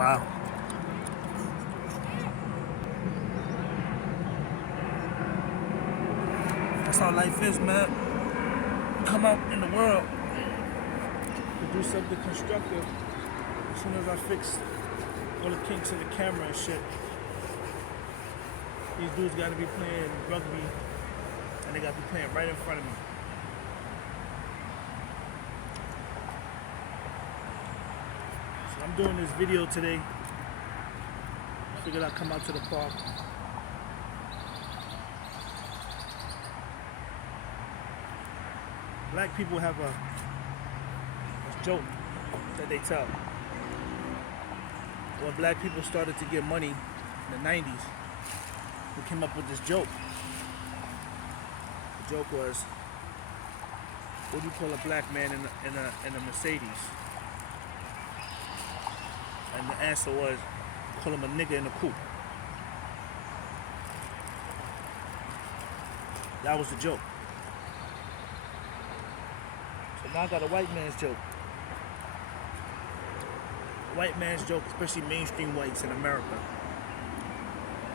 Wow. That's how life is, man. Come out in the world to do something constructive. As soon as I fix all the kinks in the camera and shit, these dudes gotta be playing rugby and they gotta be playing right in front of me. So I'm doing this video today. Figured I'd come out to the park. Black people have a joke that they tell. When black people started to get money in the 90s, we came up with this joke. The joke was, what do you call a black man in a Mercedes? And the answer was, call him a nigga in a coupe. That was the joke. So now I got a white man's joke. A white man's joke, especially mainstream whites in America.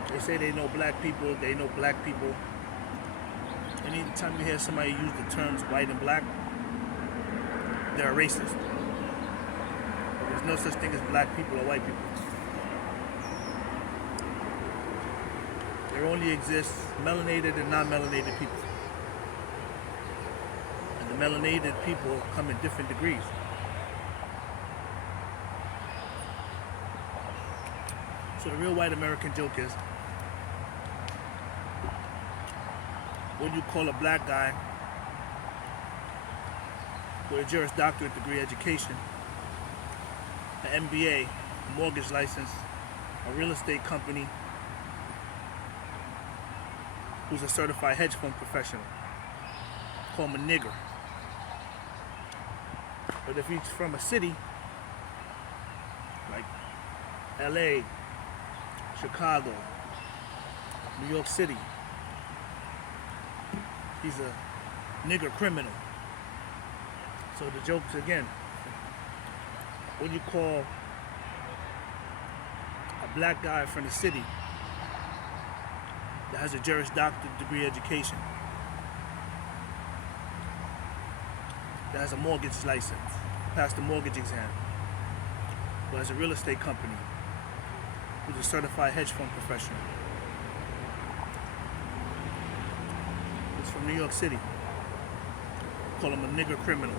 They say they know black people, they know black people. Anytime you hear somebody use the terms white and black, they're a racist. There's no such thing as black people or white people. There only exists melanated and non-melanated people. And the melanated people come in different degrees. So the real white American joke is, what do you call a black guy with a Juris Doctorate degree education, an MBA, a mortgage license, a real estate company, who's a certified hedge fund professional? Call him a nigger. But if he's from a city like LA, Chicago, New York City, he's a nigger criminal. So the joke's again, what do you call a black guy from the city that has a Juris Doctorate degree education, that has a mortgage license, passed the mortgage exam, who has a real estate company, who's a certified hedge fund professional? He's from New York City. Call him a nigger criminal.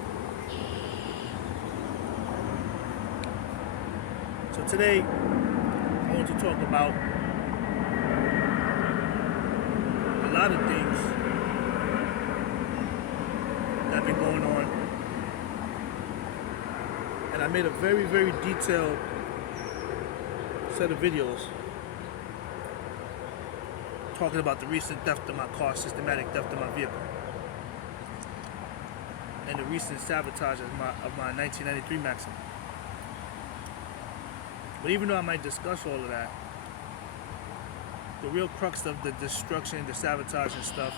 So today, I want to talk about a lot of things that have been going on. And I made a very, very detailed set of videos talking about the recent theft of my car, systematic theft of my vehicle, and the recent sabotage of my 1993 Maxima. But even though I might discuss all of that, the real crux of the destruction, the sabotage and stuff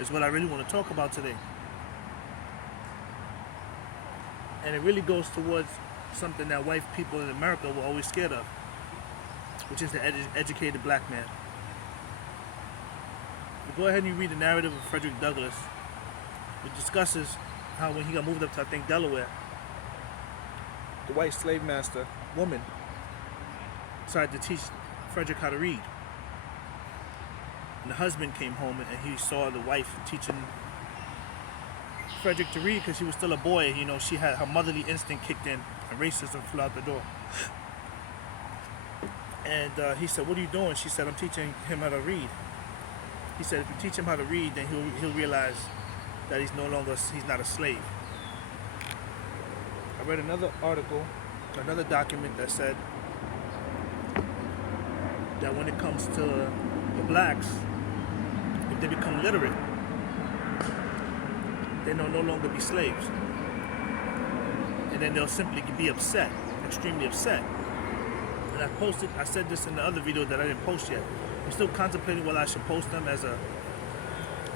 is what I really want to talk about today. And it really goes towards something that white people in America were always scared of, which is the educated black man. But go ahead and you read the narrative of Frederick Douglass, which discusses how when he got moved up to, I think, Delaware, the white slave master woman decided to teach Frederick how to read. And the husband came home and he saw the wife teaching Frederick to read because he was still a boy. You know, she had her motherly instinct kicked in and racism flew out the door. And he said, "What are you doing?" She said, "I'm teaching him how to read." He said, "If you teach him how to read, then he'll realize that he's not a slave." I read another article, another document that said that when it comes to the blacks, if they become literate, then they'll no longer be slaves. And then they'll simply be upset, extremely upset. And I said this in the other video that I didn't post yet. I'm still contemplating whether I should post them as a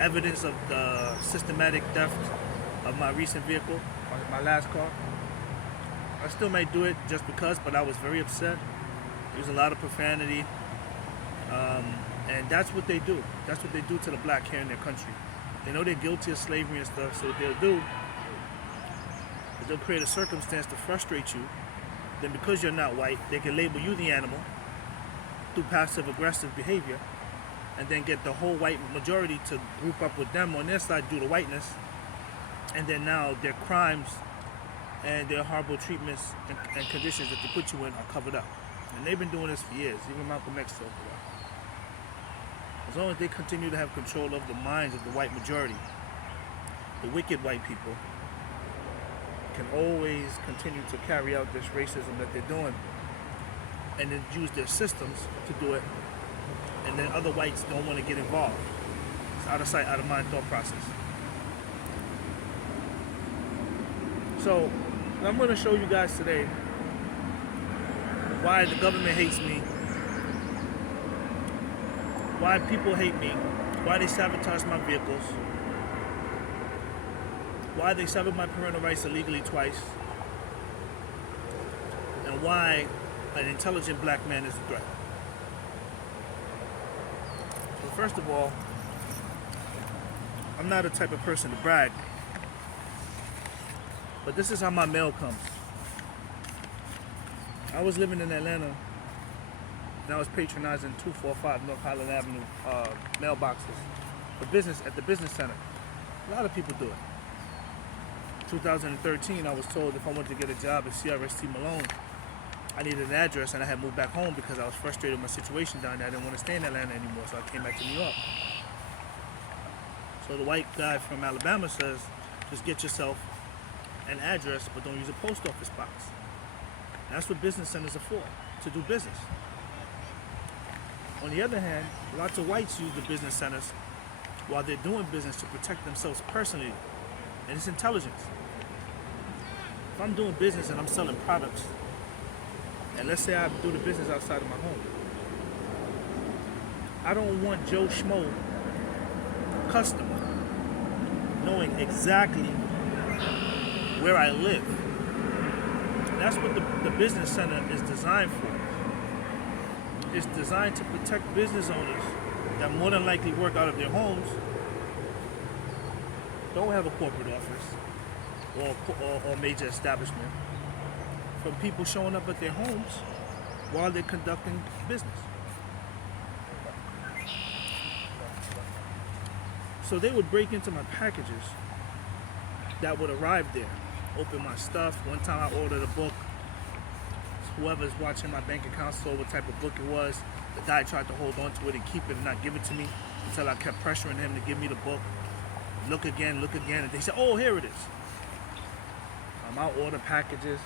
evidence of the systematic theft of my recent vehicle, my last car. I still may do it just because, but I was very upset. Use a lot of profanity. And that's what they do. That's what they do to the black here in their country. They know they're guilty of slavery and stuff, so what they'll do is they'll create a circumstance to frustrate you. Then because you're not white, they can label you the animal through passive-aggressive behavior, and then get the whole white majority to group up with them on their side due to whiteness. And then now their crimes and their horrible treatments and conditions that they put you in are covered up. And they've been doing this for years. Even Malcolm X talked about it. As long as they continue to have control of the minds of the white majority, the wicked white people can always continue to carry out this racism that they're doing, and then use their systems to do it, and then other whites don't want to get involved. It's out of sight, out of mind thought process. So I'm going to show you guys today why the government hates me, why people hate me, why they sabotage my vehicles, why they severed my parental rights illegally twice, and why an intelligent black man is a threat. So first of all, I'm not a type of person to brag, but this is how my mail comes. I was living in Atlanta, and I was patronizing 245 North Highland Avenue mailboxes for business at the business center. A lot of people do it. 2013, I was told if I wanted to get a job at CRST Malone, I needed an address, and I had moved back home because I was frustrated with my situation down there. I didn't want to stay in Atlanta anymore, so I came back to New York. So the white guy from Alabama says, just get yourself an address, but don't use a post office box. And that's what business centers are for, to do business. On the other hand, lots of whites use the business centers while they're doing business to protect themselves personally, and it's intelligence. If I'm doing business and I'm selling products, and let's say I do the business outside of my home, I don't want Joe Schmo customer knowing exactly where I live. That's what the business center is designed for. It's designed to protect business owners that more than likely work out of their homes, don't have a corporate office or major establishment, from people showing up at their homes while they're conducting business. So they would break into my packages that would arrive there, open my stuff. One time I ordered a book. Whoever's watching my bank account saw what type of book it was. The guy tried to hold on to it and keep it and not give it to me until I kept pressuring him to give me the book. Look again, and they said, oh, here it is. I'll order packages.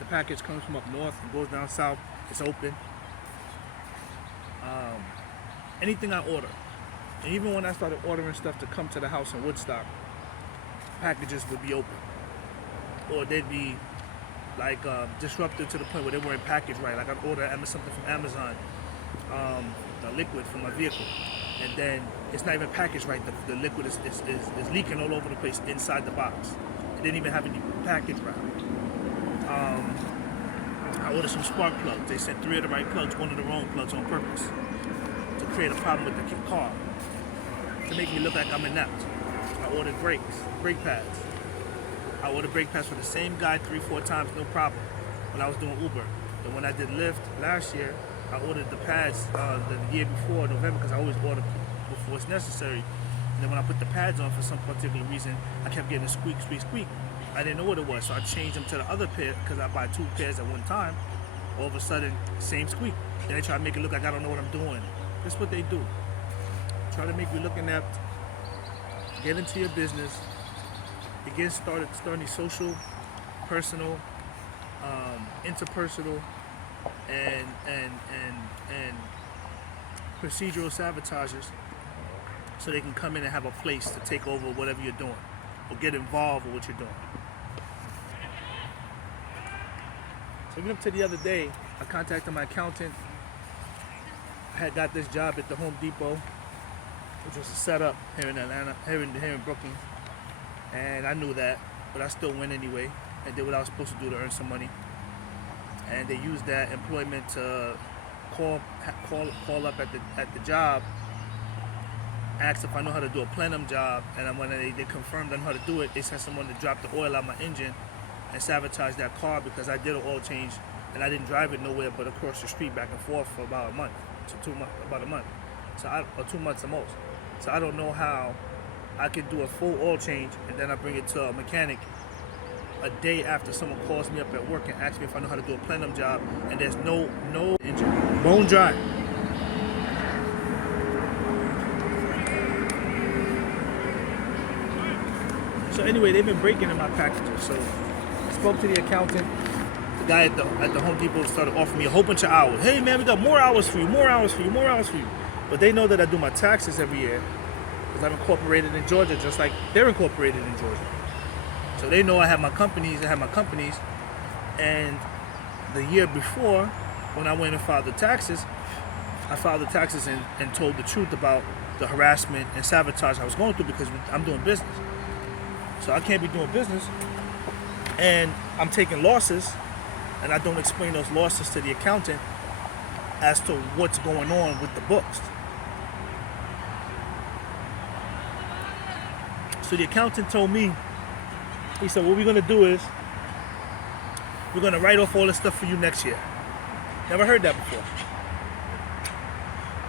The package comes from up north and goes down south. It's open. Anything I order. And even when I started ordering stuff to come to the house in Woodstock, packages would be open. Or they'd be like disrupted to the point where they weren't packaged right. Like I'd order something from Amazon, a liquid for my vehicle, and then it's not even packaged right. The liquid is leaking all over the place inside the box. It didn't even have any package wrap. I ordered some spark plugs. They sent 3 of the right plugs, 1 of the wrong plugs on purpose to create a problem with the car, to make me look like I'm inept. I ordered brake pads. I ordered brake pads for the same guy 3-4 times, no problem, when I was doing Uber. But when I did Lyft last year, I ordered the pads the year before, November, because I always order before it's necessary. And then when I put the pads on for some particular reason, I kept getting a squeak, squeak, squeak. I didn't know what it was, so I changed them to the other pair, because I buy 2 pairs at one time. All of a sudden, same squeak. Then they try to make it look like I don't know what I'm doing. That's what they do. Try to make me look inept, get into your business, begin starting these social, personal, interpersonal, and procedural sabotages, so they can come in and have a place to take over whatever you're doing, or get involved with what you're doing. So even up to the other day, I contacted my accountant. I had got this job at the Home Depot, which was a setup here in Atlanta, here in Brooklyn. And I knew that, but I still went anyway and did what I was supposed to do to earn some money. And they used that employment to call up at the job, asked if I know how to do a plenum job, and when they confirmed I know how to do it, they sent someone to drop the oil out my engine and sabotage that car because I did an oil change and I didn't drive it nowhere but across the street back and forth for about a month to 2 months, about a month, or 2 months at most. So I don't know how I could do a full oil change and then I bring it to a mechanic a day after someone calls me up at work and asks me if I know how to do a plenum job, and there's no engine, bone dry. So anyway, they've been breaking in my packages. So I spoke to the accountant. The guy at the Home Depot started offering me a whole bunch of hours. Hey man, we got more hours for you, more hours for you, more hours for you. But they know that I do my taxes every year because I'm incorporated in Georgia, just like they're incorporated in Georgia. So they know I have my companies. And the year before, when I went and filed the taxes, I filed the taxes and told the truth about the harassment and sabotage I was going through because I'm doing business. So I can't be doing business, and I'm taking losses, and I don't explain those losses to the accountant as to what's going on with the books. So the accountant told me, he said, what we're going to do is we're going to write off all this stuff for you next year. Never heard that before.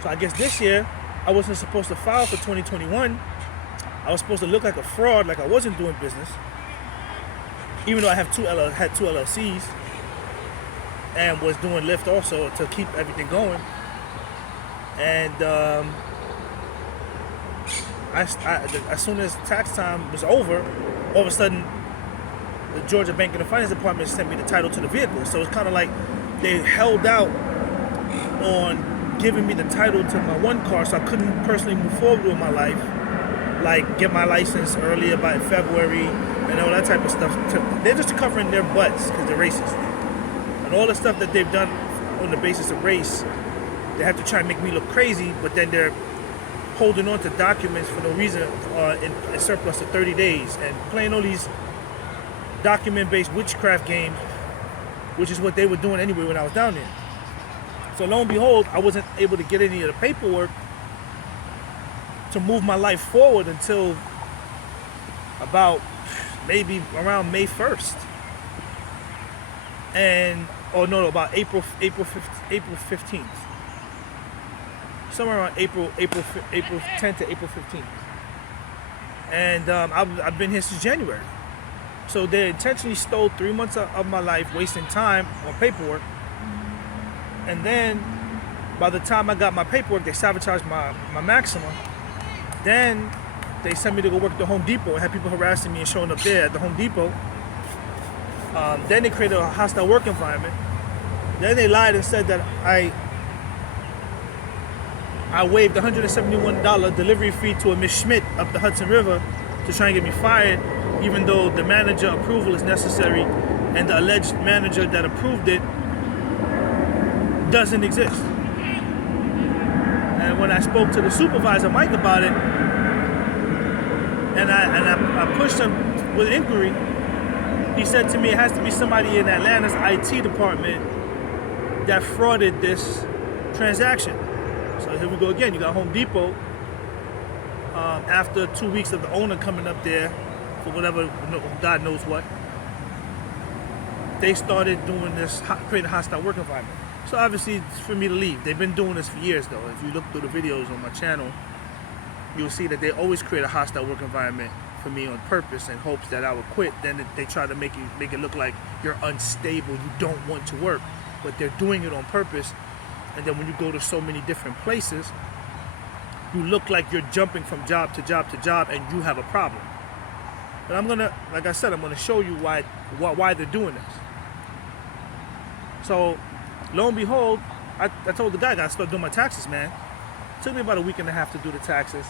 So I guess this year I wasn't supposed to file for 2021. I was supposed to look like a fraud, like I wasn't doing business, even though I had two LLCs and was doing Lyft also to keep everything going. And as soon as tax time was over, all of a sudden, the Georgia Banking and Finance Department sent me the title to the vehicle. So it's kind of like they held out on giving me the title to my one car, so I couldn't personally move forward with my life, like get my license earlier by February and all that type of stuff. They're just covering their butts because they're racist. And all the stuff that they've done on the basis of race, they have to try and make me look crazy, but then they're holding on to documents for no reason in surplus of 30 days and playing all these document-based witchcraft games, which is what they were doing anyway when I was down there. So lo and behold, I wasn't able to get any of the paperwork to move my life forward until about maybe around May 1st. About April 15th. Somewhere around April 10th to April 15th. And I've been here since January. So they intentionally stole 3 months of my life, wasting time on paperwork. And then by the time I got my paperwork, they sabotaged my Maxima. Then they sent me to go work at the Home Depot and had people harassing me and showing up there at the Home Depot. Then they created a hostile work environment. Then they lied and said that I waived $171 delivery fee to a Miss Schmidt up the Hudson River to try and get me fired, even though the manager approval is necessary and the alleged manager that approved it doesn't exist. And when I spoke to the supervisor, Mike, about it, and I pushed him with inquiry, he said to me it has to be somebody in Atlanta's IT department that frauded this transaction. So here we go again. You got Home Depot. After 2 weeks of the owner coming up there for whatever, God knows what, they started doing this, creating a hostile work environment. So obviously it's for me to leave. They've been doing this for years though. If you look through the videos on my channel, you'll see that they always create a hostile work environment for me on purpose in hopes that I would quit. Then they try to make it look like you're unstable, you don't want to work, but they're doing it on purpose. And then when you go to so many different places, you look like you're jumping from job to job to job and you have a problem. But I'm gonna, like I said, I'm gonna show you why they're doing this. So lo and behold, I told the guy I gotta start doing my taxes, man. It took me about a week and a half to do the taxes.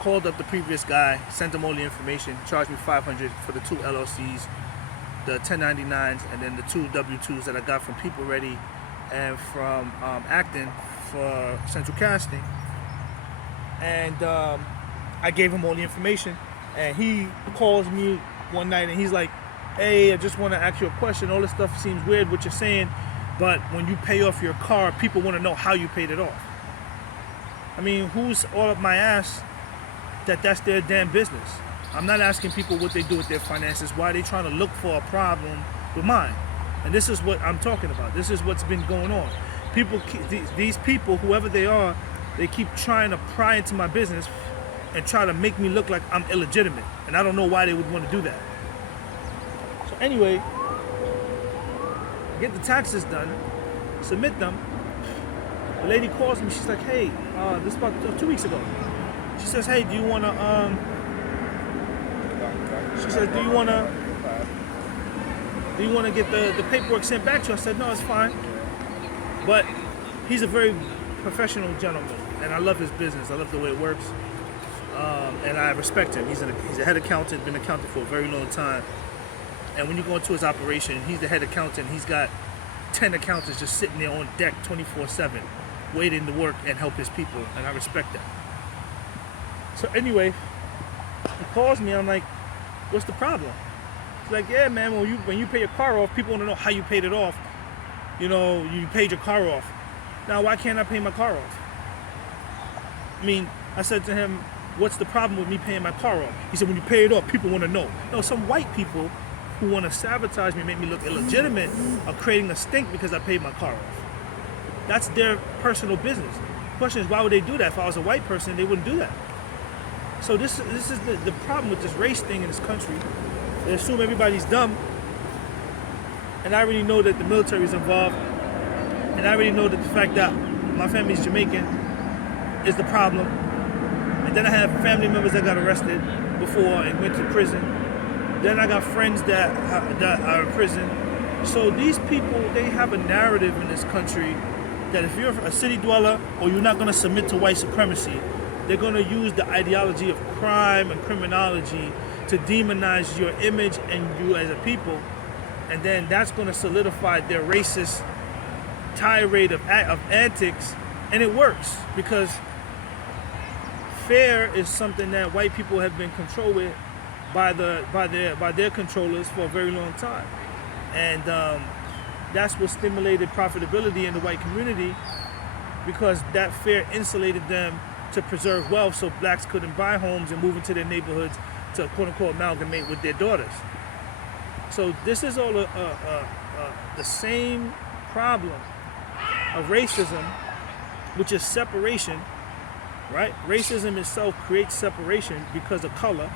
Called up the previous guy, sent him all the information, charged me $500 for the 2 LLCs, the 1099s, and then the 2 W-2s that I got from People Ready and from Acton for Central Casting. And I gave him all the information, and he calls me one night and he's like, hey, I just want to ask you a question. All this stuff seems weird what you're saying. But when you pay off your car, people want to know how you paid it off. I mean, who's all up my ass that that's their damn business? I'm not asking people what they do with their finances. Why are they trying to look for a problem with mine? And this is what I'm talking about. This is what's been going on. People, these people, whoever they are, they keep trying to pry into my business and try to make me look like I'm illegitimate. And I don't know why they would want to do that. So anyway, get the taxes done, submit them. The lady calls me. She's like, "Hey, this is about 2 weeks ago." She says, "Hey, do you wanna?" She says, "Do you wanna get the paperwork sent back to you?" I said, "No, it's fine." But he's a very professional gentleman, and I love his business. I love the way it works, and I respect him. He's a head accountant, been accountant for a very long time. And when you go into his operation, he's the head accountant. He's got 10 accountants just sitting there on deck 24/7, waiting to work and help his people, and I respect that. So anyway, he calls me. I'm like, "What's the problem?" He's like, "Yeah, man, when you pay your car off, people want to know how you paid it off. You know, you paid your car off. Now, why can't I pay my car off?" I mean, I said to him, "What's the problem with me paying my car off?" He said, "When you pay it off, people want to know." No, some white people who want to sabotage me, make me look illegitimate, are creating a stink because I paid my car off. That's their personal business. The question is, why would they do that? If I was a white person, they wouldn't do that. So this is the problem with this race thing in this country. They assume everybody's dumb. And I already know that the military is involved. And I already know that the fact that my family's Jamaican is the problem. And then I have family members that got arrested before and went to prison. Then I got friends that are in prison. So these people, they have a narrative in this country that if you're a city dweller or you're not going to submit to white supremacy, they're going to use the ideology of crime and criminology to demonize your image and you as a people. And then that's going to solidify their racist tirade of antics. And it works because fair is something that white people have been controlled with by their controllers for a very long time, and that's what stimulated profitability in the white community, because that fear insulated them to preserve wealth, so blacks couldn't buy homes and move into their neighborhoods to quote unquote amalgamate with their daughters. So this is all the same problem of racism, which is separation, right? Racism itself creates separation because of color.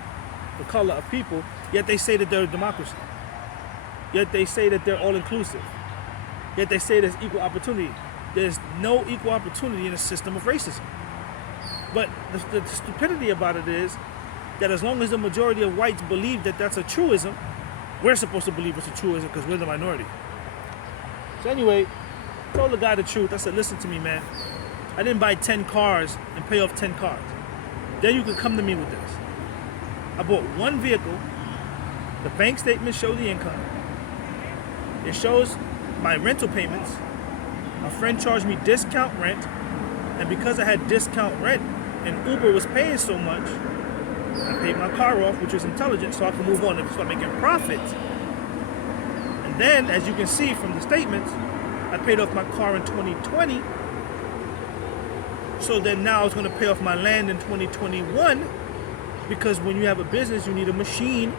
The color of people, yet they say that they're a democracy. Yet they say that they're all-inclusive. Yet they say there's equal opportunity. There's no equal opportunity in a system of racism. But the stupidity about it is that as long as the majority of whites believe that that's a truism, we're supposed to believe it's a truism because we're the minority. So anyway, I told the guy the truth. I said, "Listen to me, man. I didn't buy 10 cars and pay off 10 cars. Then you could come to me with this. I bought one vehicle. The bank statements show the income. It shows my rental payments. My friend charged me discount rent. And because I had discount rent and Uber was paying so much, I paid my car off, which was intelligent, so I could move on and start making profit. And then, as you can see from the statements, I paid off my car in 2020. So then now I was going to pay off my land in 2021. Because when you have a business, you need a machine.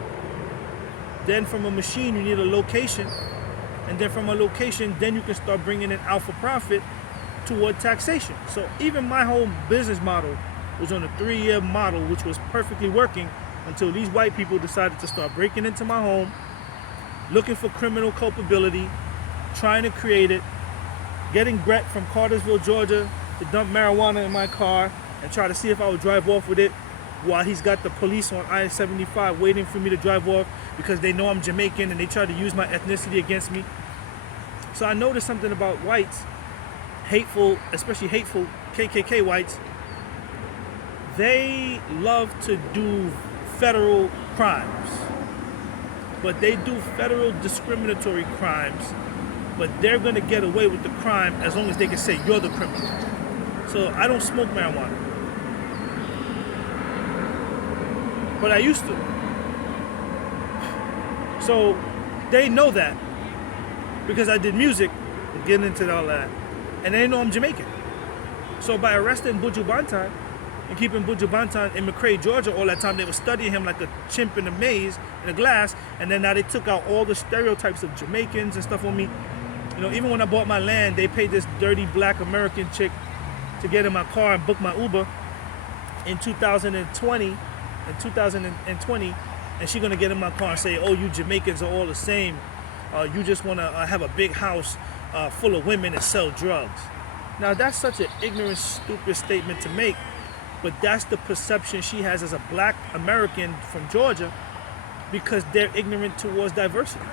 Then from a machine, you need a location. And then from a location, then you can start bringing in alpha profit toward taxation. So even my whole business model was on a 3-year model, which was perfectly working until these white people decided to start breaking into my home, looking for criminal culpability, trying to create it, getting Brett from Cartersville, Georgia, to dump marijuana in my car and try to see if I would drive off with it, while he's got the police on I-75 waiting for me to drive off because they know I'm Jamaican and they try to use my ethnicity against me. So I noticed something about whites, hateful, especially hateful KKK whites. They love to do federal crimes, but they do federal discriminatory crimes, but they're going to get away with the crime as long as they can say you're the criminal. So I don't smoke marijuana. But I used to. So they know that because I did music to get into all that. And they know I'm Jamaican. So by arresting Buju Banton and keeping Buju Banton in McRae, Georgia all that time, they were studying him like a chimp in a maze, in a glass, and then now they took out all the stereotypes of Jamaicans and stuff on me. You know, even when I bought my land, they paid this dirty black American chick to get in my car and book my Uber in 2020, and she's gonna get in my car and say, oh, you Jamaicans are all the same. You just wanna have a big house full of women and sell drugs. Now that's such an ignorant, stupid statement to make, but that's the perception she has as a black American from Georgia because they're ignorant towards diversity.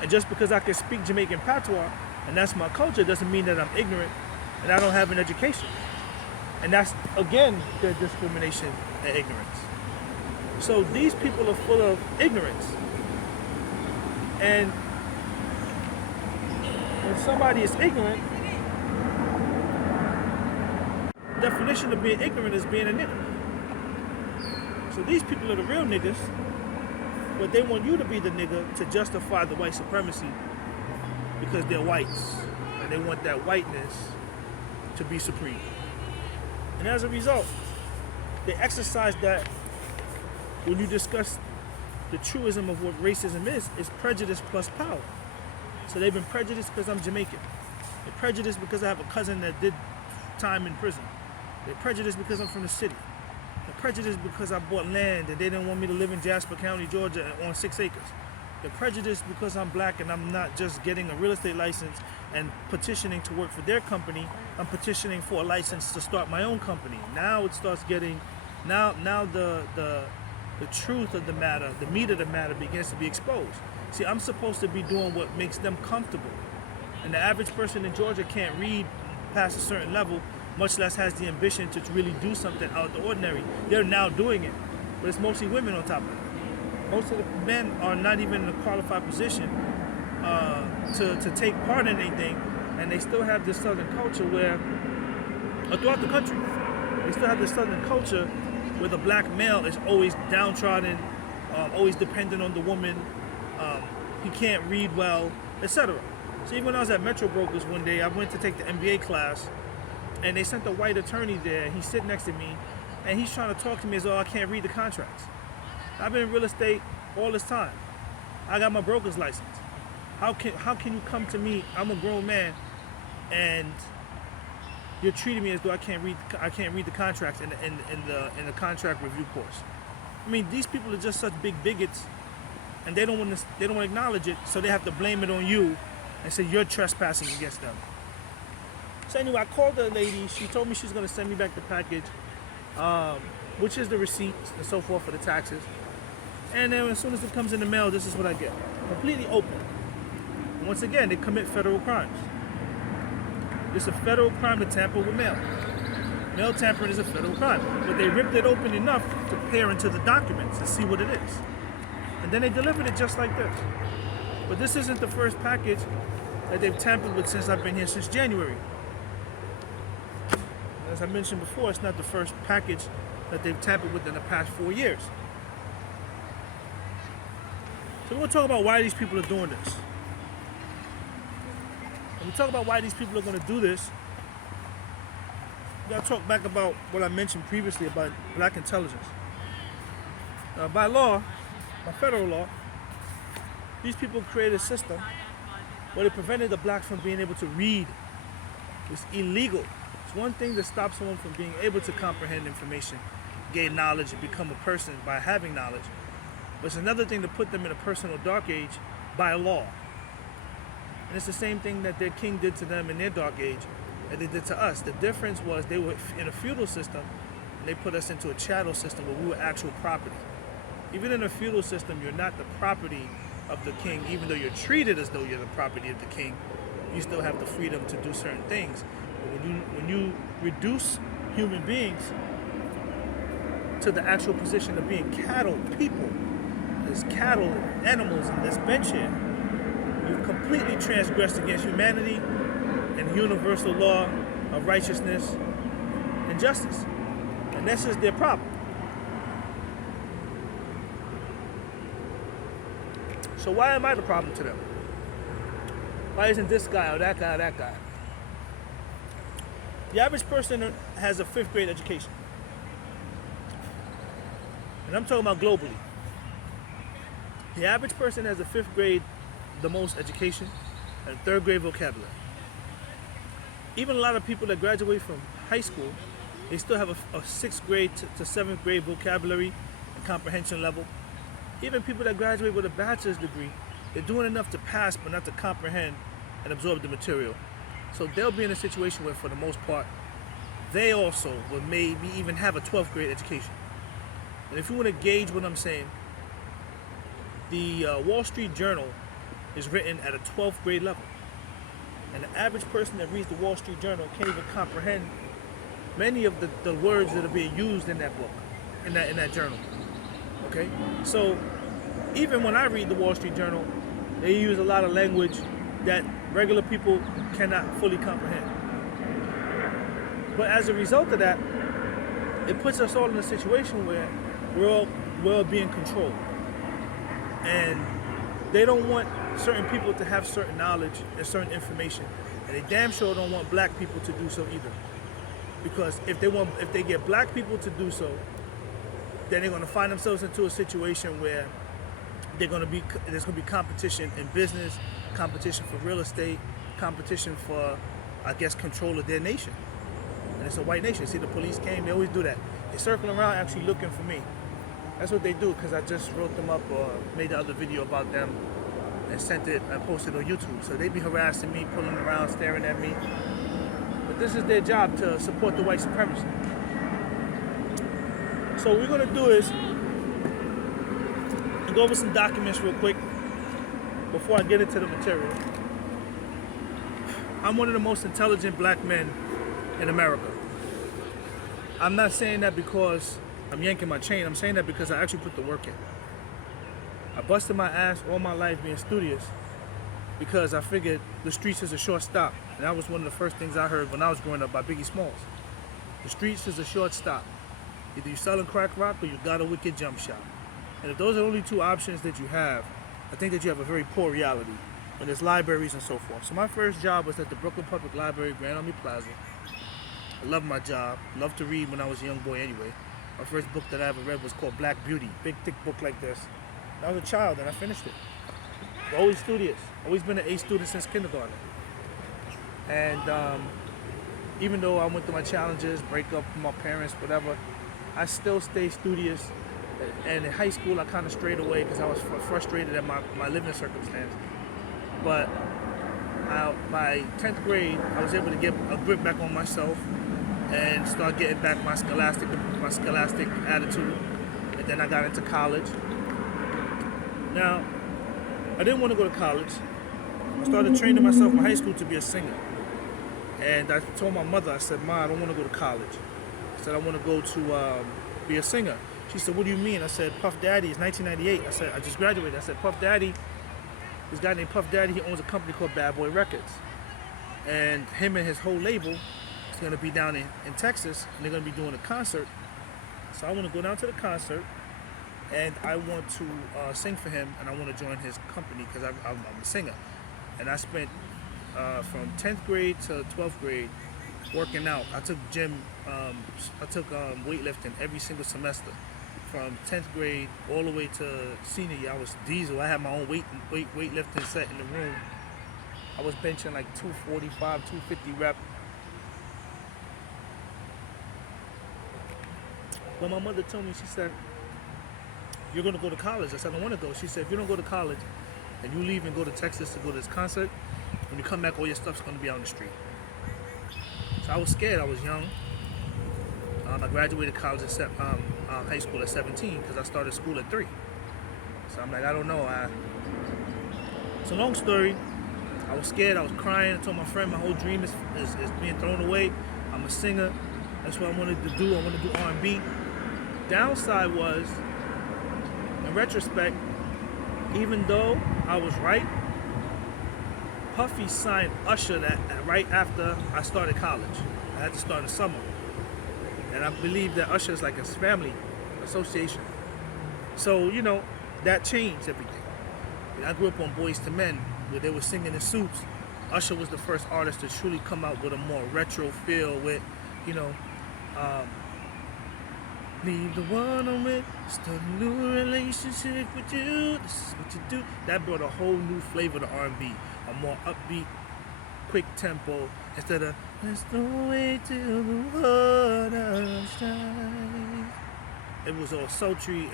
And just because I can speak Jamaican patois, and that's my culture, doesn't mean that I'm ignorant and I don't have an education. And that's, again, the discrimination and ignorance. So these people are full of ignorance. And when somebody is ignorant, the definition of being ignorant is being a nigger. So these people are the real niggas, but they want you to be the nigga to justify the white supremacy because they're whites. And they want that whiteness to be supreme. And as a result, they exercise that when you discuss the truism of what racism is prejudice plus power. So they've been prejudiced because I'm Jamaican. They're prejudiced because I have a cousin that did time in prison. They're prejudiced because I'm from the city. They're prejudiced because I bought land and they didn't want me to live in Jasper County, Georgia on 6 acres. They're prejudiced because I'm black and I'm not just getting a real estate license and petitioning to work for their company. I'm petitioning for a license to start my own company. Now it starts getting, now the truth of the matter, the meat of the matter begins to be exposed. See, I'm supposed to be doing what makes them comfortable. And the average person in Georgia can't read past a certain level, much less has the ambition to really do something out of the ordinary. They're now doing it, but it's mostly women on top of it. Most of the men are not even in a qualified position to take part in anything, and they still have this southern culture where, throughout the country, they still have this southern culture where the black male is always downtrodden, always dependent on the woman, he can't read well, etc. So even when I was at Metro Brokers one day, I went to take the MBA class, and they sent a white attorney there. He's sitting next to me, and he's trying to talk to me as though I can't read the contracts. I've been in real estate all this time. I got my broker's license. How can you come to me? I'm a grown man, and you're treating me as though I can't read the contracts in the contract review course. I mean, these people are just such big bigots, and they don't want to acknowledge it, so they have to blame it on you and say you're trespassing against them. So anyway, I called the lady. She told me she's going to send me back the package, which is the receipts and so forth for the taxes. And then as soon as it comes in the mail, this is what I get. Completely open. And once again, they commit federal crimes. It's a federal crime to tamper with mail. Mail tampering is a federal crime. But they ripped it open enough to peer into the documents and see what it is. And then they delivered it just like this. But this isn't the first package that they've tampered with since I've been here since January. As I mentioned before, it's not the first package that they've tampered with in the past 4 years. So we're going to talk about why these people are doing this. When we talk about why these people are going to do this, we got to talk back about what I mentioned previously about black intelligence. By law, by federal law, these people created a system where they prevented the blacks from being able to read. It's illegal. It's one thing to stop someone from being able to comprehend information, gain knowledge, and become a person by having knowledge. But it's another thing to put them in a personal dark age by law. And it's the same thing that their king did to them in their dark age that they did to us. The difference was they were in a feudal system, and they put us into a chattel system where we were actual property. Even in a feudal system, you're not the property of the king, even though you're treated as though you're the property of the king. You still have the freedom to do certain things. But when you reduce human beings to the actual position of being cattle, people, there's cattle and animals in this bench here, you've completely transgressed against humanity and the universal law of righteousness and justice. And this is their problem. So why am I the problem to them? Why isn't this guy or that guy or that guy? The average person has a 5th grade education. And I'm talking about globally. The average person has a 5th grade, the most education, and 3rd grade vocabulary. Even a lot of people that graduate from high school, they still have a 6th grade to 7th grade vocabulary and comprehension level. Even people that graduate with a bachelor's degree, they're doing enough to pass but not to comprehend and absorb the material. So they'll be in a situation where, for the most part, they also will maybe even have a 12th grade education. And if you want to gauge what I'm saying, the Wall Street Journal is written at a 12th grade level. And the average person that reads the Wall Street Journal can't even comprehend many of the words that are being used in that book, in that journal. Okay? So even when I read the Wall Street Journal, they use a lot of language that regular people cannot fully comprehend. But as a result of that, it puts us all in a situation where we're all being controlled. And they don't want certain people to have certain knowledge and certain information. And they damn sure don't want black people to do so either. Because if they get black people to do so, then they're going to find themselves into a situation where there's going to be competition in business, competition for real estate, competition for, I guess, control of their nation. And it's a white nation. See, the police came, they always do that. They circle around actually looking for me. That's what they do, because I just wrote them up or made the other video about them and sent it and posted on YouTube. So they be harassing me, pulling around, staring at me. But this is their job, to support the white supremacy. So what we're going to do is go over some documents real quick before I get into the material. I'm one of the most intelligent black men in America. I'm not saying that because I'm yanking my chain. I'm saying that because I actually put the work in. I busted my ass all my life being studious because I figured the streets is a short stop. And that was one of the first things I heard when I was growing up by Biggie Smalls. The streets is a short stop. Either you selling crack rock or you got a wicked jump shot. And if those are the only two options that you have, I think that you have a very poor reality. And there's libraries and so forth. So my first job was at the Brooklyn Public Library, Grand Army Plaza. I loved my job. Loved to read when I was a young boy anyway. My first book that I ever read was called Black Beauty. Big, thick book like this. I was a child and I finished it. Always studious. Always been an A student since kindergarten. And even though I went through my challenges, break up with my parents, whatever, I still stayed studious. And in high school, I kind of strayed away because I was frustrated at my living circumstance. But by 10th grade, I was able to get a grip back on myself and start getting back my scholastic attitude. And then I got into college. Now, I didn't want to go to college. I started training myself in high school to be a singer. And I told my mother, I said, Ma, I don't want to go to college. I said, I want to go to be a singer. She said, what do you mean? I said, Puff Daddy, it's 1998. I said, I just graduated. I said, Puff Daddy, this guy named Puff Daddy, he owns a company called Bad Boy Records. And him and his whole label is going to be down in Texas, and they're going to be doing a concert. So I want to go down to the concert, and I want to sing for him, and I want to join his company because I'm a singer. And I spent from 10th grade to 12th grade working out. I took weightlifting every single semester. From 10th grade all the way to senior year, I was diesel. I had my own weightlifting set in the room. I was benching like 245, 250 rep. But my mother told me, she said, you're going to go to college. I said, I don't want to go. She said, if you don't go to college and you leave and go to Texas to go to this concert, when you come back, all your stuff's going to be out on the street. So I was scared. I was young. I graduated college at high school at 17 because I started school at 3. So I'm like, I don't know. It's a long story. I was scared. I was crying. I told my friend my whole dream is being thrown away. I'm a singer. That's what I wanted to do. I wanted to do R&B. Downside was, in retrospect, even though I was right, Puffy signed Usher right after I started college. I had to start in the summer. And I believe that Usher is like his family association. So, you know, that changed everything. I grew up on Boyz II Men, where they were singing in suits Usher was the first artist to truly come out with a more retro feel with, you know, leave the one I'm with, start a new relationship with you, this is what you do. That brought a whole new flavor to R&B, a more upbeat, quick tempo, instead of, let's no way till the water shines. It was all sultry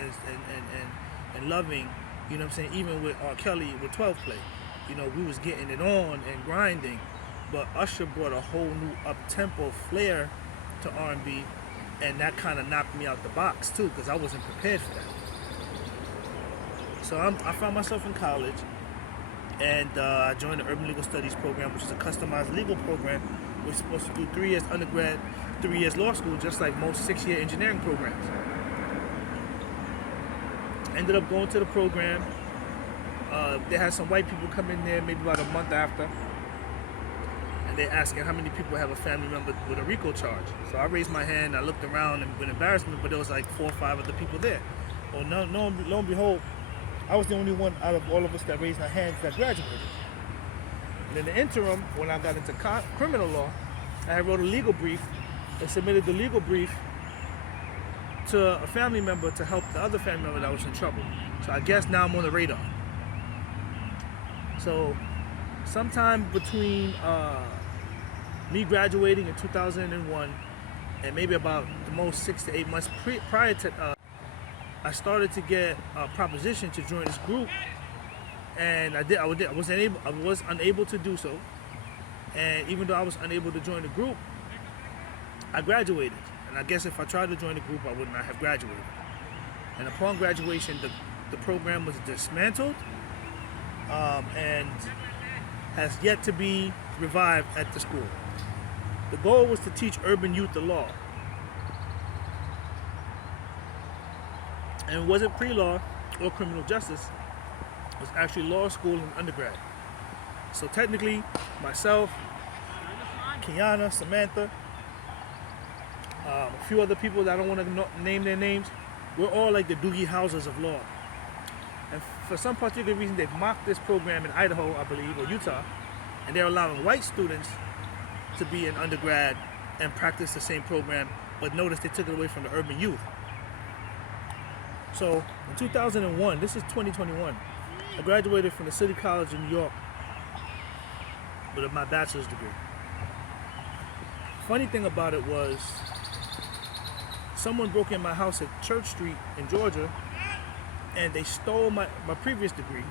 and loving, you know what I'm saying? Even with R. Kelly with 12 Play, you know, we was getting it on and grinding, but Usher brought a whole new up-tempo flair to R&B, and that kind of knocked me out the box too, because I wasn't prepared for that. So I found myself in college, and I joined the Urban Legal Studies program, which is a customized legal program. We're supposed to do 3 years undergrad, 3 years law school, just like most 6-year engineering programs. Ended up going to the program. They had some white people come in there maybe about a month after, and they're asking how many people have a family member with a RICO charge. So I raised my hand, I looked around and with embarrassment, but there was like 4 or 5 other people there. Well, lo and behold, I was the only one out of all of us that raised our hands that graduated. And in the interim, when I got into criminal law, I wrote a legal brief and submitted the legal brief to a family member to help the other family member that was in trouble. So I guess now I'm on the radar. So sometime between me graduating in 2001 and maybe about the most 6 to 8 months prior to, I started to get a proposition to join this group, and I was unable to do so. And even though I was unable to join the group, I graduated. And I guess if I tried to join the group, I would not have graduated. And upon graduation, the program was dismantled and has yet to be revived at the school. The goal was to teach urban youth the law. And it wasn't pre-law or criminal justice. It was actually law school and undergrad. So technically, myself, Kiana, Samantha, a few other people that I don't want to name their names, we're all like the Doogie Howsers of law. And for some particular reason, they've mocked this program in Idaho, I believe, or Utah, and they're allowing white students to be an undergrad and practice the same program, but notice they took it away from the urban youth. So in 2001, this is 2021, I graduated from the City College in New York with my bachelor's degree. Funny thing about it was, someone broke in my house at Church Street in Georgia, and they stole my previous degree,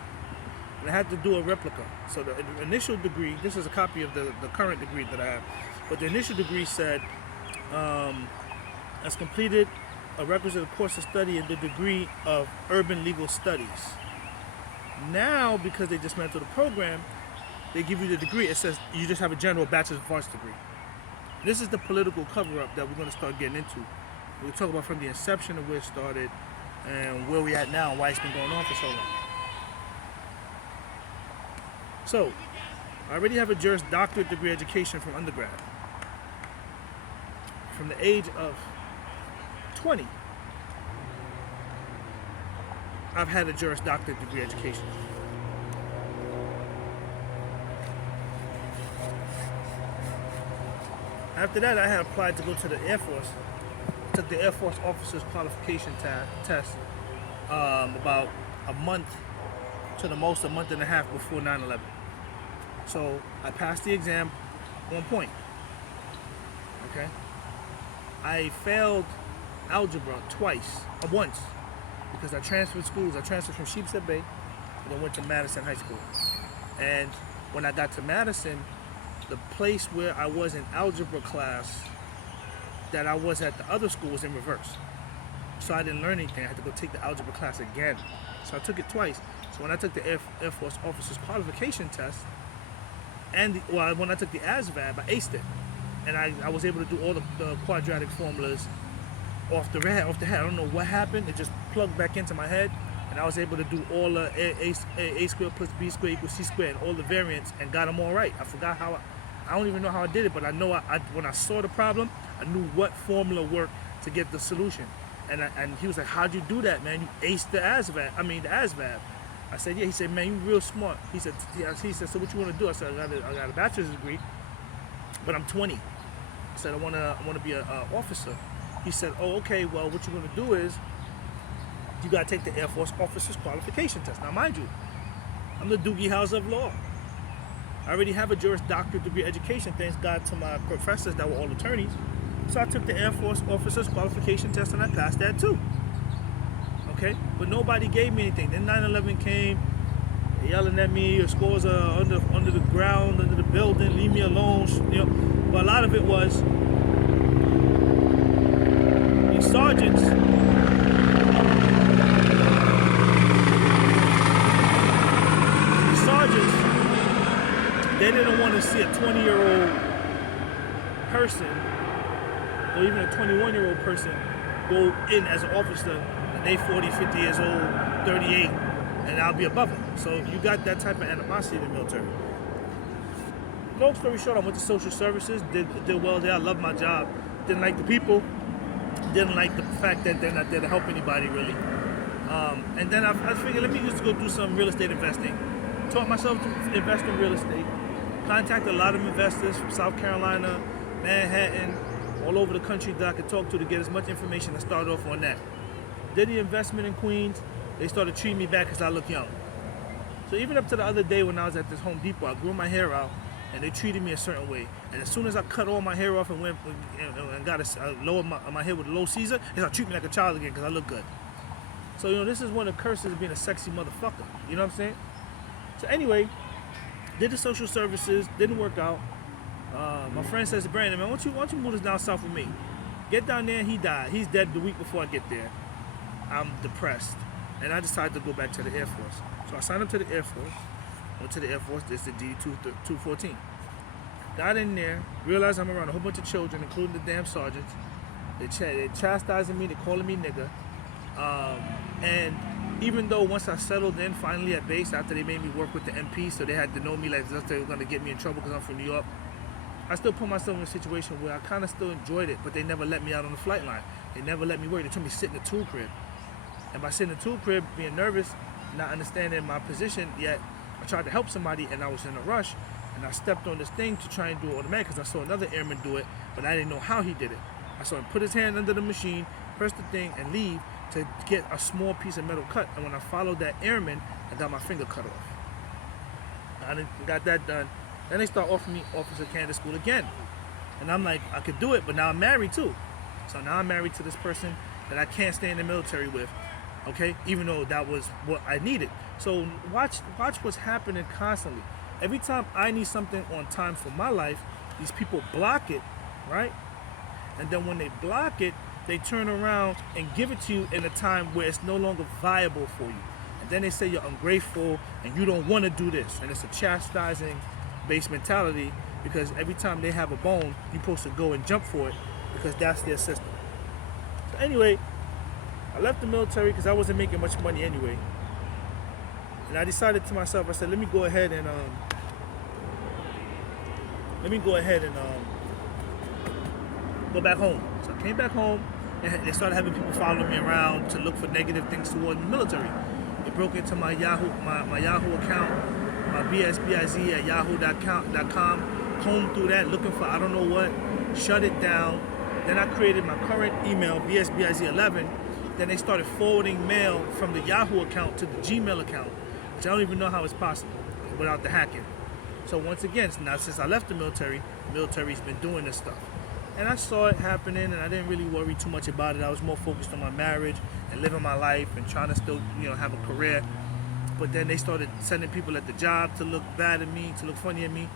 and I had to do a replica. So the initial degree, this is a copy of the current degree that I have, but the initial degree said, has completed a requisite course of study in the degree of Urban Legal Studies. Now, because they dismantled the program, they give you the degree. It says you just have a general bachelor's of arts degree. This is the political cover-up that we're going to start getting into. We'll talk about from the inception of where it started and where we're at now and why it's been going on for so long. So, I already have a Juris Doctorate degree education from undergrad. From the age of 20, I've had a Juris Doctorate degree education. After that, I had applied to go to the Air Force. Took the Air Force Officers Qualification test about a month to the most a month and a half before 9/11. So I passed the exam on point. Okay. I failed algebra once, because I transferred schools. I transferred from Sheepshead Bay and then went to Madison High School. And when I got to Madison, the place where I was in algebra class that I was at the other school was in reverse. So I didn't learn anything. I had to go take the algebra class again. So I took it twice. So when I took the Air Force Officers Qualification test, when I took the ASVAB, I aced it. And I was able to do all the quadratic formulas off the head. I don't know what happened. It just plugged back into my head. And I was able to do all the a squared plus b squared equals c squared and all the variants and got them all right. I forgot how I don't even know how I did it, but I know when I saw the problem, I knew what formula worked to get the solution. And he was like, "How'd you do that, man? You aced the ASVAB." I said, yeah. He said, man, you real smart. He said, yeah. He said, so what you want to do? I said, I got a bachelor's degree, but I'm 20. I said, I want to be an officer. He said, oh, okay. Well, what you're going to do is you got to take the Air Force officer's qualification test. Now, mind you, I'm the Doogie Howser of law. I already have a Juris Doctorate degree education, thanks God to my professors that were all attorneys. So I took the Air Force officer's qualification test and I passed that too. Okay? But nobody gave me anything. Then 9/11 came, yelling at me, your scores are under the ground, under the building, leave me alone. You know? But a lot of it was these sergeants. They didn't want to see a 20-year-old person or even a 21-year-old person go in as an officer and they 40, 50 years old, 38, and I'll be above them. So you got that type of animosity in the military. Long story short, I went to social services, did well there. I loved my job. Didn't like the people. Didn't like the fact that they're not there to help anybody really. And then I figured, let me just go do some real estate investing. Taught myself to invest in real estate. Contacted a lot of investors from South Carolina, Manhattan, all over the country that I could talk to get as much information and start off on that. Did the investment in Queens. They started treating me back because I look young. So even up to the other day when I was at this Home Depot, I grew my hair out and they treated me a certain way. And as soon as I cut all my hair off and went and got lowered my hair with a low Caesar, they started treating me like a child again because I look good. So, you know, this is one of the curses of being a sexy motherfucker. You know what I'm saying? So anyway, did the social services, didn't work out. My friend says to Brandon, man, why don't you move this down south with me? Get down there, he died. He's dead the week before I get there. I'm depressed. And I decided to go back to the Air Force. So I signed up to the Air Force. Went to the Air Force, it's the D-214. Got in there, realized I'm around a whole bunch of children, including the damn sergeants. They're chastising me, they're calling me nigga. And even though once I settled in finally at base after they made me work with the MP, so they had to know me like they were going to get me in trouble because I'm from New York, I still put myself in a situation where I kind of still enjoyed it, but they never let me out on the flight line. They never let me work. They told me to sit in the tool crib. And by sitting in the tool crib, being nervous, not understanding my position yet, I tried to help somebody and I was in a rush and I stepped on this thing to try and do it automatic because I saw another airman do it, but I didn't know how he did it. I saw him put his hand under the machine, press the thing, and leave to get a small piece of metal cut. And when I followed that airman, I got my finger cut off. I got that done. Then they start offering me officer candidate school again. And I'm like, I could do it, but now I'm married too. So now I'm married to this person that I can't stay in the military with, okay? Even though that was what I needed. So watch what's happening constantly. Every time I need something on time for my life, these people block it, right? And then when they block it, they turn around and give it to you in a time where it's no longer viable for you. And then they say you're ungrateful and you don't want to do this. And it's a chastising based mentality because every time they have a bone, you're supposed to go and jump for it because that's their system. So anyway, I left the military because I wasn't making much money anyway. And I decided to myself, I said, let me go ahead and go back home. So I came back home and they started having people following me around to look for negative things toward the military. They broke into my Yahoo account, my bsbiz at yahoo.com, combed through that looking for I don't know what, shut it down. Then I created my current email, bsbiz11. Then they started forwarding mail from the Yahoo account to the Gmail account, which I don't even know how it's possible without the hacking. So once again, now since I left the military's been doing this stuff. And I saw it happening and I didn't really worry too much about it. I was more focused on my marriage and living my life and trying to still, have a career. But then they started sending people at the job to look bad at me, to look funny at me.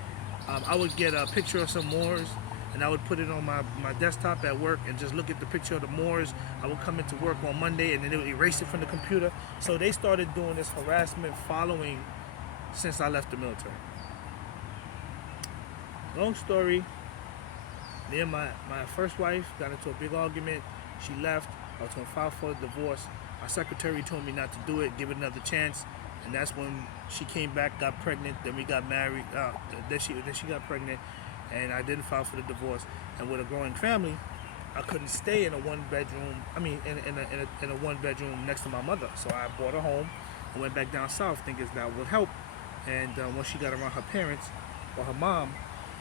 I would get a picture of some Moors and I would put it on my desktop at work and just look at the picture of the Moors. I would come into work on Monday and then they would erase it from the computer. So they started doing this harassment following since I left the military. Long story, me and my first wife got into a big argument. She left. I was going to file for a divorce. My secretary told me not to do it, give it another chance. And that's when she came back, got pregnant, then we got married. Then she got pregnant, and I didn't file for the divorce. And with a growing family, I couldn't stay in a one-bedroom. In a one-bedroom next to my mother. So I bought a home, and went back down south thinking that would help. And once she got around her parents or her mom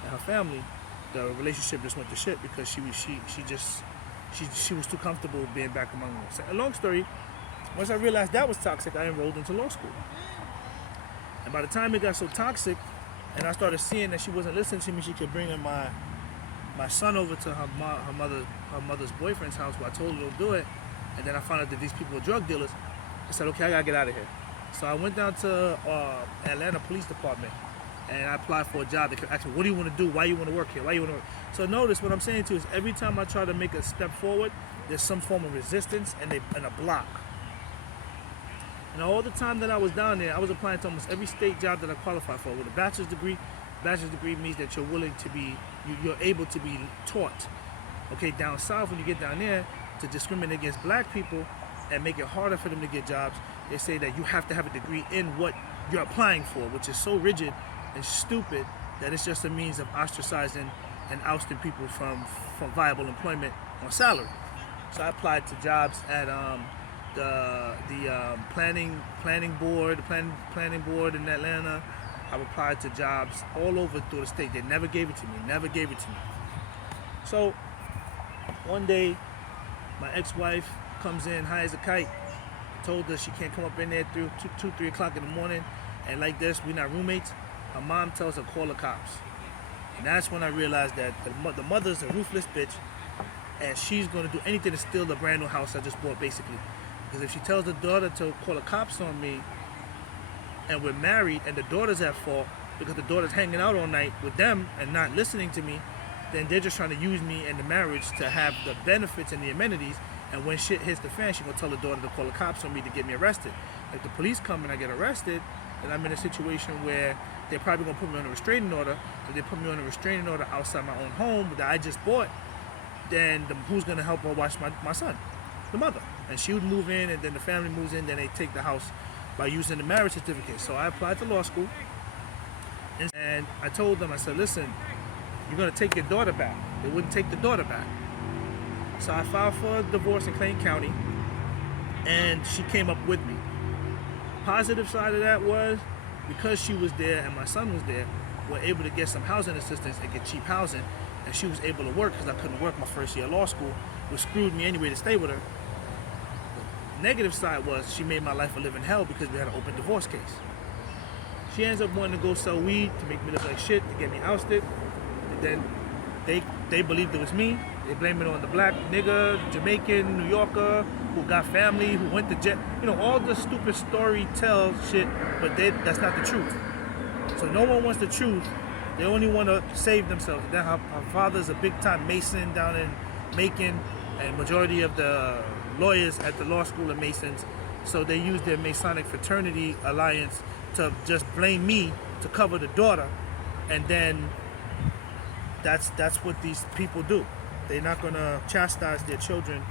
and her family, the relationship just went to shit because she was too comfortable being back among them. So, a long story, once I realized that was toxic, I enrolled into law school. And by the time it got so toxic, and I started seeing that she wasn't listening to me, she could bring in my son over to her mother's boyfriend's house, where I told her don't do it. And then I found out that these people were drug dealers. I said, okay, I gotta get out of here. So I went down to Atlanta Police Department, and I applied for a job. They asked me, what do you want to do? Why you want to work here? Why you want to work? So notice what I'm saying to you is every time I try to make a step forward, there's some form of resistance and a block. And all the time that I was down there, I was applying to almost every state job that I qualified for. With a bachelor's degree means that you're willing to be, you're able to be taught. Okay, down south, when you get down there, to discriminate against black people and make it harder for them to get jobs, they say that you have to have a degree in what you're applying for, which is so rigid and stupid that it's just a means of ostracizing and ousting people from viable employment on salary. So I applied to jobs at the planning board in Atlanta. I applied to jobs all over through the state. They never gave it to me. So one day, my ex-wife comes in, high as a kite. Told her she can't come up in there 3 o'clock in the morning, and like this, we're not roommates. Her mom tells her call the cops, and that's when I realized that the mother's a ruthless bitch, and she's gonna do anything to steal the brand new house I just bought, basically. Because if she tells the daughter to call the cops on me, and we're married, and the daughter's at fault because the daughter's hanging out all night with them and not listening to me, then they're just trying to use me and the marriage to have the benefits and the amenities. And when shit hits the fan, she's gonna tell the daughter to call the cops on me to get me arrested. If the police come and I get arrested, then I'm in a situation where they're probably gonna put me on a restraining order. If they put me on a restraining order outside my own home that I just bought, then who's gonna help her watch my son? The mother. And she would move in, and then the family moves in, then they take the house by using the marriage certificate. So I applied to law school, and I told them, I said, listen, you're gonna take your daughter back. They wouldn't take the daughter back. So I filed for a divorce in Clayton County, and she came up with me. Positive side of that was, because she was there and my son was there, we're able to get some housing assistance and get cheap housing, and she was able to work because I couldn't work my first year of law school, which screwed me anyway to stay with her. The negative side was she made my life a living hell because we had an open divorce case. She ends up wanting to go sell weed to make me look like shit, to get me ousted, and then they believed it was me. They blame it on the black nigga, Jamaican, New Yorker, who got family, who went to jet. You know, all the stupid story tell shit, but that's not the truth. So no one wants the truth. They only want to save themselves. Then her father's a big time Mason down in Macon, and majority of the lawyers at the law school are Masons. So they use their Masonic fraternity alliance to just blame me to cover the daughter, and then that's what these people do. They're not going to chastise their children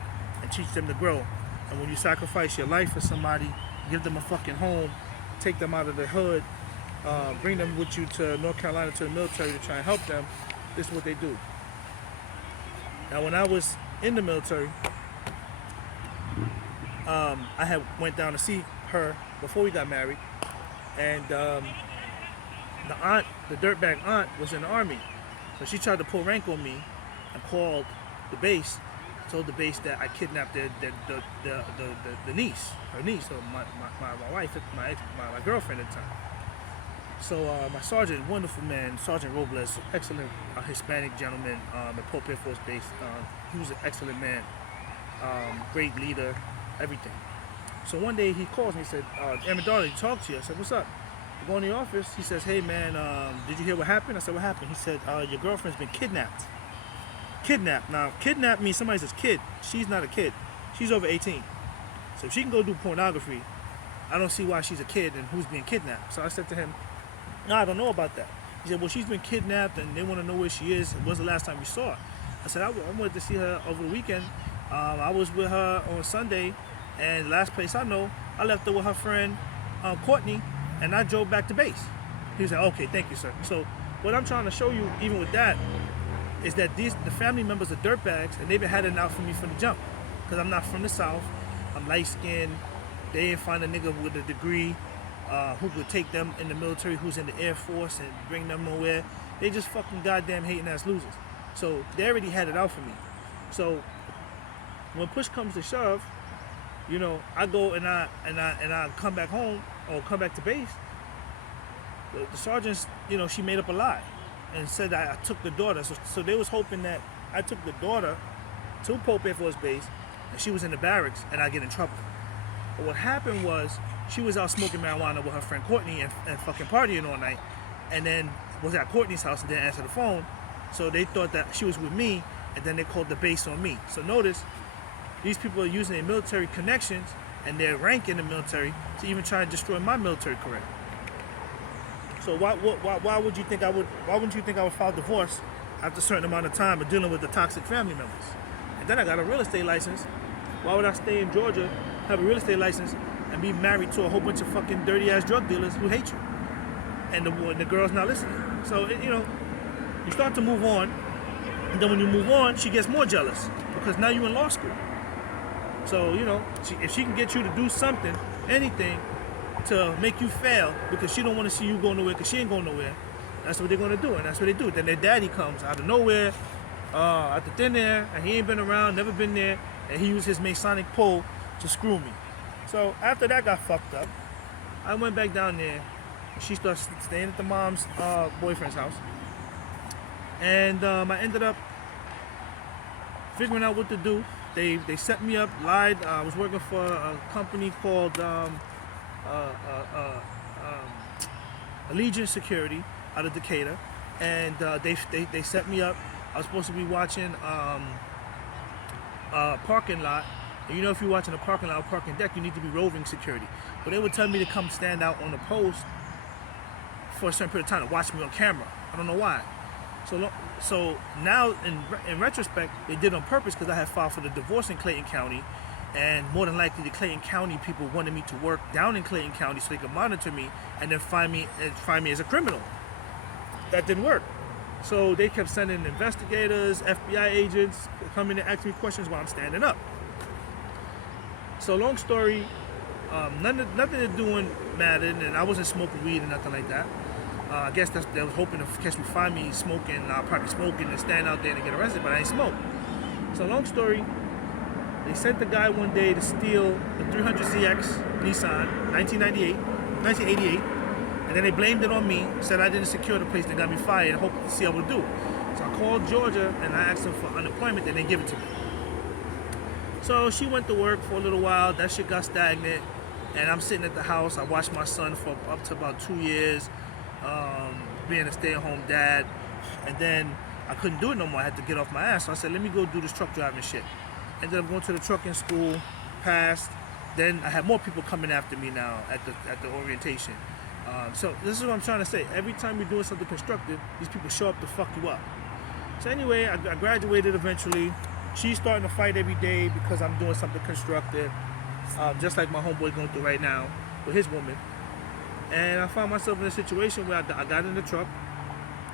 and teach them to grow. And when you sacrifice your life for somebody, give them a fucking home, take them out of the hood, bring them with you to North Carolina to the military to try and help them, this is what they do. Now, when I was in the military, I had went down to see her before we got married, and the dirtbag aunt was in the Army. So she tried to pull rank on me and called the base, told the base that I kidnapped the niece, her niece, so my wife, my girlfriend at the time. So my sergeant, wonderful man, Sergeant Robles, excellent Hispanic gentleman at Pope Air Force Base. He was an excellent man, great leader, everything. So one day he calls me, he said, Amendarla, he talked to you. I said, what's up? I go in the office, he says, hey man, did you hear what happened? I said, what happened? He said, your girlfriend's been kidnapped. Kidnapped. Now, kidnap means somebody's a kid. She's not a kid. She's over 18. So if she can go do pornography, I don't see why she's a kid and who's being kidnapped. So I said to him, no, I don't know about that. He said, well, she's been kidnapped and they want to know where she is. When's the last time you saw her? I said, I wanted to see her over the weekend. I was with her on Sunday, and the last place I know, I left her with her friend, Courtney, and I drove back to base. He was like, okay, thank you, sir. So what I'm trying to show you, even with that, is that the family members are dirtbags, and they've been had it out for me from the jump. Because I'm not from the South, I'm light-skinned, They didn't find a nigga with a degree who could take them in the military, who's in the Air Force, and bring them nowhere. They just fucking goddamn hating ass losers. So they already had it out for me. So when push comes to shove, you know, I go and I come back home or come back to base. The sergeants, you know, she made up a lie and said that I took the daughter. So they was hoping that I took the daughter to Pope Air Force Base and she was in the barracks and I get in trouble. But what happened was she was out smoking marijuana with her friend Courtney and fucking partying all night, and then was at Courtney's house and didn't answer the phone. So they thought that she was with me, and then they called the base on me. So notice, these people are using their military connections and their rank in the military to even try and destroy my military career. So why would you think I would? Why wouldn't you think I would file divorce after a certain amount of time of dealing with the toxic family members? And then I got a real estate license. Why would I stay in Georgia, have a real estate license, and be married to a whole bunch of fucking dirty ass drug dealers who hate you? And the girl's not listening. So you know, you start to move on, and then when you move on, she gets more jealous because now you're in law school. So you know, if she can get you to do something, anything, to make you fail because she don't want to see you go nowhere because she ain't going nowhere, that's what they're going to do, and that's what they do. Then their daddy comes out of nowhere, out the thin air, and he ain't been around, never been there, and he used his Masonic pole to screw me. So after that got fucked up, I went back down there. She started staying at the mom's boyfriend's house, and I ended up figuring out what to do. They set me up, lied. I was working for a company called Allegiance Security out of Decatur, and they set me up. I was supposed to be watching a parking lot. And you know, if you're watching a parking lot or parking deck, you need to be roving security. But they would tell me to come stand out on the post for a certain period of time to watch me on camera. I don't know why. So now, in retrospect, they did on purpose because I had filed for the divorce in Clayton County, and more than likely the Clayton County people wanted me to work down in Clayton County so they could monitor me and then find me as a criminal. That didn't work. So they kept sending investigators, FBI agents, coming to ask me questions while I'm standing up. So long story, nothing to doing mattered, and I wasn't smoking weed or nothing like that. I guess they was hoping to catch me, find me smoking. I'll probably smoking and stand out there and get arrested, but I ain't smoke. So long story, they sent the guy one day to steal the 300ZX Nissan, 1988, and then they blamed it on me, said I didn't secure the place, they got me fired, and hoped to see how I would do. So I called Georgia and I asked them for unemployment, and they give it to me. So she went to work for a little while, that shit got stagnant, and I'm sitting at the house. I watched my son for up to about 2 years, being a stay-at-home dad, and then I couldn't do it no more. I had to get off my ass, so I said, let me go do this truck driving shit. Ended up going to the trucking school, passed. Then I had more people coming after me now at the orientation. So this is what I'm trying to say. Every time you're doing something constructive, these people show up to fuck you up. So anyway, I graduated eventually. She's starting to fight every day because I'm doing something constructive, just like my homeboy going through right now with his woman. And I found myself in a situation where I got in the truck.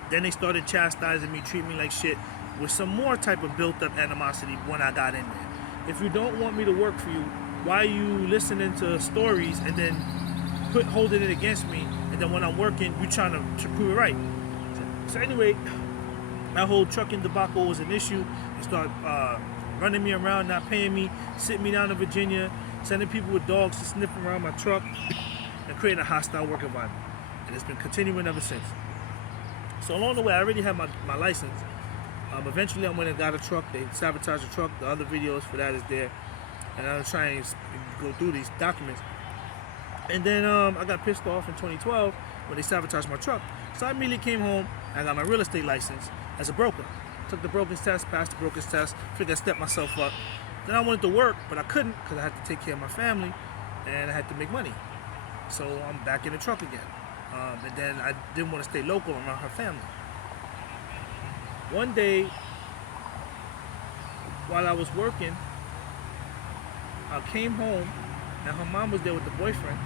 Then they started chastising me, treating me like shit, with some more type of built-up animosity when I got in there. If you don't want me to work for you, why are you listening to stories and then holding it against me, and then when I'm working, you trying to prove it right? So anyway, that whole trucking debacle was an issue. They started running me around, not paying me, sitting me down in Virginia, sending people with dogs to sniff around my truck, and creating a hostile work environment. And it's been continuing ever since. So along the way, I already had my license. Eventually, I went and got a truck. They sabotaged the truck. The other videos for that is there. And I was trying to go through these documents. And then I got pissed off in 2012 when they sabotaged my truck. So I immediately came home and I got my real estate license as a broker. Took the broker's test, passed the broker's test, figured I stepped myself up. Then I wanted to work, but I couldn't because I had to take care of my family and I had to make money. So I'm back in the truck again. And then I didn't want to stay local around her family. One day, while I was working, I came home and her mom was there with the boyfriend,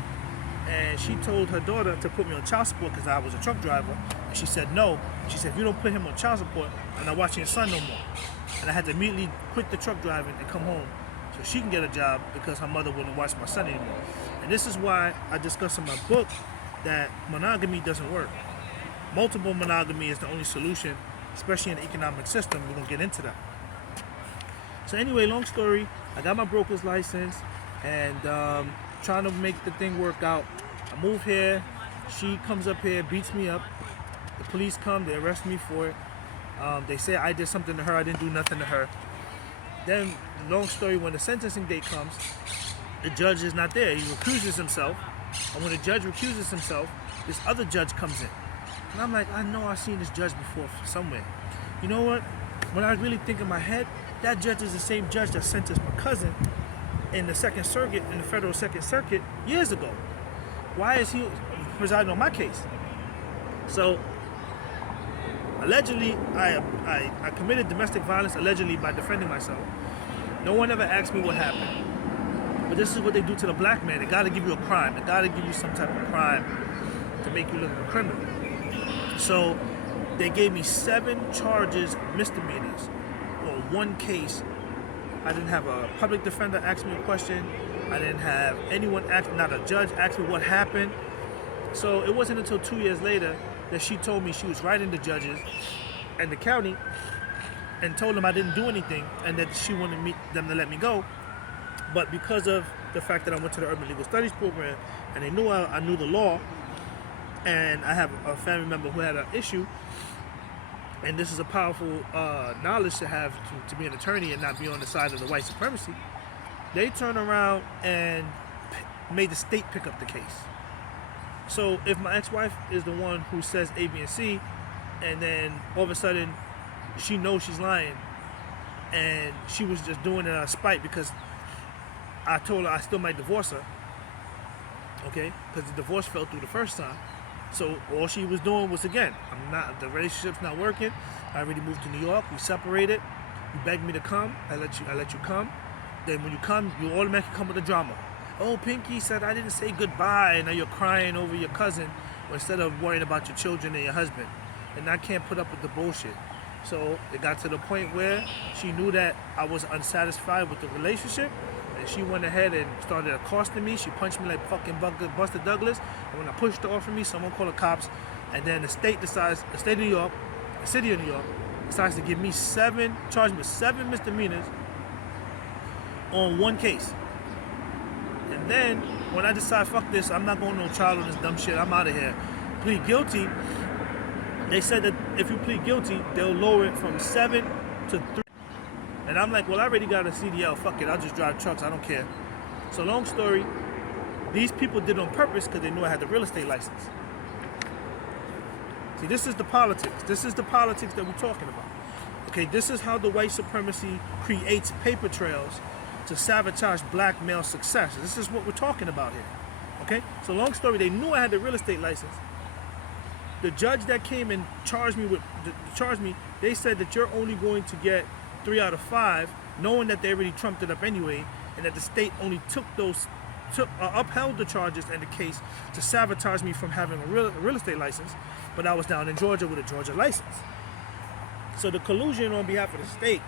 and she told her daughter to put me on child support because I was a truck driver, and she said no. She said, if you don't put him on child support, I'm not watching your son no more. And I had to immediately quit the truck driving and come home so she can get a job because her mother wouldn't watch my son anymore. And this is why I discuss in my book that monogamy doesn't work. Multiple monogamy is the only solution, especially in the economic system. We're going to get into that. So anyway, long story, I got my broker's license and trying to make the thing work out. I move here, she comes up here, beats me up. The police come, they arrest me for it. They say I did something to her, I didn't do nothing to her. Then, long story, when the sentencing date comes, the judge is not there. He recuses himself. And when the judge recuses himself, this other judge comes in. And I'm like, I know I've seen this judge before somewhere. You know what? When I really think in my head, that judge is the same judge that sentenced my cousin in the Second Circuit, in the Federal Second Circuit, years ago. Why is he presiding on my case? So, allegedly, I committed domestic violence, allegedly, by defending myself. No one ever asked me what happened. But this is what they do to the black man. They gotta give you a crime. They gotta give you some type of crime to make you look like a criminal. So, they gave me 7 charges, misdemeanors, on one case. I didn't have a public defender ask me a question. I didn't have anyone not a judge ask me what happened. So it wasn't until 2 years later that she told me she was writing the judges and the county and told them I didn't do anything and that she wanted them to let me go. But because of the fact that I went to the Urban Legal Studies program and they knew I knew the law, and I have a family member who had an issue, and this is a powerful knowledge to have to be an attorney and not be on the side of the white supremacy, they turned around and made the state pick up the case. So if my ex-wife is the one who says A, B, and C, and then all of a sudden she knows she's lying, and she was just doing it out of spite because I told her I still might divorce her, okay, because the divorce fell through the first time. So all she was doing was, again, the relationship's not working. I already moved to New York. We separated. You begged me to come. I let you come. Then when you come, you automatically come with the drama. Oh, Pinky said I didn't say goodbye, and now you're crying over your cousin instead of worrying about your children and your husband. And I can't put up with the bullshit. So it got to the point where she knew that I was unsatisfied with the relationship, and she went ahead and started accosting me. She punched me like fucking Buster Douglas. And when I pushed her off of me, someone called the cops. And then the state of New York, the city of New York, decides to give me charge me with 7 misdemeanors on one case. And then when I decide, fuck this, I'm not going to no trial on this dumb shit, I'm out of here, plead guilty, they said that if you plead guilty, they'll lower it from 7 to 3. And I'm like, well, I already got a CDL, fuck it, I'll just drive trucks, I don't care. So long story, these people did it on purpose because they knew I had the real estate license. See, this is the politics. This is the politics that we're talking about. Okay, this is how the white supremacy creates paper trails to sabotage black male success. This is what we're talking about here. Okay, so long story, they knew I had the real estate license. The judge that came and charged me, they said that you're only going to get 3 out of 5, knowing that they already trumped it up anyway, and that the state only upheld the charges and the case to sabotage me from having a real estate license, but I was down in Georgia with a Georgia license. So the collusion on behalf of the state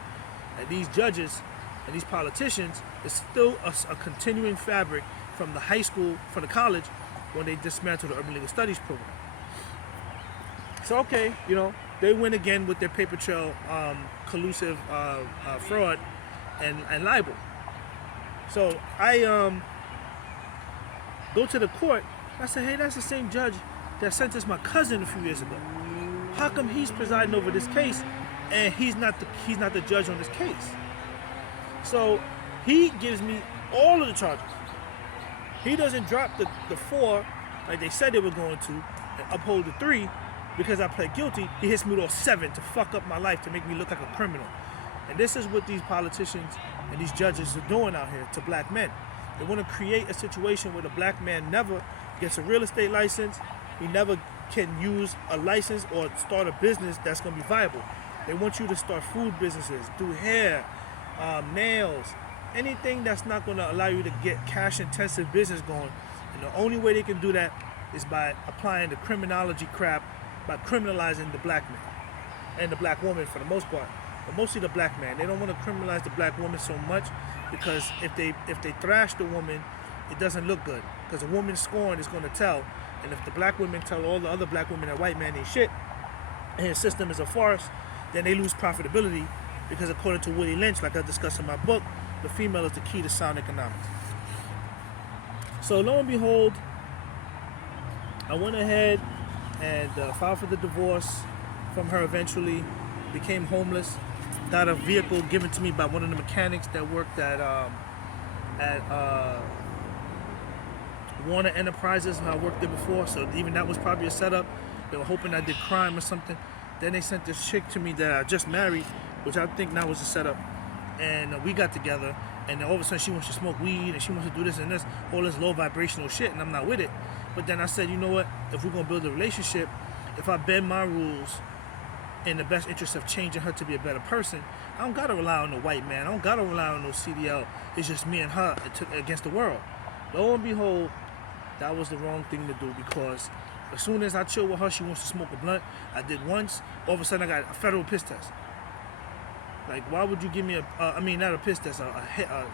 and these judges and these politicians is still a continuing fabric from the high school, from the college, when they dismantled the Urban Legal Studies program. So okay, they win again with their paper trail collusive fraud and libel. So I go to the court. I say, hey, that's the same judge that sentenced my cousin a few years ago. How come he's presiding over this case and he's not the judge on this case? So he gives me all of the charges. He doesn't drop the 4 like they said they were going to and uphold the 3 because I pled guilty. He hits me with all 7 to fuck up my life, to make me look like a criminal. And this is what these politicians and these judges are doing out here to black men. They want to create a situation where the black man never gets a real estate license. He never can use a license or start a business that's going to be viable. They want you to start food businesses, do hair, nails, anything that's not going to allow you to get cash-intensive business going. And the only way they can do that is by applying the criminology crap, by criminalizing the black man and the black woman for the most part, but mostly the black man. They don't want to criminalize the black woman so much because if they thrash the woman, it doesn't look good. Because a woman scorned is going to tell, and if the black women tell all the other black women that white man ain't shit, and his system is a farce, then they lose profitability. Because according to Willie Lynch, like I discussed in my book, the female is the key to sound economics. So lo and behold, I went ahead and filed for the divorce from her eventually, became homeless, got a vehicle given to me by one of the mechanics that worked at Warner Enterprises, and I worked there before, so even that was probably a setup. They were hoping I did crime or something. Then they sent this chick to me that I just married, which I think now was a setup, and we got together, and then all of a sudden she wants to smoke weed, and she wants to do this and this, all this low vibrational shit, and I'm not with it. But then I said, you know what, if we're going to build a relationship, if I bend my rules in the best interest of changing her to be a better person, I don't got to rely on no white man, I don't got to rely on no CDL, it's just me and her against the world. Lo and behold, that was the wrong thing to do, because as soon as I chill with her, she wants to smoke a blunt. I did once, all of a sudden I got a federal piss test. Like, why would you give me not a piss test, a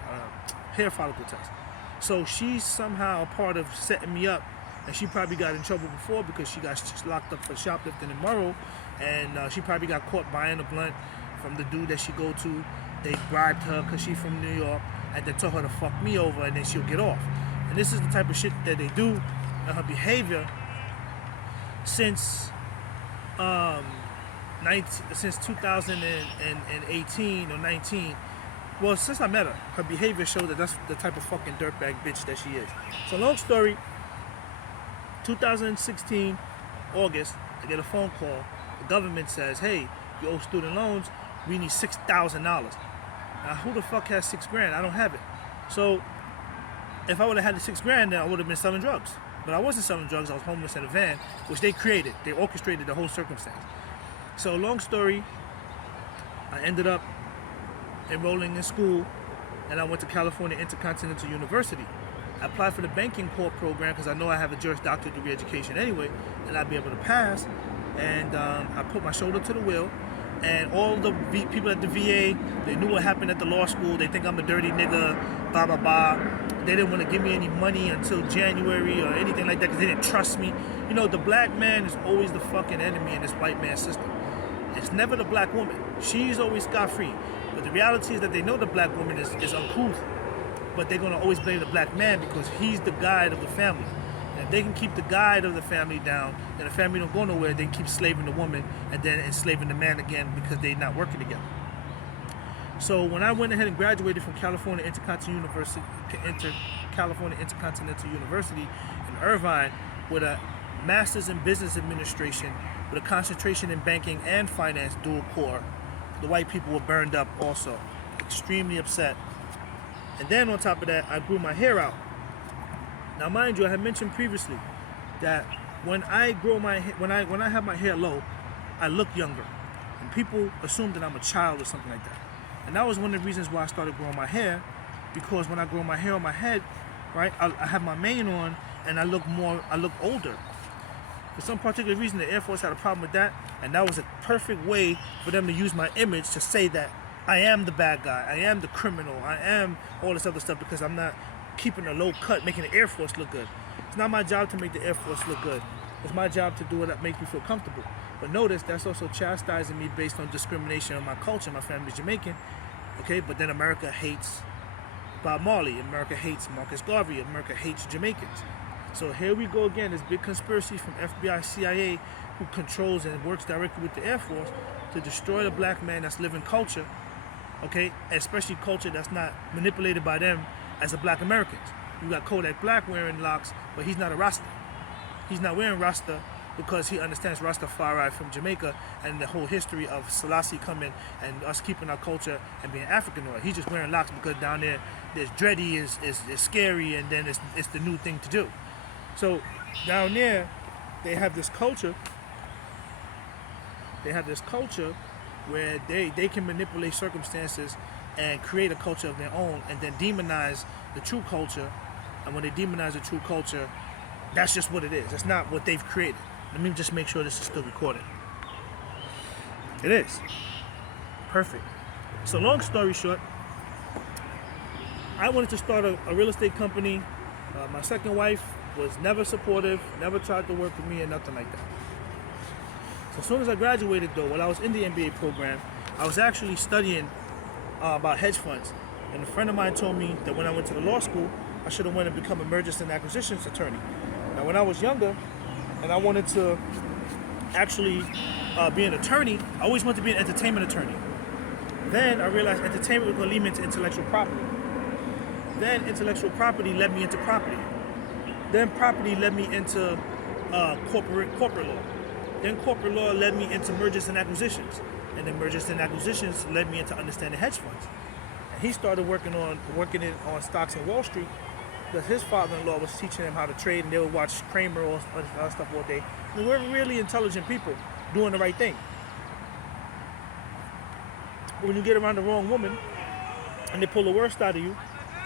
hair follicle test? So she's somehow a part of setting me up, and she probably got in trouble before because she got locked up for shoplifting in Murrow, and she probably got caught buying a blunt from the dude that she go to. They bribed her because she's from New York, and they told her to fuck me over, and then she'll get off. And this is the type of shit that they do, and her behavior since 2018 or 19, well, since I met her, her behavior showed that that's the type of fucking dirtbag bitch that she is. So long story, 2016, August, I get a phone call. The government says, hey, you owe student loans, we need $6,000. Now, who the fuck has $6,000? I don't have it. So, if I would have had the $6,000, then I would have been selling drugs. But I wasn't selling drugs, I was homeless in a van, which they created. They orchestrated the whole circumstance. So long story, I ended up enrolling in school, and I went to California Intercontinental University. I applied for the banking corps program because I know I have a Juris Doctorate degree education anyway, and I'd be able to pass. And I put my shoulder to the wheel, and all the people at the VA, they knew what happened at the law school. They think I'm a dirty nigga, blah, blah, blah. They didn't want to give me any money until January or anything like that because they didn't trust me. You know, the black man is always the fucking enemy in this white man system. It's never the black woman. She's always scot-free. But the reality is that they know the black woman is uncouth, but they're going to always blame the black man because he's the guide of the family. And if they can keep the guide of the family down, then the family don't go nowhere. They keep slaving the woman and then enslaving the man again because they're not working together. So when I went ahead and graduated from California Intercontinental University in Irvine with a master's in business administration with a concentration in banking and finance, dual core, the white people were burned up also, extremely upset. And then on top of that, I grew my hair out. Now mind you, I had mentioned previously that when I grow my when I have my hair low, I look younger, and people assume that I'm a child or something like that. And that was one of the reasons why I started growing my hair, because when I grow my hair on my head, right, I have my mane on, and I look older. For some particular reason, the Air Force had a problem with that, and that was a perfect way for them to use my image to say that I am the bad guy, I am the criminal, I am all this other stuff, because I'm not keeping a low cut, making the Air Force look good. It's not my job to make the Air Force look good. It's my job to do what that makes me feel comfortable. But notice, that's also chastising me based on discrimination of my culture. My family's Jamaican, okay? But then America hates Bob Marley. America hates Marcus Garvey. America hates Jamaicans. So here we go again, this big conspiracy from FBI, CIA, who controls and works directly with the Air Force to destroy the black man that's living culture, okay? Especially culture that's not manipulated by them as a black Americans. You got Kodak Black wearing locks, but he's not a Rasta. He's not wearing Rasta because he understands Rastafari from Jamaica and the whole history of Selassie coming and us keeping our culture and being Africanoid. He's just wearing locks because down there's dready is scary, and then it's the new thing to do. So down there, they have this culture. They have this culture where they can manipulate circumstances and create a culture of their own, and then demonize the true culture. And when they demonize the true culture, that's just what it is. It's not what they've created. Let me just make sure this is still recorded. It is. Perfect. So long story short, I wanted to start a real estate company. My second wife was never supportive, never tried to work with me or nothing like that. So as soon as I graduated though, while I was in the MBA program, I was actually studying about hedge funds. And a friend of mine told me that when I went to the law school, I should have went and become a mergers and acquisitions attorney. Now when I was younger and I wanted to actually be an attorney, I always wanted to be an entertainment attorney. Then I realized entertainment was going to lead me into intellectual property. Then intellectual property led me into property. Then property led me into corporate law. Then corporate law led me into mergers and acquisitions. And then mergers and acquisitions led me into understanding hedge funds. And he started working it on stocks in Wall Street because his father-in-law was teaching him how to trade, and they would watch Kramer or other stuff all day. And we're really intelligent people doing the right thing. But when you get around the wrong woman and they pull the worst out of you,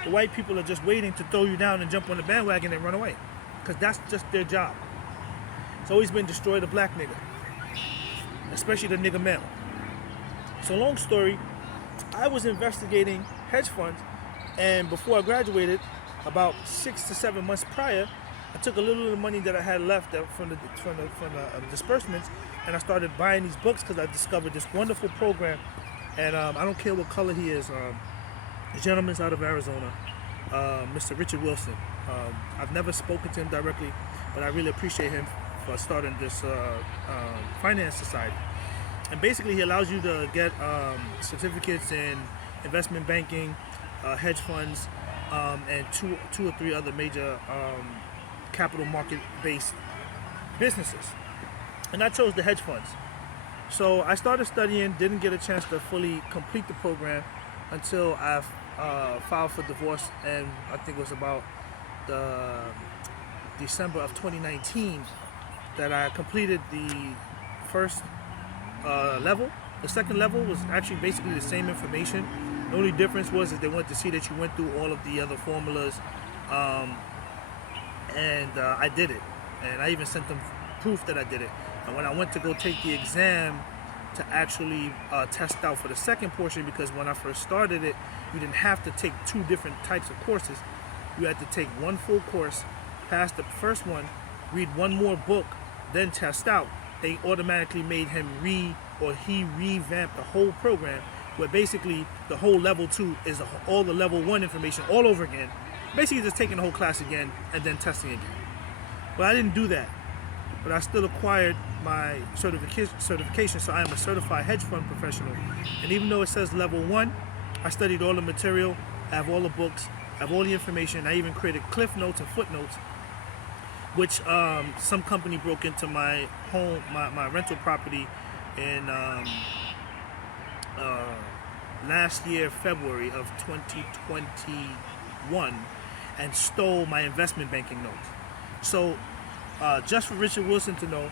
the white people are just waiting to throw you down and jump on the bandwagon and run away. Because that's just their job. It's always been destroy the black nigga. Especially the nigga male. So long story, I was investigating hedge funds, and before I graduated, about 6 to 7 months prior, I took a little of the money that I had left from the disbursements, and I started buying these books because I discovered this wonderful program. And I don't care what color he is. The gentleman's out of Arizona, Mr. Richard Wilson. I've never spoken to him directly, but I really appreciate him for starting this finance society. And basically he allows you to get certificates in investment banking, hedge funds, and two or three other major capital market based businesses. And I chose the hedge funds. So I started studying, didn't get a chance to fully complete the program until I filed for divorce, and I think it was about the December of 2019 that I completed the first level. The second level was actually basically the same information. The only difference was that they wanted to see that you went through all of the other formulas, and I did it. And I even sent them proof that I did it. And when I went to go take the exam to actually test out for the second portion, because when I first started it, you didn't have to take two different types of courses. You had to take one full course, pass the first one, read one more book, then test out. They automatically made him he revamped the whole program, where basically the whole level 2 is all the level 1 information all over again. Basically just taking the whole class again and then testing again. But I didn't do that. But I still acquired my certification, so I am a certified hedge fund professional. And even though it says level 1, I studied all the material, I have all the books, I have all the information. I even created cliff notes and footnotes, which some company broke into my home, my rental property in last year, February of 2021, and stole my investment banking notes. So just for Richard Wilson to know,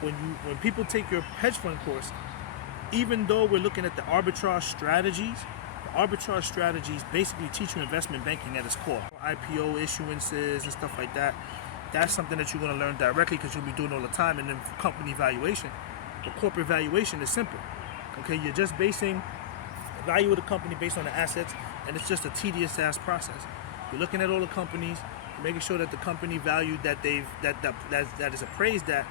when people take your hedge fund course, even though we're looking at the arbitrage strategies basically teach you investment banking at its core. IPO issuances and stuff like that. That's something that you're going to learn directly because you'll be doing all the time. And then for company valuation, the corporate valuation is simple. Okay, you're just basing the value of the company based on the assets, and it's just a tedious ass process. You're looking at all the companies, making sure that the company value that is appraised at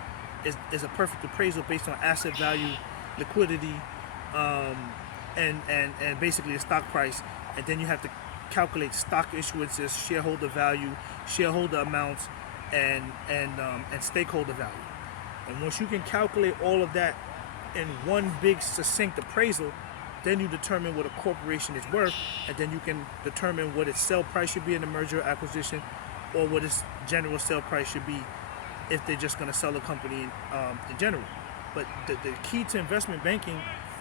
is a perfect appraisal based on asset value, liquidity, and basically the stock price. And then you have to calculate stock issuances, shareholder value, shareholder amounts, and stakeholder value. And once you can calculate all of that in one big succinct appraisal, then you determine what a corporation is worth, and then you can determine what its sale price should be in a merger or acquisition, or what its general sale price should be if they're just going to sell the company in general. But the key to investment banking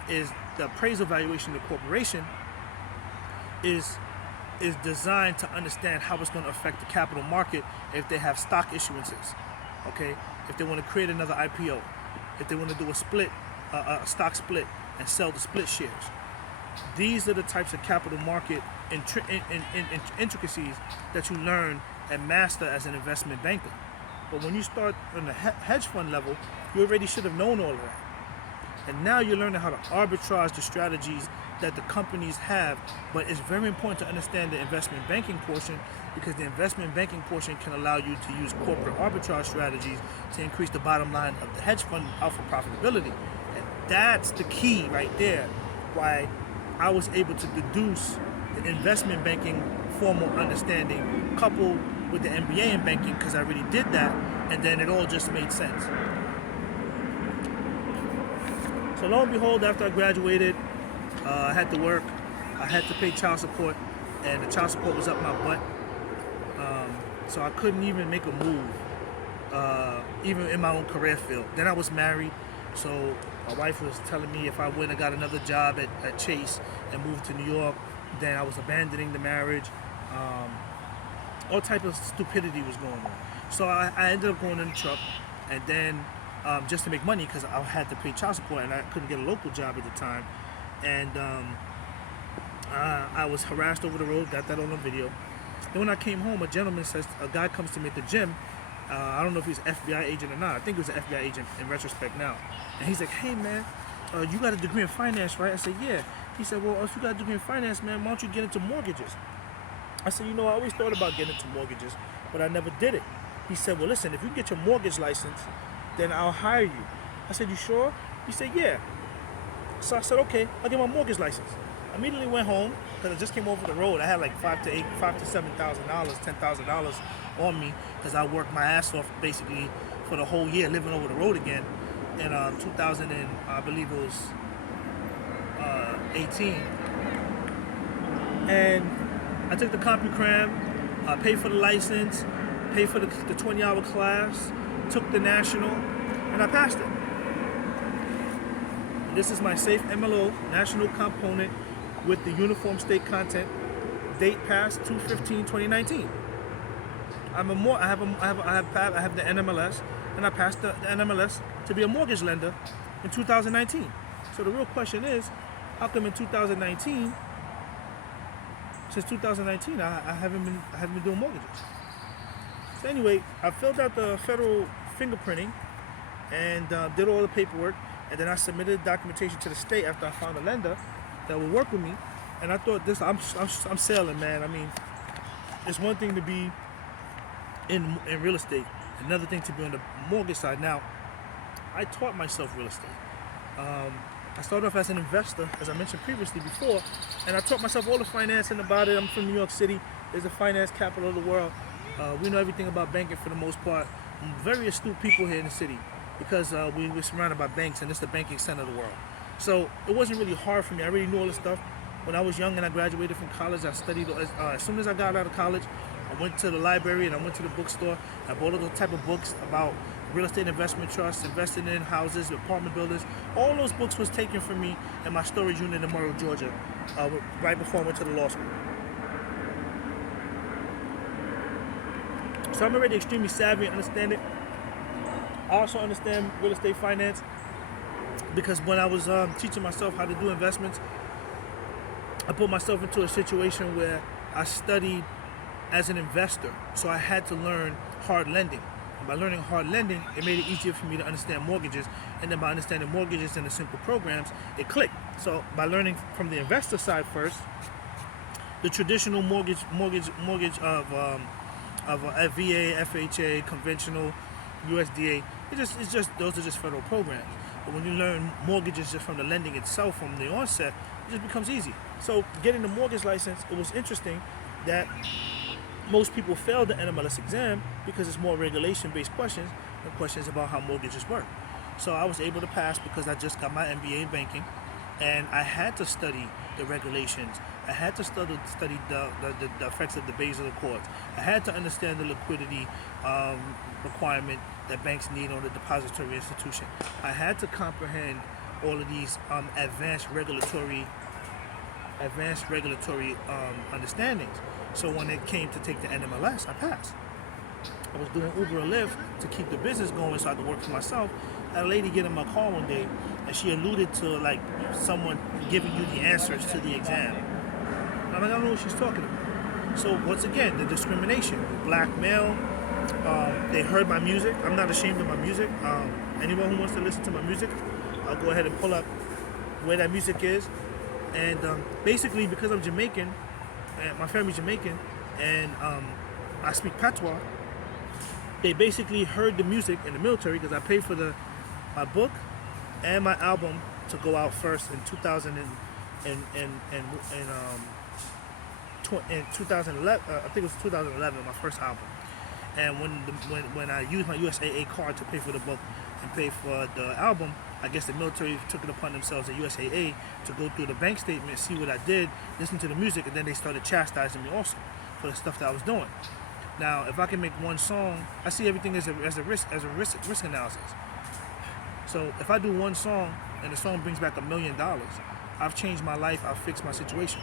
is the appraisal valuation of the corporation is designed to understand how it's going to affect the capital market if they have stock issuances, okay? If they want to create another IPO, if they want to do a split, a stock split, and sell the split shares. These are the types of capital market intricacies that you learn and master as an investment banker. But when you start on the hedge fund level, you already should have known all of that. And now you're learning how to arbitrage the strategies that the companies have. But it's very important to understand the investment banking portion, because the investment banking portion can allow you to use corporate arbitrage strategies to increase the bottom line of the hedge fund alpha profitability. And that's the key right there, why I was able to deduce the investment banking formal understanding coupled with the MBA in banking, because I really did that, and then it all just made sense. So lo and behold, after I graduated, I had to work, I had to pay child support, and the child support was up my butt. So I couldn't even make a move, even in my own career field. Then I was married, so my wife was telling me if I went and got another job at Chase and moved to New York, then I was abandoning the marriage. All type of stupidity was going on. So I ended up going in the truck, and then just to make money, because I had to pay child support and I couldn't get a local job at the time. And I was harassed over the road, got that on the video. Then when I came home, a guy comes to me at the gym. I don't know if he's an FBI agent or not. I think he was an FBI agent in retrospect now. And he's like, hey man, you got a degree in finance, right? I said, yeah. He said, well, if you got a degree in finance, man, why don't you get into mortgages? I said, I always thought about getting into mortgages, but I never did it. He said, well, listen, if you get your mortgage license, then I'll hire you. I said, you sure? He said, yeah. So I said, okay, I'll get my mortgage license. I immediately went home, because I just came over the road. I had like $5,000 to $7,000, $10,000 on me, because I worked my ass off basically for the whole year living over the road again. In 2000, and I believe it was 18. And I took the CompuCram, paid for the license, paid for the 20-hour class, took the national, and I passed it. And this is my safe MLO national component with the uniform state content. Date passed 2/15/2019. I have the NMLS, and I passed the NMLS to be a mortgage lender in 2019. So the real question is, how come in 2019? Since 2019, I haven't been doing mortgages. So anyway, I filled out the federal fingerprinting and did all the paperwork, and then I submitted documentation to the state after I found a lender that would work with me. And I thought, I'm sailing, man. I mean, it's one thing to be in real estate, another thing to be on the mortgage side. Now, I taught myself real estate. I started off as an investor, as I mentioned previously before, and I taught myself all the financing about it. I'm from New York City. It's the finance capital of the world. We know everything about banking for the most part. Very astute people here in the city, because we're surrounded by banks, and it's the banking center of the world. So it wasn't really hard for me. I already knew all this stuff. When I was young and I graduated from college, I studied. As soon as I got out of college, I went to the library and I went to the bookstore. I bought all the type of books about real estate investment trusts, investing in houses, apartment buildings. All those books was taken from me in my storage unit in Murrow, Georgia, right before I went to the law school. So I'm already extremely savvy and understand it. I also understand real estate finance, because when I was teaching myself how to do investments, I put myself into a situation where I studied as an investor. So I had to learn hard lending. And by learning hard lending, it made it easier for me to understand mortgages. And then by understanding mortgages and the simple programs, it clicked. So by learning from the investor side first, the traditional mortgage of VA, FHA, conventional, USDA, it's just those are just federal programs. But when you learn mortgages just from the lending itself from the onset, it just becomes easy. So getting the mortgage license, it was interesting that most people fail the NMLS exam because it's more regulation-based questions and questions about how mortgages work. So I was able to pass because I just got my MBA in banking, and I had to study the regulations. I had to study the effects of the Basel Accords. I had to understand the liquidity requirement that banks need on the depository institution. I had to comprehend all of these advanced regulatory understandings. So when it came to take the NMLS, I passed. I was doing Uber or Lyft to keep the business going so I could work for myself. I had a lady get in my car one day, and she alluded to like someone giving you the answers to the exam. I'm like, I don't know what she's talking about. So once again, the discrimination, the black male, they heard my music. I'm not ashamed of my music. Anyone who wants to listen to my music, I'll go ahead and pull up where that music is. And basically, because I'm Jamaican, and my family's Jamaican, and I speak patois, they basically heard the music in the military because I paid for my book and my album to go out first in 2011. I think it was 2011, my first album. And when I used my USAA card to pay for the book and pay for the album, I guess the military took it upon themselves at USAA to go through the bank statement, see what I did, listen to the music, and then they started chastising me also for the stuff that I was doing. Now, if I can make one song, I see everything as a risk analysis. So if I do one song and the song brings back $1 million, I've changed my life. I've fixed my situation.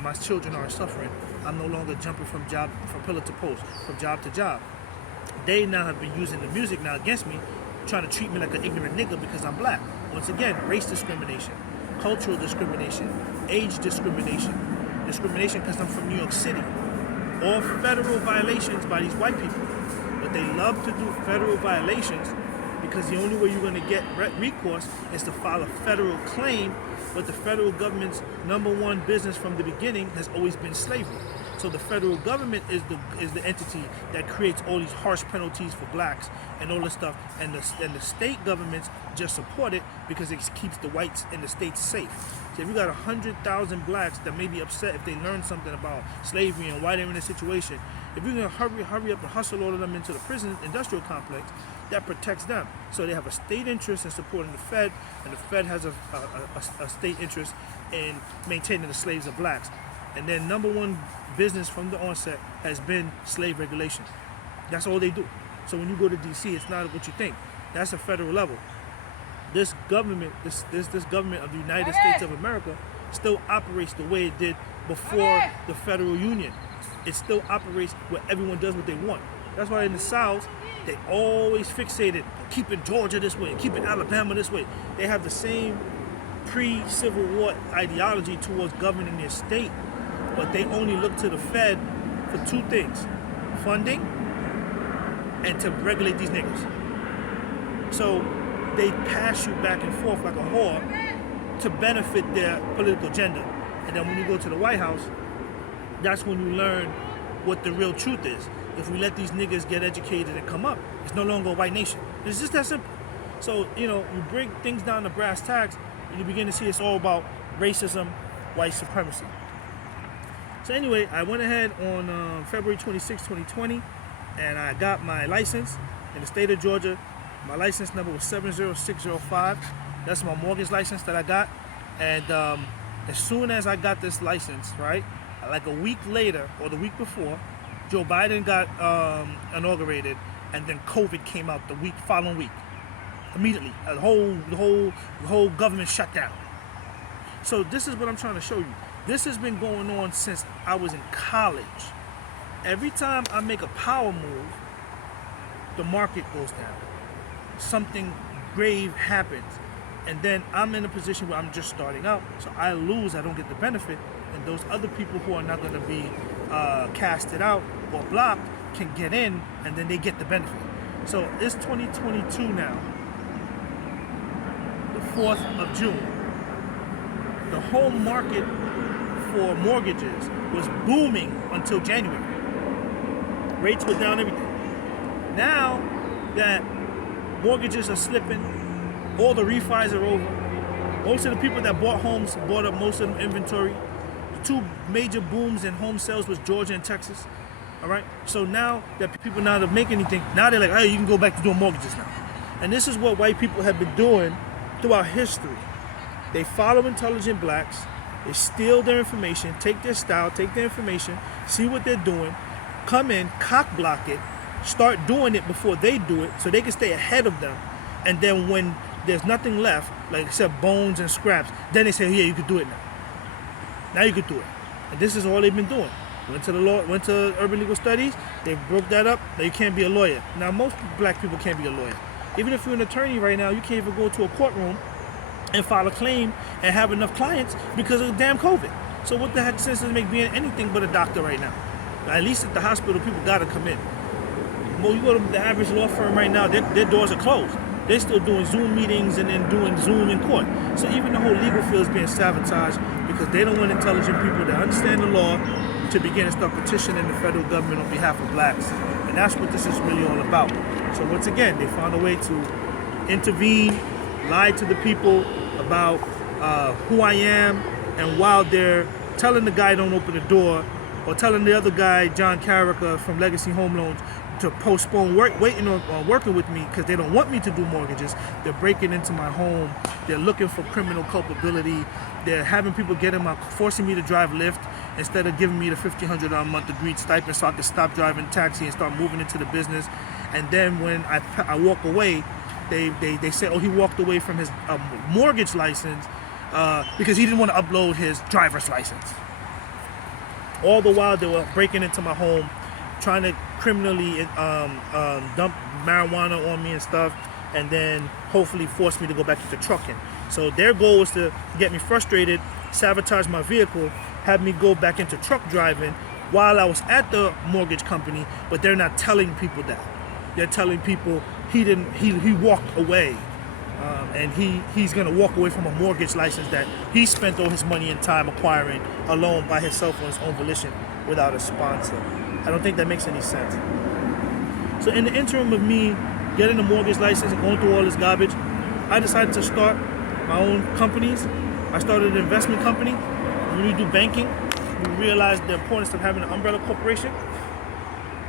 My children aren't suffering. I'm no longer jumping from pillar to post, from job to job. They now have been using the music now against me, trying to treat me like an ignorant nigga because I'm black. Once again, race discrimination, cultural discrimination, age discrimination because I'm from New York City. All federal violations by these white people. But they love to do federal violations because the only way you're going to get recourse is to file a federal claim. But the federal government's number one business from the beginning has always been slavery. So the federal government is the entity that creates all these harsh penalties for blacks and all this stuff, and the state governments just support it because it keeps the whites in the states safe. So if you got 100,000 blacks that may be upset if they learn something about slavery and why they're in this situation, if you're gonna hurry up and hustle all of them into the prison industrial complex, that protects them. So they have a state interest in supporting the Fed, and the Fed has a state interest in maintaining the slaves of blacks. And their number one business from the onset has been slave regulation. That's all they do. So when you go to DC, it's not what you think. That's a federal level. This government, this government of the United States of America still operates the way it did before the federal union. It still operates where everyone does what they want. That's why in the South, they always fixated keeping Georgia this way, keeping Alabama this way. They have the same pre-Civil War ideology towards governing their state, but they only look to the Fed for two things: funding and to regulate these niggas. So they pass you back and forth like a whore to benefit their political agenda. And then when you go to the White House, that's when you learn what the real truth is. If we let these niggas get educated and come up, it's no longer a white nation. It's just that simple. So, you break things down to brass tacks, and you begin to see it's all about racism, white supremacy. So anyway, I went ahead on February 26, 2020, and I got my license in the state of Georgia. My license number was 70605. That's my mortgage license that I got. And as soon as I got this license, right, like a week later or the week before, Joe Biden got inaugurated, and then COVID came out the following week. Immediately, the whole government shut down. So this is what I'm trying to show you. This has been going on since I was in college. Every time I make a power move, the market goes down. Something grave happens. And then I'm in a position where I'm just starting out. So I lose, I don't get the benefit. And those other people who are not going to be casted out or blocked can get in, and then they get the benefit. So it's 2022 now, the 4th of June. The home market for mortgages was booming until January. Rates were down, everything. Now that mortgages are slipping, all the refis are over. Most of the people that bought homes bought up most of the inventory. The two major booms in home sales was Georgia and Texas. All right. So now that people now don't make anything, now they're like, hey, you can go back to doing mortgages now. And this is what white people have been doing throughout history. They follow intelligent blacks. They steal their information, take their style, take their information, see what they're doing, come in, cock block it, start doing it before they do it so they can stay ahead of them. And then when there's nothing left, like except bones and scraps, then they say, yeah, you can do it now. Now you can do it. And this is all they've been doing. Went to the law, went to urban legal studies, they broke that up. Now you can't be a lawyer. Now most black people can't be a lawyer. Even if you're an attorney right now, you can't even go to a courtroom and file a claim and have enough clients because of damn COVID. So what the heck sense does it make being anything but a doctor right now? At least at the hospital, people gotta come in. Well, you go to the average law firm right now, their doors are closed. they're still doing Zoom meetings and then doing Zoom in court. So even the whole legal field is being sabotaged because they don't want intelligent people that understand the law to begin to start petitioning the federal government on behalf of blacks. And that's what this is really all about. So once again, they found a way to intervene, lie to the people about who I am, and while they're telling the guy don't open the door, or telling the other guy, John Carricker from Legacy Home Loans, to postpone waiting on working with me because they don't want me to do mortgages. They're breaking into my home. They're looking for criminal culpability. They're having people forcing me to drive Lyft instead of giving me the $1,500 a month agreed stipend so I can stop driving taxi and start moving into the business. And then when I walk away, they say, oh, he walked away from his mortgage license because he didn't want to upload his driver's license. All the while they were breaking into my home, trying to criminally dump marijuana on me and stuff, and then hopefully force me to go back into trucking. So their goal was to get me frustrated, sabotage my vehicle, have me go back into truck driving while I was at the mortgage company, but they're not telling people that. They're telling people he walked away, and he's gonna walk away from a mortgage license that he spent all his money and time acquiring alone by himself on his own volition without a sponsor. I don't think that makes any sense. So in the interim of me getting a mortgage license and going through all this garbage, I decided to start my own companies. I started an investment company. When we do banking, we realized the importance of having an umbrella corporation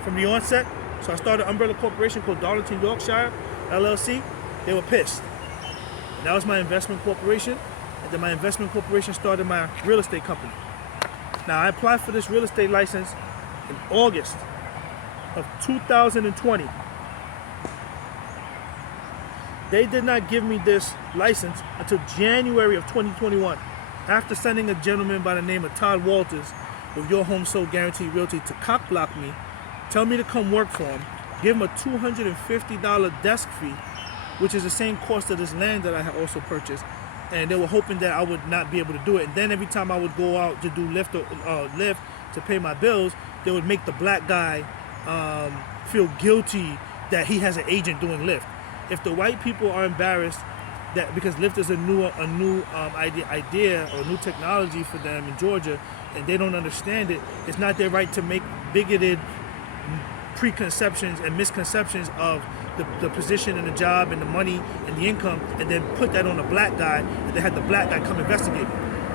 from the onset. So I started an umbrella corporation called Darlington Yorkshire LLC. They were pissed. And that was my investment corporation. And then my investment corporation started my real estate company. Now I applied for this real estate license in August of 2020. They did not give me this license until January of 2021, after sending a gentleman by the name of Todd Walters with Your Home Sold Guaranteed Realty to cockblock me, tell me to come work for him, give him a $250 desk fee, which is the same cost of this land that I had also purchased, and they were hoping that I would not be able to do it. And then every time I would go out to do Lyft to pay my bills, they would make the black guy feel guilty that he has an agent doing Lyft. If the white people are embarrassed that because Lyft is a new idea or new technology for them in Georgia, and they don't understand it, it's not their right to make bigoted preconceptions and misconceptions of the position and the job and the money and the income, and then put that on a black guy, and they had the black guy come investigate.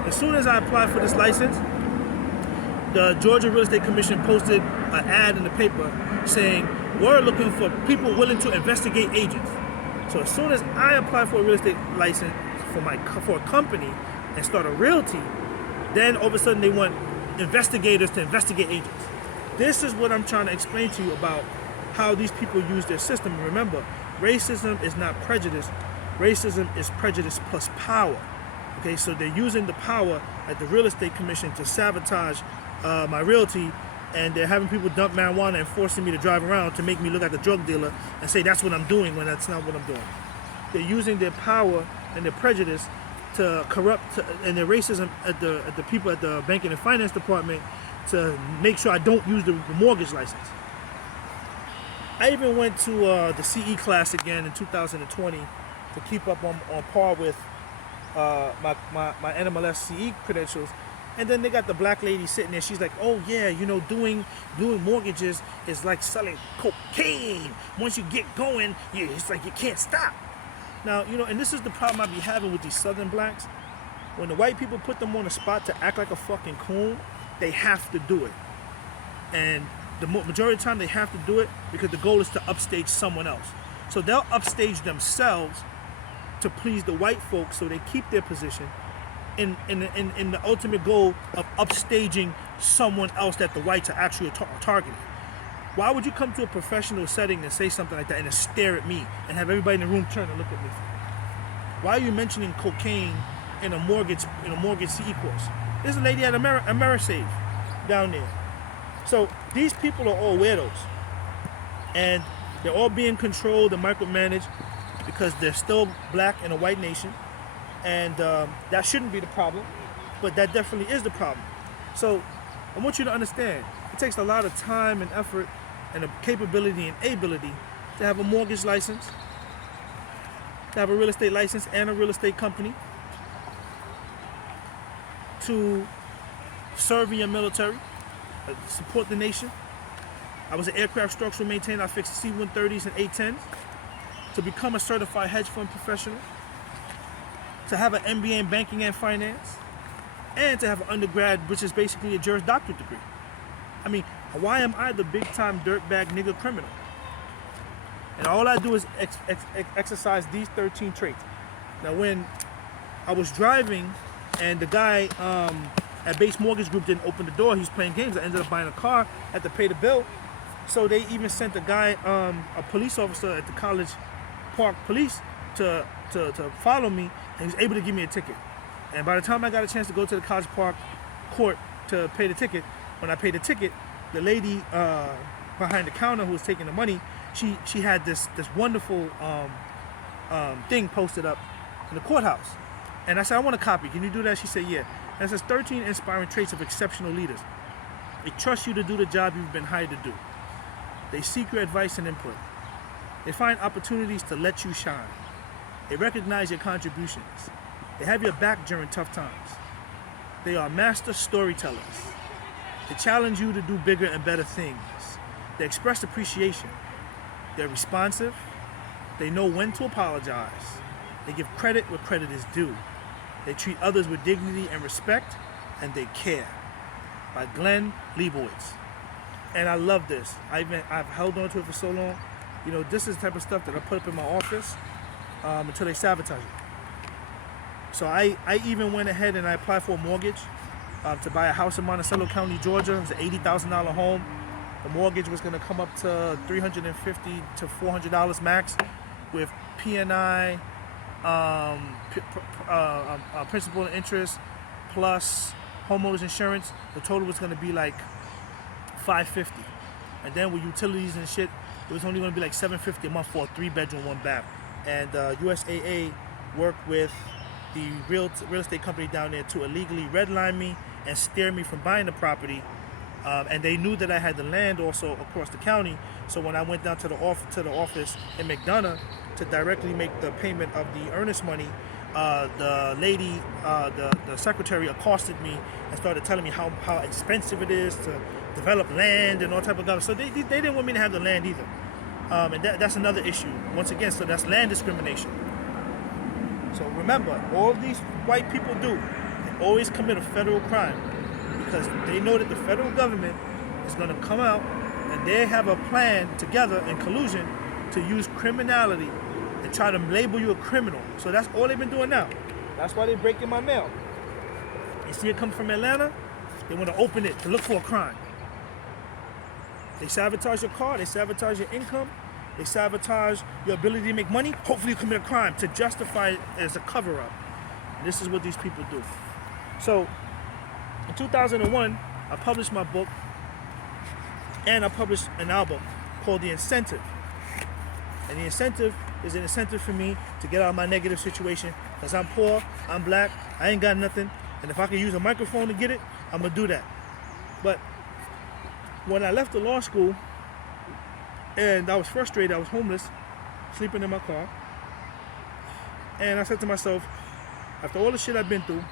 As soon as I applied for this license, the Georgia Real Estate Commission posted an ad in the paper saying, we're looking for people willing to investigate agents. So as soon as I applied for a real estate license for a company and start a realty, then all of a sudden they want investigators to investigate agents. This is what I'm trying to explain to you about how these people use their system. And remember, racism is not prejudice. Racism is prejudice plus power. Okay, so they're using the power at the Real Estate Commission to sabotage my realty, and they're having people dump marijuana and forcing me to drive around to make me look like a drug dealer and say that's what I'm doing when that's not what I'm doing. They're using their power and their prejudice to corrupt and their racism at the people at the banking and finance department to make sure I don't use the mortgage license. I even went to the CE class again in 2020 to keep up on par with my NMLS CE credentials. And then they got the black lady sitting there. She's like, oh yeah, you know, doing mortgages is like selling cocaine. Once you get going, it's like you can't stop. Now, you know, and this is the problem I be having with these southern blacks. When the white people put them on the spot to act like a fucking coon, they have to do it. And the majority of the time they have to do it because the goal is to upstage someone else. So they'll upstage themselves to please the white folks so they keep their position in the ultimate goal of upstaging someone else that the whites are actually targeting. Why would you come to a professional setting and say something like that and then stare at me and have everybody in the room turn and look at me? Why are you mentioning cocaine in a mortgage CE course? There's a lady at Amerisave down there. So these people are all weirdos, and they're all being controlled and micromanaged because they're still black in a white nation. And that shouldn't be the problem, but that definitely is the problem. So I want you to understand, it takes a lot of time and effort and a capability and ability to have a mortgage license. to have a real estate license and a real estate company, to serve in your military, support the nation. I was an aircraft structural maintainer. I fixed C-130s and A-10s. To become a certified hedge fund professional, to have an MBA in banking and finance, and to have an undergrad, which is basically a Juris Doctorate degree. I mean, why am I the big-time dirtbag nigga criminal? And all I do is exercise these 13 traits. Now, when I was driving and the guy at Base Mortgage Group didn't open the door, he was playing games, I ended up buying a car, had to pay the bill. So they even sent a guy, a police officer at the College Park Police to follow me, and he was able to give me a ticket. And by the time I got a chance to go to the College Park court to pay the ticket, when I paid the ticket, the lady behind the counter who was taking the money, she had this wonderful thing posted up in the courthouse. And I said, I want a copy. Can you do that? She said, yeah. And it says 13 inspiring traits of exceptional leaders. They trust you to do the job you've been hired to do. They seek your advice and input. They find opportunities to let you shine. They recognize your contributions. They have your back during tough times. They are master storytellers. They challenge you to do bigger and better things. They express appreciation. They're responsive. They know when to apologize. They give credit where credit is due. They treat others with dignity and respect, and they care. By Glenn Leibowitz. And I love this. I've held on to it for so long. You know, this is the type of stuff that I put up in my office until they sabotage it. So I even went ahead and I applied for a mortgage to buy a house in Monticello County, Georgia. It was an $80,000 home. The mortgage was going to come up to $350 to $400 max, with P&I, principal and interest, plus homeowners insurance. The total was going to be like $550, and then with utilities and shit, it was only going to be like $750 a month for a 3-bedroom, 1-bath. And USAA worked with the real estate company down there to illegally redline me and steer me from buying the property. And they knew that I had the land also across the county. So when I went down to the office in McDonough to directly make the payment of the earnest money, the lady, the secretary, accosted me and started telling me how expensive it is to develop land and all type of stuff. So they didn't want me to have the land either. And that's another issue. Once again, so that's land discrimination. So remember, all these white people do, they always commit a federal crime because they know that the federal government is going to come out and they have a plan together in collusion to use criminality and try to label you a criminal. So that's all they've been doing now. That's why they're breaking my mail. You see it come from Atlanta, they want to open it to look for a crime. They sabotage your car, they sabotage your income, they sabotage your ability to make money. Hopefully you commit a crime to justify it as a cover-up. And this is what these people do. So in 2001, I published my book, and I published an album called The Incentive. And The Incentive is an incentive for me to get out of my negative situation, because I'm poor, I'm black, I ain't got nothing, and if I can use a microphone to get it, I'm going to do that. But when I left the law school, and I was frustrated, I was homeless, sleeping in my car, and I said to myself, after all the shit I've been through,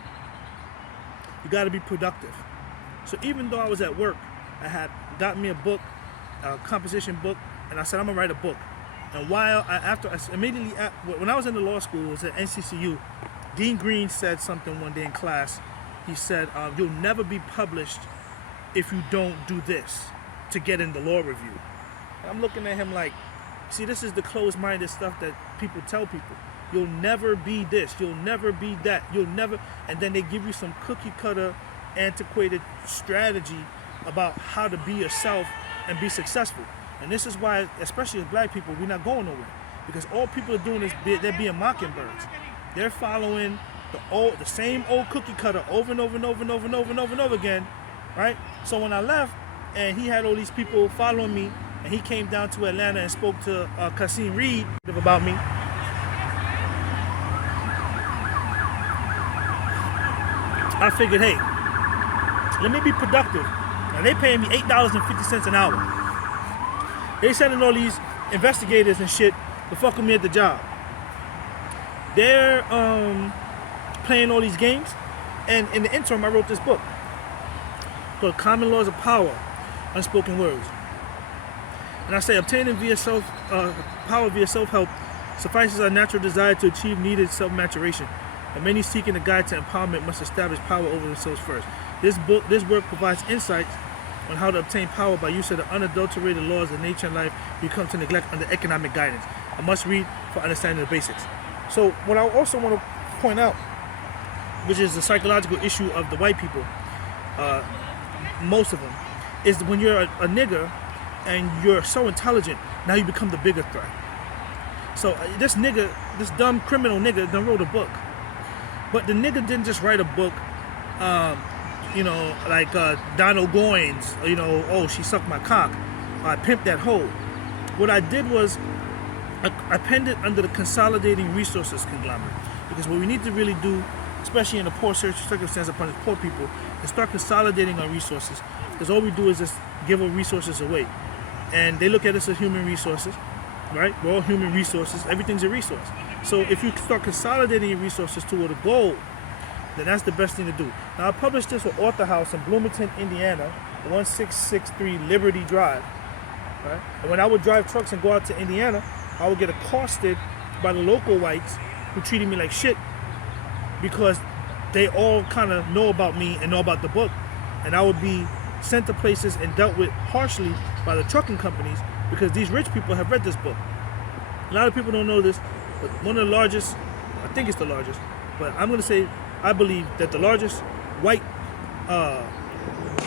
you got to be productive. So even though I was at work, I had gotten me a book, a composition book, and I said, I'm going to write a book. And when I was in the law school, it was at NCCU, Dean Green said something one day in class. He said, you'll never be published if you don't do this to get in the law review. And I'm looking at him like, see, this is the closed-minded stuff that people tell people. You'll never be this, you'll never be that, you'll never, and then they give you some cookie-cutter, antiquated strategy about how to be yourself and be successful. And this is why, especially as black people, we're not going nowhere. Because all people are doing is they're being mockingbirds. They're following the same old cookie cutter over and over and over and over and over and over and over again, right? So when I left, and he had all these people following me, and he came down to Atlanta and spoke to Kasim Reed about me. I figured, hey, let me be productive. And they paying me $8.50 an hour. They sending all these investigators and shit to fuck with me at the job. They're playing all these games, and in the interim, I wrote this book called Common Laws of Power, Unspoken Words. And I say obtaining power via self-help suffices our natural desire to achieve needed self-maturation. And many seeking a guide to empowerment must establish power over themselves first. This work provides insights on how to obtain power by use of the unadulterated laws of nature and life we come to neglect under economic guidance. I must read for understanding the basics. So what I also want to point out, which is the psychological issue of the white people, most of them, is when you're a nigger and you're so intelligent, now you become the bigger threat. So this nigga, this dumb criminal nigga done wrote a book. But the nigga didn't just write a book, like Donald Goines, oh, she sucked my cock, I pimped that hoe. What I did was, I penned it under the Consolidating Resources Conglomerate. Because what we need to really do, especially in the poor circumstance upon poor people, is start consolidating our resources. Because all we do is just give our resources away. And they look at us as human resources, right? We're all human resources. Everything's a resource. So if you start consolidating your resources toward a goal, then that's the best thing to do. Now, I published this with Author House in Bloomington, Indiana, 1663 Liberty Drive. Right? And when I would drive trucks and go out to Indiana, I would get accosted by the local whites who treated me like shit because they all kind of know about me and know about the book. And I would be sent to places and dealt with harshly by the trucking companies because these rich people have read this book. A lot of people don't know this, but one of the largest, I think it's the largest, but I'm going to say I believe that the largest white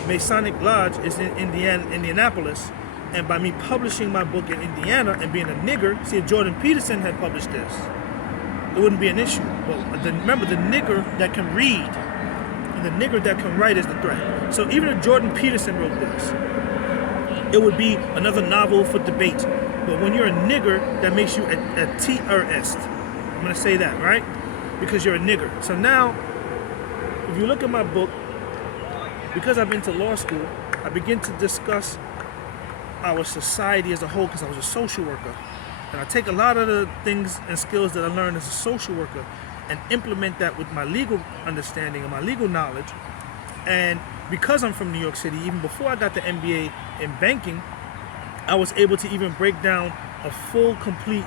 Masonic lodge is in Indianapolis. And by me publishing my book in Indiana and being a nigger, see if Jordan Peterson had published this, it wouldn't be an issue. But remember, the nigger that can read and the nigger that can write is the threat. So even if Jordan Peterson wrote this, it would be another novel for debate. But when you're a nigger, that makes you a terrorist. I'm going to say that, right? Because you're a nigger. So now, if you look at my book, because I've been to law school, I begin to discuss our society as a whole because I was a social worker. And I take a lot of the things and skills that I learned as a social worker and implement that with my legal understanding and my legal knowledge. And because I'm from New York City, even before I got the MBA in banking, I was able to even break down a full, complete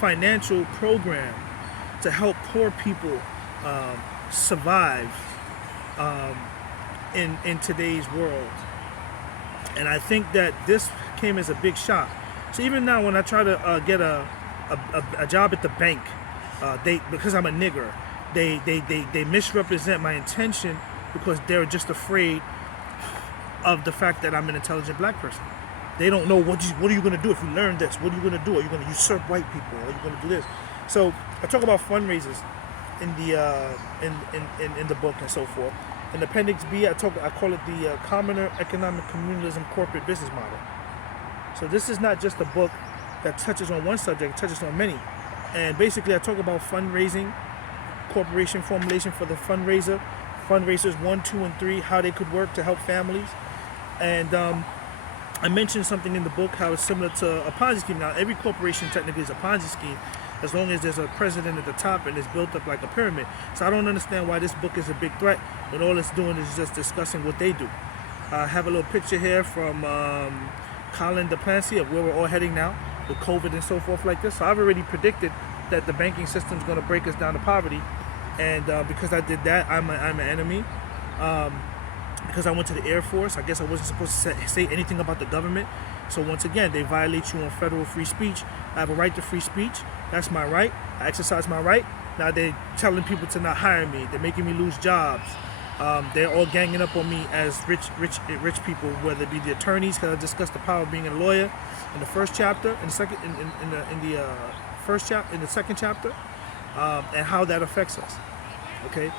financial program to help poor people survive in today's world. And I think that this came as a big shock. So even now when I try to get a job at the bank, because I'm a nigger, they misrepresent my intention because they're just afraid of the fact that I'm an intelligent black person. They don't know what are you going to do if you learn this? What are you going to do? Are you going to usurp white people? Are you going to do this? So I talk about fundraisers in the book and so forth. In Appendix B, I call it the Commoner Economic Communalism Corporate Business Model. So this is not just a book that touches on one subject, it touches on many. And basically I talk about fundraising, corporation formulation for the fundraisers 1, 2, and 3, how they could work to help families. And I mentioned something in the book how it's similar to a Ponzi scheme. Now every corporation technically is a Ponzi scheme, as long as there's a president at the top and it's built up like a pyramid. So I don't understand why this book is a big threat when all it's doing is just discussing what they do. I have a little picture here from Colin DePlancy of where we're all heading now with COVID and so forth like this. So I've already predicted that the banking system is going to break us down to poverty. And because I did that, I'm an enemy. Because I went to the Air Force, I guess I wasn't supposed to say anything about the government. So once again, they violate you on federal free speech. I have a right to free speech. That's my right. I exercise my right. Now they're telling people to not hire me. They're making me lose jobs. They're all ganging up on me as rich people, whether it be the attorneys, because I discussed the power of being a lawyer in the first chapter, in the second, in the second chapter, and how that affects us. Okay,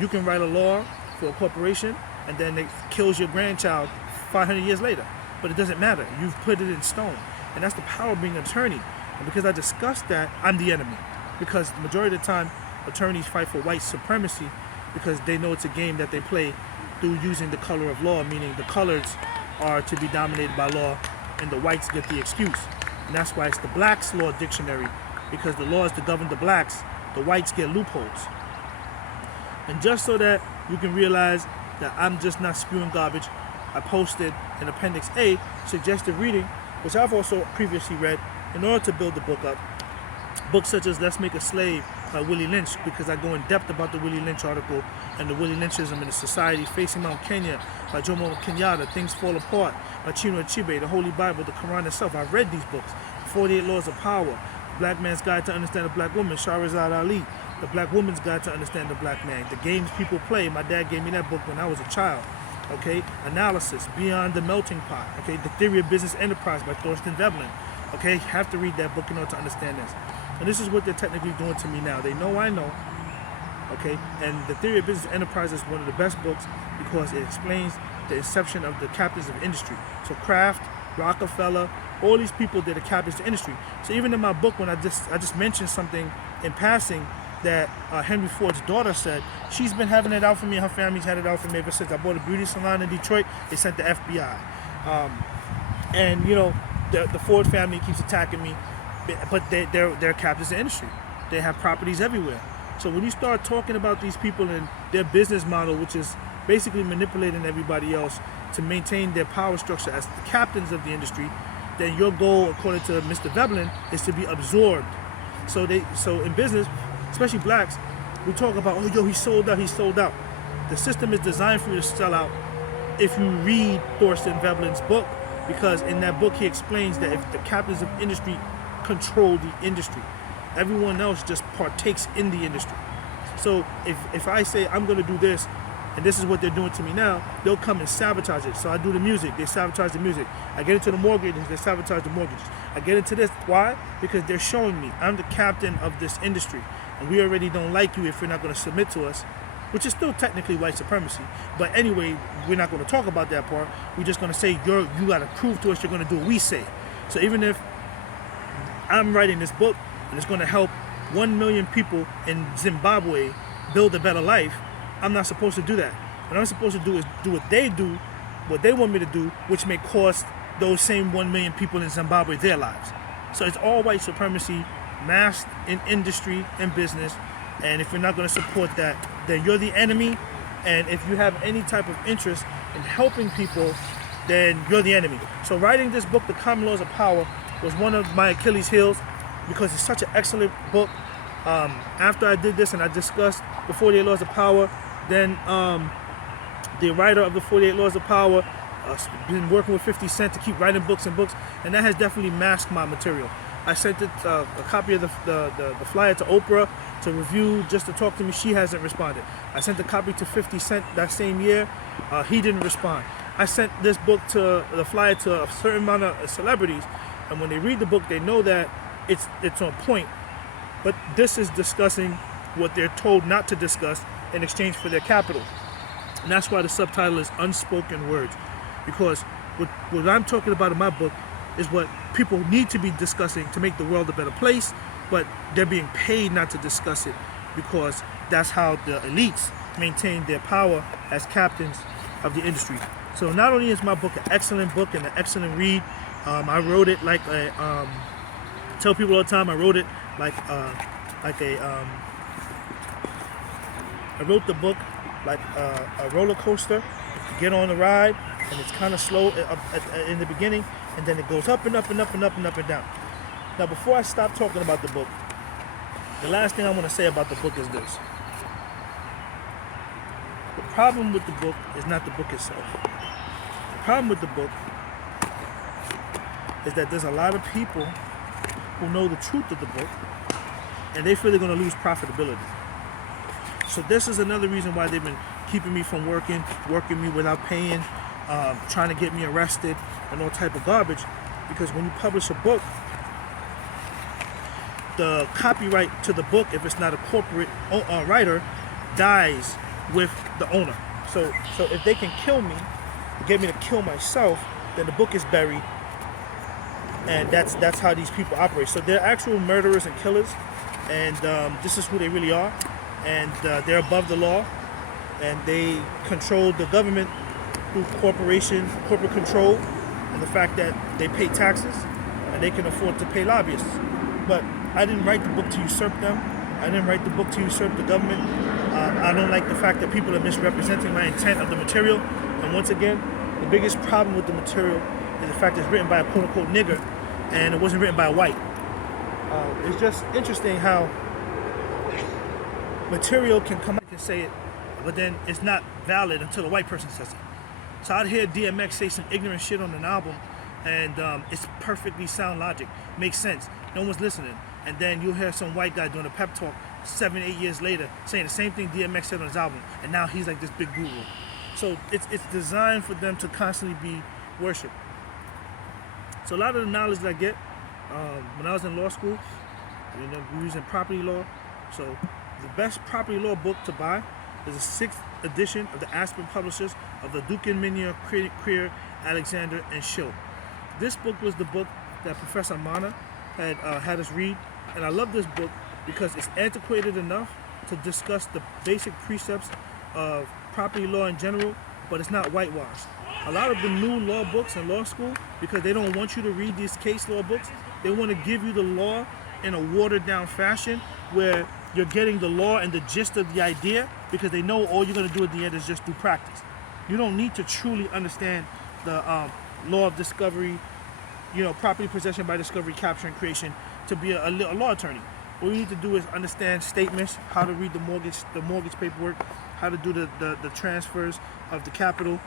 you can write a law for a corporation, and then it kills your grandchild 500 years later. But it doesn't matter. You've put it in stone. And that's the power of being an attorney. And because I discussed that, I'm the enemy. Because the majority of the time, attorneys fight for white supremacy because they know it's a game that they play through using the color of law, meaning the colors are to be dominated by law and the whites get the excuse. And that's why it's the Black's Law Dictionary because the laws that govern the blacks, the whites get loopholes. And just so that you can realize that I'm just not spewing garbage, I posted in Appendix A suggested reading, which I've also previously read in order to build the book up. Books such as Let's Make a Slave by Willie Lynch, because I go in depth about the Willie Lynch article and the Willie Lynchism in the society. Facing Mount Kenya by Jomo Kenyatta, Things Fall Apart by Chinua Achebe, the Holy Bible, the Quran itself. I've read these books. 48 Laws of Power, Black Man's Guide to Understand a Black Woman, Shahrazad Ali, The Black Woman's Guide to Understand the Black Man, The Games People Play. My dad gave me that book when I was a child. Okay, Analysis, Beyond the Melting Pot. Okay, The Theory of Business Enterprise by Thorstein Veblen. Okay, have to read that book in order to understand this. And this is what they're technically doing to me now. They know I know. Okay, and The Theory of Business Enterprise is one of the best books because it explains the inception of the captains of industry. So Kraft, Rockefeller, all these people, they're the captains of industry. So even in my book, when I just mentioned something in passing that Henry Ford's daughter said, she's been having it out for me, and her family's had it out for me ever since. I bought a beauty salon in Detroit. They sent the FBI. And you know, the Ford family keeps attacking me, but they're captains of industry. They have properties everywhere. So when you start talking about these people and their business model, which is basically manipulating everybody else to maintain their power structure as the captains of the industry, then your goal, according to Mr. Veblen, is to be absorbed. So in business, especially blacks, we talk about, oh, yo, he sold out. The system is designed for you to sell out if you read Thorstein Veblen's book, because in that book he explains that if the captains of industry control the industry, everyone else just partakes in the industry. So if I say I'm going to do this, and this is what they're doing to me now, they'll come and sabotage it. So I do the music, they sabotage the music. I get into the mortgages, they sabotage the mortgages. I get into this. Why? Because they're showing me I'm the captain of this industry, and we already don't like you if you're not going to submit to us, which is still technically white supremacy. But anyway, we're not going to talk about that part. We're just going to say you got to prove to us you're going to do what we say. So even if I'm writing this book and it's going to help 1 million people in Zimbabwe build a better life, I'm not supposed to do that. What I'm supposed to do is do what they want me to do, which may cost those same 1 million people in Zimbabwe their lives. So it's all white supremacy, masked in industry and business. And if you're not going to support that, then you're the enemy. And if you have any type of interest in helping people, then you're the enemy. So writing this book, The Common Laws of Power, was one of my Achilles heels because it's such an excellent book. After I did this and I discussed the 48 Laws of Power, then the writer of the 48 Laws of Power been working with 50 Cent to keep writing books and books, and that has definitely masked my material. I sent it a copy of the flyer to Oprah to review, just to talk to me. She hasn't responded. I sent a copy to 50 Cent that same year. He didn't respond. I sent this book to the flyer to a certain amount of celebrities, and when they read the book, they know that it's on point. But this is discussing what they're told not to discuss in exchange for their capital. And that's why the subtitle is Unspoken Words. Because what I'm talking about in my book is what people need to be discussing to make the world a better place, but they're being paid not to discuss it because that's how the elites maintain their power as captains of the industry. So not only is my book an excellent book and an excellent read, I wrote it like tell people all the time, I wrote it I wrote the book like a roller coaster. You get on the ride, and it's kind of slow in the beginning, and then it goes up and up and up and up and up and down. Now, before I stop talking about the book, the last thing I want to say about the book is this. The problem with the book is not the book itself. The problem with the book is that there's a lot of people who know the truth of the book, and they feel they're going to lose profitability. So this is another reason why they've been keeping me from working me without paying, trying to get me arrested and all type of garbage. Because when you publish a book, the copyright to the book, if it's not a corporate writer, dies with the owner. So if they can kill me, get me to kill myself, then the book is buried. And that's how these people operate. So they're actual murderers and killers, and this is who they really are. And they're above the law, and they control the government through corporate control, and the fact that they pay taxes and they can afford to pay lobbyists. But I didn't write the book to usurp them. I didn't write the book to usurp the government. I don't like the fact that people are misrepresenting my intent of the material. And once again, the biggest problem with the material is the fact it's written by a quote-unquote nigger, and it wasn't written by a white. It's just interesting how material can come out and say it, but then it's not valid until a white person says it. So I'd hear DMX say some ignorant shit on an album, and it's perfectly sound logic, makes sense. No one's listening. And then you'll hear some white guy doing a pep talk 7-8 years later saying the same thing DMX said on his album, and now he's like this big guru. So it's designed for them to constantly be worshipped. So a lot of the knowledge that I get when I was in law school, we were using property law. So the best property law book to buy is the 6th edition of the Aspen Publishers of the Dukin, Minier, Creer, Alexander, and Schill. This book was the book that Professor Mana had us read, and I love this book because it's antiquated enough to discuss the basic precepts of property law in general, but it's not whitewashed. A lot of the new law books in law school, because they don't want you to read these case law books, they want to give you the law in a watered down fashion where you're getting the law and the gist of the idea, because they know all you're going to do at the end is just do practice. You don't need to truly understand the law of discovery, property possession by discovery, capture, and creation to be a law attorney. What you need to do is understand statements, how to read the mortgage paperwork, how to do the transfers of the capital,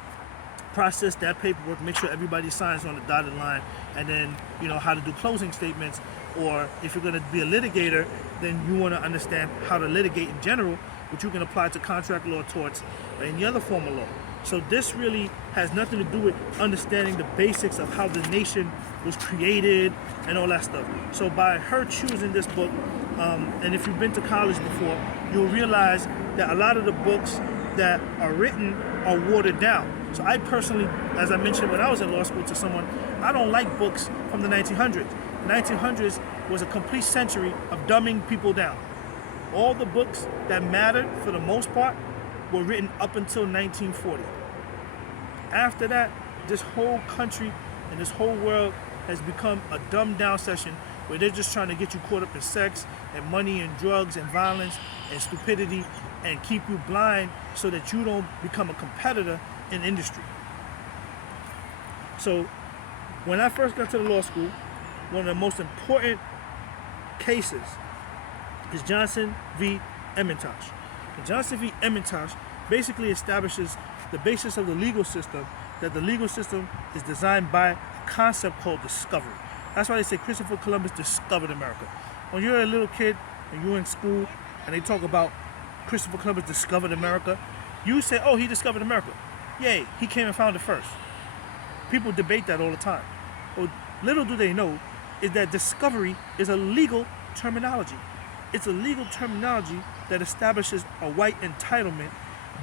process that paperwork, make sure everybody signs on the dotted line, and then how to do closing statements. Or if you're going to be a litigator, then you want to understand how to litigate in general, which you can apply to contract law, torts, or any other form of law. So this really has nothing to do with understanding the basics of how the nation was created and all that stuff. So by her choosing this book, and if you've been to college before, you'll realize that a lot of the books that are written are watered down. So I personally, as I mentioned when I was in law school to someone, I don't like books from the 1900s. The 1900s was a complete century of dumbing people down. All the books that mattered, for the most part, were written up until 1940. After that, this whole country and this whole world has become a dumbed down session where they're just trying to get you caught up in sex and money and drugs and violence and stupidity and keep you blind so that you don't become a competitor in industry. So when I first got to the law school, one of the most important cases is Johnson v. Emmentosh. And Johnson v. Emmentosh basically establishes the basis of the legal system, that the legal system is designed by a concept called discovery. That's why they say Christopher Columbus discovered America. When you're a little kid and you're in school and they talk about Christopher Columbus discovered America, you say, oh, he discovered America. Yay, he came and found it first. People debate that all the time. Well, little do they know is that discovery is a legal terminology. It's a legal terminology that establishes a white entitlement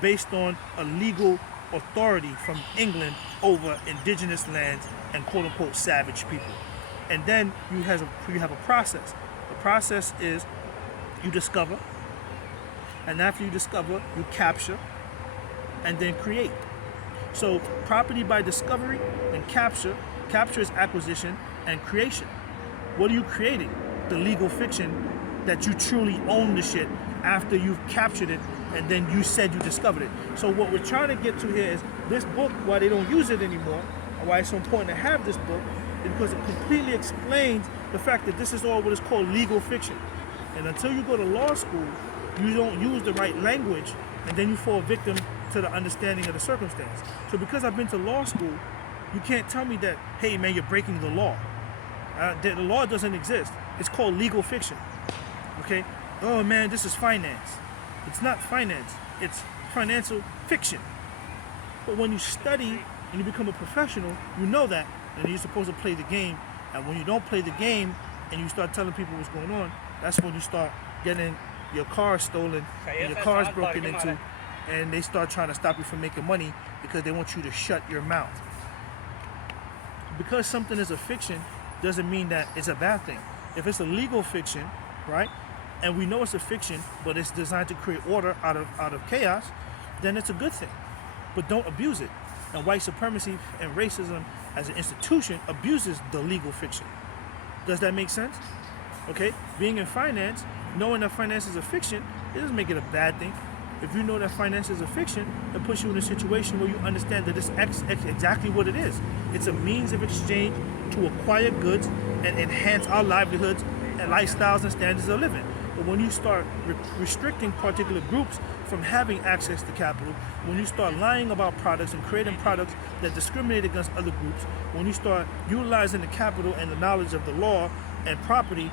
based on a legal authority from England over indigenous lands and quote-unquote savage people. And then you have a process. The process is you discover, and after you discover, you capture, and then create. So property by discovery and capture is acquisition and creation. What are you creating? The legal fiction that you truly own the shit after you've captured it and then you said you discovered it. So what we're trying to get to here is this book, why they don't use it anymore, and why it's so important to have this book, is because it completely explains the fact that this is all what is called legal fiction. And until you go to law school, you don't use the right language, and then you fall victim to the understanding of the circumstance. So because I've been to law school, you can't tell me that, hey man, you're breaking the law. The law doesn't exist. It's called legal fiction. Okay? Oh man, this is finance. It's not finance. It's financial fiction. But when you study and you become a professional, you know that, and you're supposed to play the game. And when you don't play the game and you start telling people what's going on, that's when you start getting your car stolen and your car's broken into, and they start trying to stop you from making money because they want you to shut your mouth. Because something is a fiction doesn't mean that it's a bad thing. If it's a legal fiction, right, and we know it's a fiction, but it's designed to create order out of chaos, then it's a good thing. But don't abuse it. And white supremacy and racism as an institution abuses the legal fiction. Does that make sense? Okay? Being in finance, knowing that finance is a fiction, it doesn't make it a bad thing. If you know that finance is a fiction, it puts you in a situation where you understand that it's exactly what it is. It's a means of exchange to acquire goods and enhance our livelihoods and lifestyles and standards of living. But when you start restricting particular groups from having access to capital, when you start lying about products and creating products that discriminate against other groups, when you start utilizing the capital and the knowledge of the law and property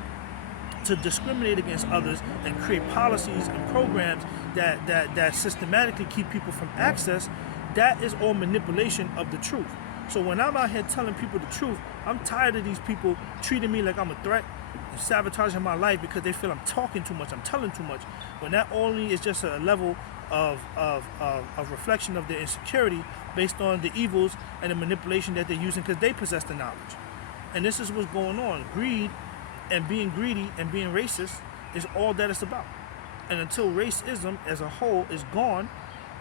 to discriminate against others and create policies and programs that systematically keep people from access, that is all manipulation of the truth. So when I'm out here telling people the truth, I'm tired of these people treating me like I'm a threat and sabotaging my life because they feel I'm talking too much, I'm telling too much, when that only is just a level of reflection of their insecurity based on the evils and the manipulation that they're using because they possess the knowledge. And this is what's going on. Greed and being greedy and being racist is all that it's about. And until racism as a whole is gone,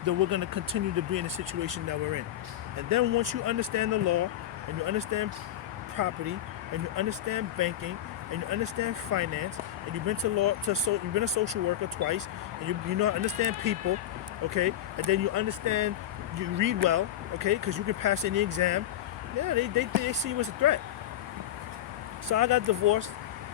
then we're going to continue to be in the situation that we're in. And then once you understand the law, and you understand property, and you understand banking, and you understand finance, and you've been you've been a social worker twice, and you understand people, okay, and then you understand, you read well, okay, because you can pass any exam, yeah, they see you as a threat. So I got divorced.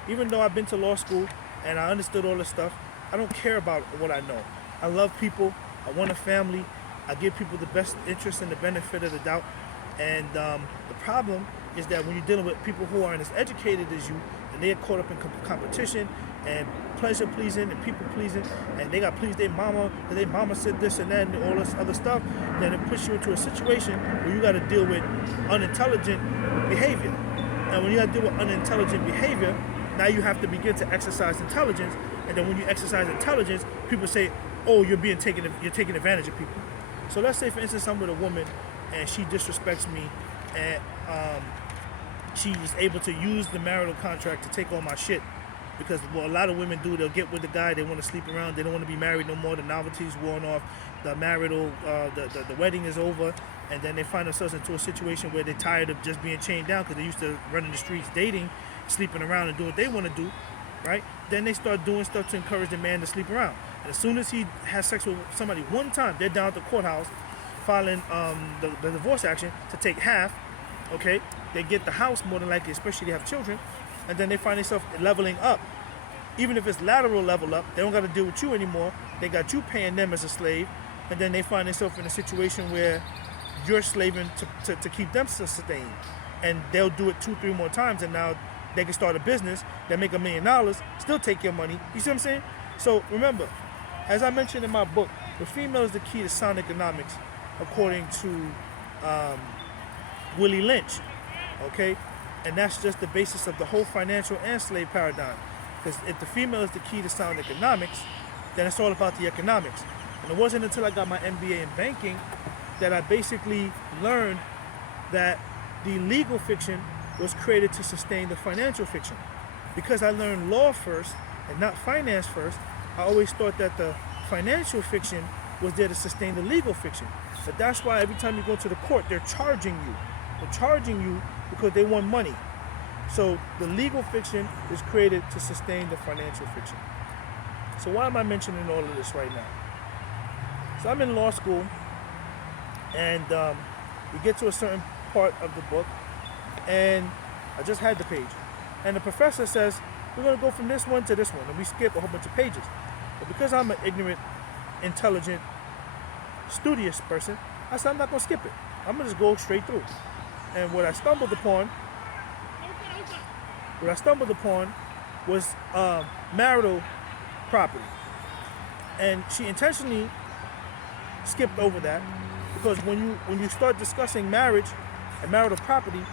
Even though I've been to law school and I understood all this stuff, I don't care about what I know. I love people. I want a family. I give people the best interest and the benefit of the doubt. And the problem is that when you're dealing with people who aren't as educated as you, and they're caught up in competition and pleasure pleasing and people pleasing, and they got to please their mama, and their mama said this and that and all this other stuff, then it puts you into a situation where you got to deal with unintelligent behavior. And when you got to deal with unintelligent behavior, now you have to begin to exercise intelligence, and then when you exercise intelligence, people say, "Oh, you're taking advantage of people." So let's say, for instance, I'm with a woman, and she disrespects me, and she is able to use the marital contract to take all my shit, because what a lot of women do, they'll get with the guy, they want to sleep around, they don't want to be married no more, the novelty's worn off, the marital, the wedding is over, and then they find themselves into a situation where they're tired of just being chained down because they used to run in the streets dating, sleeping around and do what they want to do, right? Then they start doing stuff to encourage the man to sleep around. And as soon as he has sex with somebody one time, they're down at the courthouse filing the divorce action to take half, okay? They get the house more than likely, especially if they have children, and then they find themselves leveling up. Even if it's lateral level up, they don't got to deal with you anymore. They got you paying them as a slave, and then they find themselves in a situation where you're slaving to keep them sustained. And they'll do it 2-3 more times, and now they can start a business, they make $1 million, still take your money. You see what I'm saying? So remember, as I mentioned in my book, the female is the key to sound economics, according to Willie Lynch, okay? And that's just the basis of the whole financial and slave paradigm. Because if the female is the key to sound economics, then it's all about the economics. And it wasn't until I got my MBA in banking that I basically learned that the legal fiction was created to sustain the financial fiction. Because I learned law first and not finance first, I always thought that the financial fiction was there to sustain the legal fiction. But that's why every time you go to the court, they're charging you. They're charging you because they want money. So the legal fiction is created to sustain the financial fiction. So why am I mentioning all of this right now? So I'm in law school, and we get to a certain part of the book, and I just had the page. And the professor says, we're going to go from this one to this one, and we skip a whole bunch of pages. But because I'm an ignorant, intelligent, studious person, I said I'm not going to skip it. I'm going to just go straight through. And what I stumbled upon was marital property. And she intentionally skipped over that because when you start discussing marriage and marital property,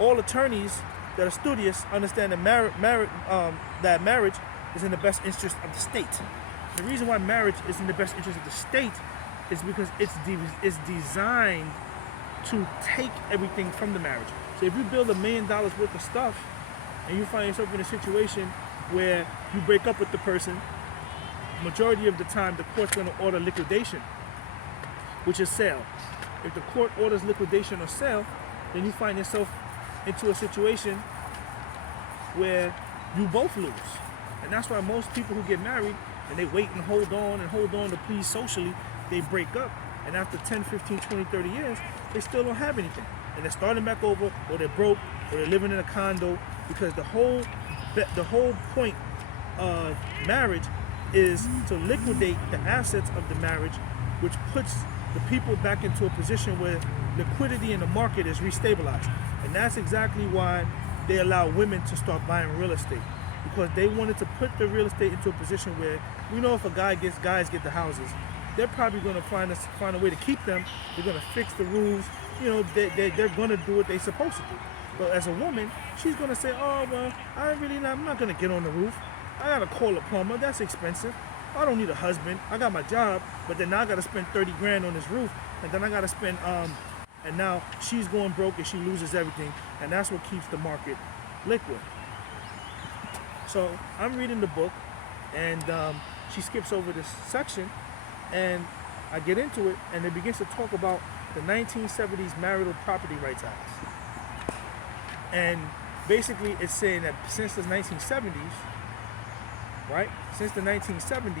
all attorneys that are studious understand that marriage is in the best interest of the state. The reason why marriage is in the best interest of the state is because it's designed to take everything from the marriage. So if you build $1 million worth of stuff and you find yourself in a situation where you break up with the person, majority of the time the court's going to order liquidation, which is sale. If the court orders liquidation or sale, then you find yourself into a situation where you both lose. And that's why most people who get married and they wait and hold on to please socially, they break up. And after 10, 15, 20, 30 years, they still don't have anything. And they're starting back over, or they're broke, or they're living in a condo, because the whole point of marriage is to liquidate the assets of the marriage, which puts the people back into a position where liquidity in the market is restabilized. And that's exactly why they allow women to start buying real estate, because they wanted to put the real estate into a position where, we know if a guys get the houses, they're probably going to find a way to keep them. They're going to fix the roofs. You know, they're going to do what they're supposed to do. But as a woman, she's going to say, oh, well, I'm not going to get on the roof. I got to call a plumber. That's expensive. I don't need a husband. I got my job, but then now I got to spend 30 grand on this roof. And then I got to spend, and now she's going broke and she loses everything. And that's what keeps the market liquid. So I'm reading the book, and she skips over this section, and I get into it, and it begins to talk about the 1970s Marital Property Rights Act. And basically it's saying that since the 1970s, right? Since the 1970s,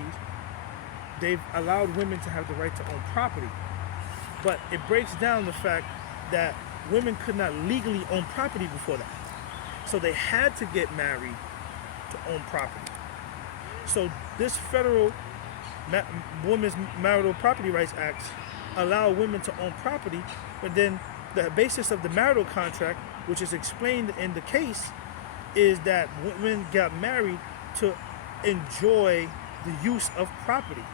they've allowed women to have the right to own property. But it breaks down the fact that women could not legally own property before that. So they had to get married to own property. So this federal Women's Marital Property Rights Act allow women to own property, but then the basis of the marital contract, which is explained in the case, is that women got married to enjoy the use of property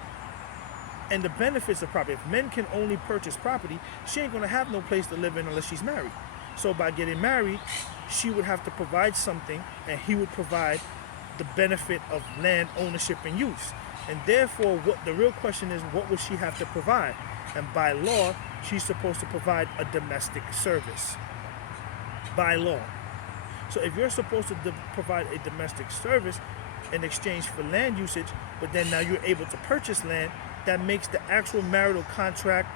and the benefits of property. If men can only purchase property, she ain't gonna have no place to live in unless she's married. So by getting married, she would have to provide something, and he would provide the benefit of land ownership and use. And therefore, what the real question is, what would she have to provide? And by law, she's supposed to provide a domestic service. By law. So if you're supposed to provide a domestic service in exchange for land usage, but then now you're able to purchase land, that makes the actual marital contract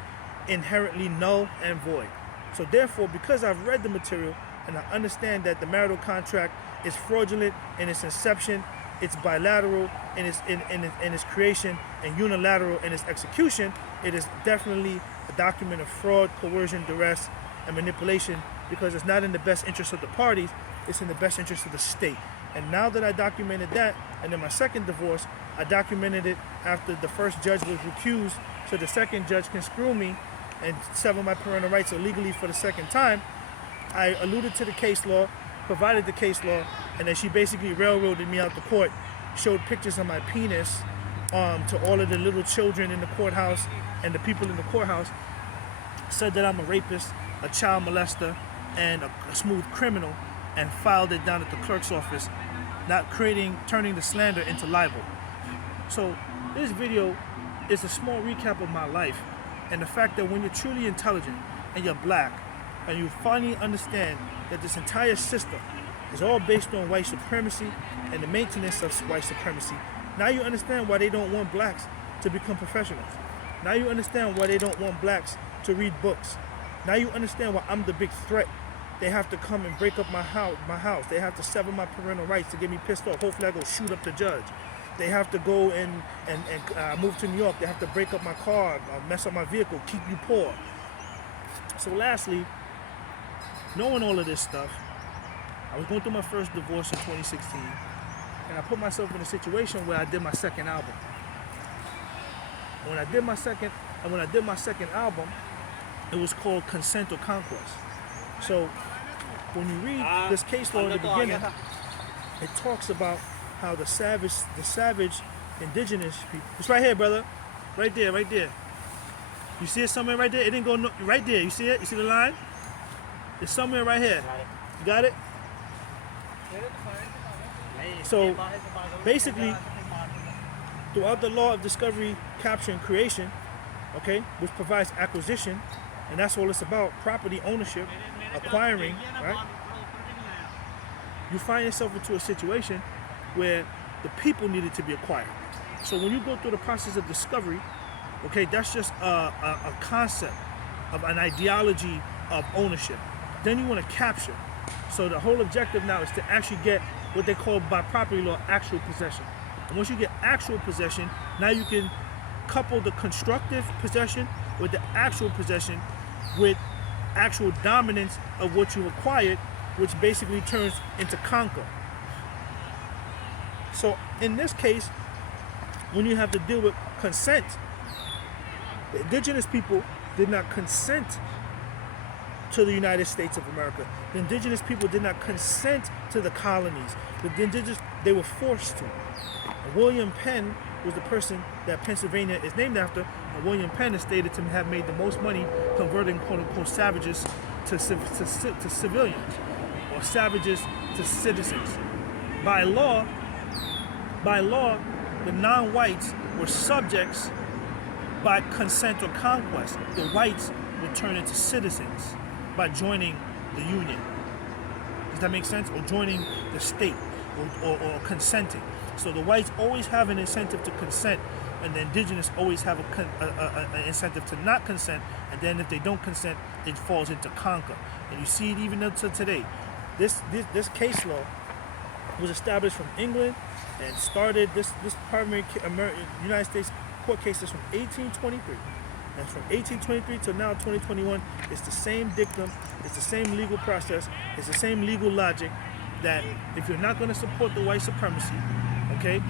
inherently null and void. So therefore, because I've read the material and I understand that the marital contract is fraudulent in its inception, it's bilateral in its creation, and unilateral in its execution, it is definitely a document of fraud, coercion, duress, and manipulation, because it's not in the best interest of the parties, it's in the best interest of the state. And now that I documented that, and in my second divorce, I documented it after the first judge was recused, so the second judge can screw me and sever my parental rights illegally for the second time. I alluded to the case law, provided the case law, and then she basically railroaded me out the court, showed pictures of my penis to all of the little children in the courthouse and the people in the courthouse, said that I'm a rapist, a child molester, and a smooth criminal, and filed it down at the clerk's office, turning the slander into libel. So this video is a small recap of my life, and the fact that when you're truly intelligent and you're black, and you finally understand that this entire system is all based on white supremacy and the maintenance of white supremacy, now you understand why they don't want blacks to become professionals. Now you understand why they don't want blacks to read books. Now you understand why I'm the big threat. They have to come and break up my house. They have to sever my parental rights to get me pissed off. Hopefully I go shoot up the judge. They have to go and move to New York. They have to break up my car, mess up my vehicle, keep you poor. So lastly, knowing all of this stuff, I was going through my first divorce in 2016, and I put myself in a situation where I did my second album. When I did my second album, it was called Consent or Conquest. So when you read this case law in the beginning, it talks about how the savage indigenous people. It's right here, brother. Right there, right there. You see it somewhere right there? It didn't go right there. You see it? You see the line? It's somewhere right here. You got it? So basically, throughout the law of discovery, capture, and creation, okay, which provides acquisition, and that's all it's about, property ownership, acquiring, right? You find yourself into a situation where the people needed to be acquired. So when you go through the process of discovery, okay, that's just a concept of an ideology of ownership. Then you want to capture. So the whole objective now is to actually get what they call by property law actual possession. And once you get actual possession, now you can couple the constructive possession with the actual possession with actual dominance of what you acquired, which basically turns into conquer. So in this case, when you have to deal with consent, the indigenous people did not consent to the United States of America. The indigenous people did not consent to the colonies. The indigenous, they were forced to. And William Penn was the person that Pennsylvania is named after, and William Penn is stated to have made the most money converting quote-unquote savages to civilians, or savages to citizens. By law, the non-whites were subjects by consent or conquest. The whites would turn into citizens by joining the Union. Does that make sense? Or joining the state, or consenting. So the whites always have an incentive to consent, and the indigenous always have an incentive to not consent, and then if they don't consent, it falls into conquer. And you see it even up to today. This case law was established from England and started this primary United States court case is from 1823. And from 1823 to now 2021, it's the same dictum, it's the same legal process, it's the same legal logic that if you're not going to support the white supremacy, okay,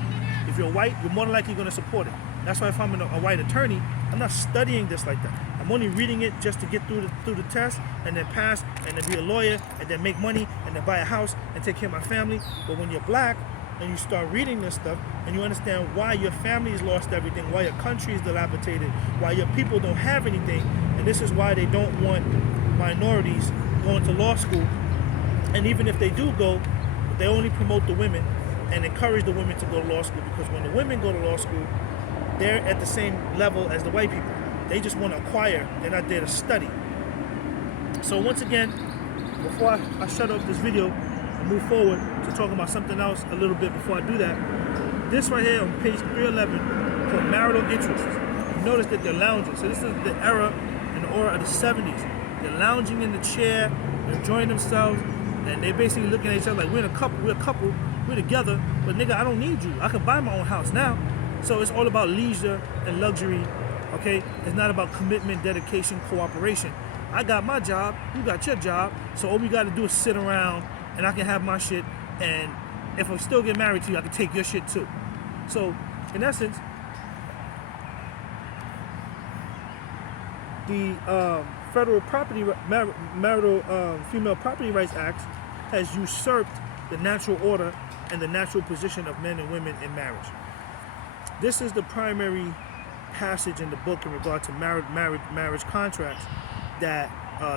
if you're white, you're more than likely going to support it. That's why if I'm a white attorney, I'm not studying this like that. I'm only reading it just to get through the test and then pass and then be a lawyer and then make money and then buy a house and take care of my family. But when you're black and you start reading this stuff and you understand why your family has lost everything, why your country is dilapidated, why your people don't have anything, and this is why they don't want minorities going to law school. And even if they do go, they only promote the women and encourage the women to go to law school, because when the women go to law school, they're at the same level as the white people. They just want to acquire, they're not there to study. So once again, before I shut off this video and move forward to talk about something else a little bit before I do that, this right here on page 311 called marital interests. You notice that they're lounging. So this is the era and the aura of the 70s. They're lounging in the chair, they're enjoying themselves, and they're basically looking at each other like we're a couple, we're together, but nigga, I don't need you. I can buy my own house now. So it's all about leisure and luxury, okay? It's not about commitment, dedication, cooperation. I got my job, you got your job, so all we gotta do is sit around and I can have my shit, and if I still get married to you, I can take your shit too. So, in essence, the Federal Property Marital Female Property Rights Act has usurped the natural order and the natural position of men and women in marriage. This is the primary passage in the book in regard to marriage contracts that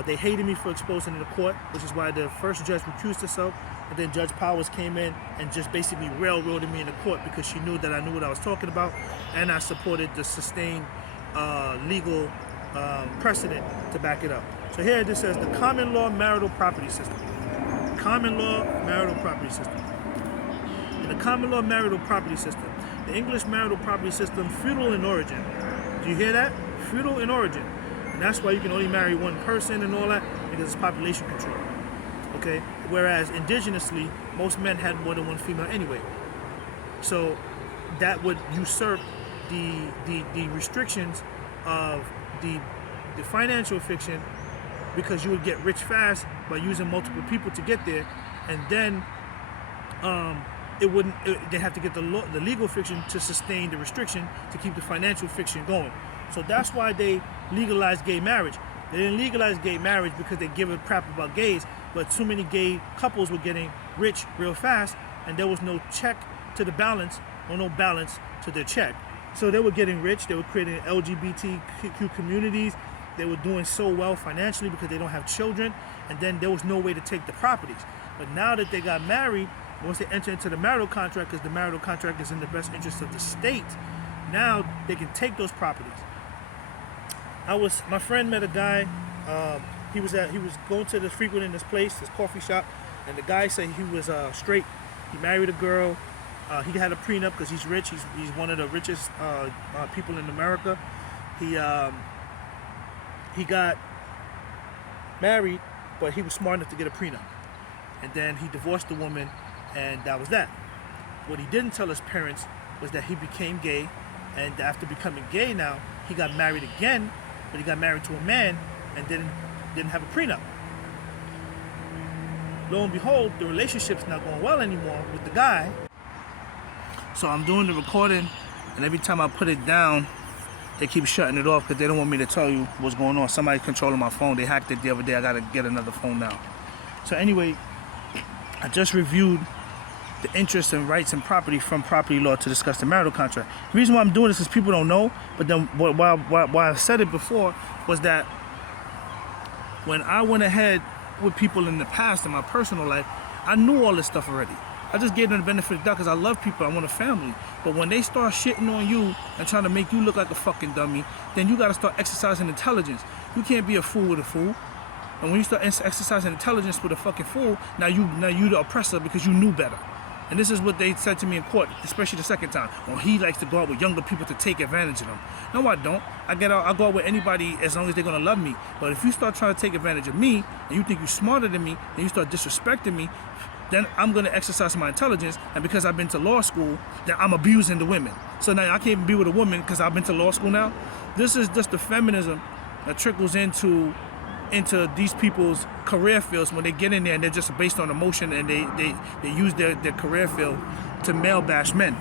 they hated me for exposing in the court, which is why the first judge recused herself, and then Judge Powers came in and just basically railroaded me in the court because she knew that I knew what I was talking about, and I supported the sustained legal precedent to back it up. So here this says the common law marital property system. Common law marital property system. In the common law marital property system, the English marital property system, feudal in origin. Do you hear that? Feudal in origin. And that's why you can only marry one person and all that, because it's population control. Okay? Whereas indigenously, most men had more than one female anyway. So that would usurp the restrictions of the financial fiction, because you would get rich fast by using multiple people to get there, and then they have to get the legal fiction to sustain the restriction to keep the financial fiction going. So that's why they legalized gay marriage. They didn't legalize gay marriage because they give a crap about gays, but too many gay couples were getting rich real fast, and there was no check to the balance, or no balance to their check. So they were getting rich, they were creating LGBTQ communities, they were doing so well financially because they don't have children, and then there was no way to take the properties. But now that they got married, once they enter into the marital contract, because the marital contract is in the best interest of the state, now they can take those properties. My friend met a guy, he was going to frequenting this place, this coffee shop, and the guy said he was straight. He married a girl. He had a prenup because he's rich. He's one of the richest people in America. He got married, but he was smart enough to get a prenup. And then he divorced the woman, and that was that. What he didn't tell his parents was that he became gay, and after becoming gay now, he got married again, but he got married to a man and didn't have a prenup. Lo and behold, the relationship's not going well anymore with the guy. So I'm doing the recording, and every time I put it down, they keep shutting it off because they don't want me to tell you what's going on. Somebody's controlling my phone. They hacked it the other day. I gotta get another phone now. So anyway, I just reviewed the interests and rights and property from property law to discuss the marital contract. The reason why I'm doing this is people don't know, but then why I said it before was that when I went ahead with people in the past in my personal life, I knew all this stuff already. I just gave them the benefit of the doubt because I love people, I want a family. But when they start shitting on you and trying to make you look like a fucking dummy, then you gotta start exercising intelligence. You can't be a fool with a fool. And when you start exercising intelligence with a fucking fool, now you the oppressor because you knew better. And this is what they said to me in court, especially the second time. Well, he likes to go out with younger people to take advantage of them. No, I don't. I go out with anybody as long as they're gonna love me. But if you start trying to take advantage of me, and you think you're smarter than me, and you start disrespecting me, then I'm gonna exercise my intelligence, and because I've been to law school, then I'm abusing the women. So now I can't even be with a woman because I've been to law school now. This is just the feminism that trickles into these people's career fields when they get in there and they're just based on emotion, and they use their career field to male bash men.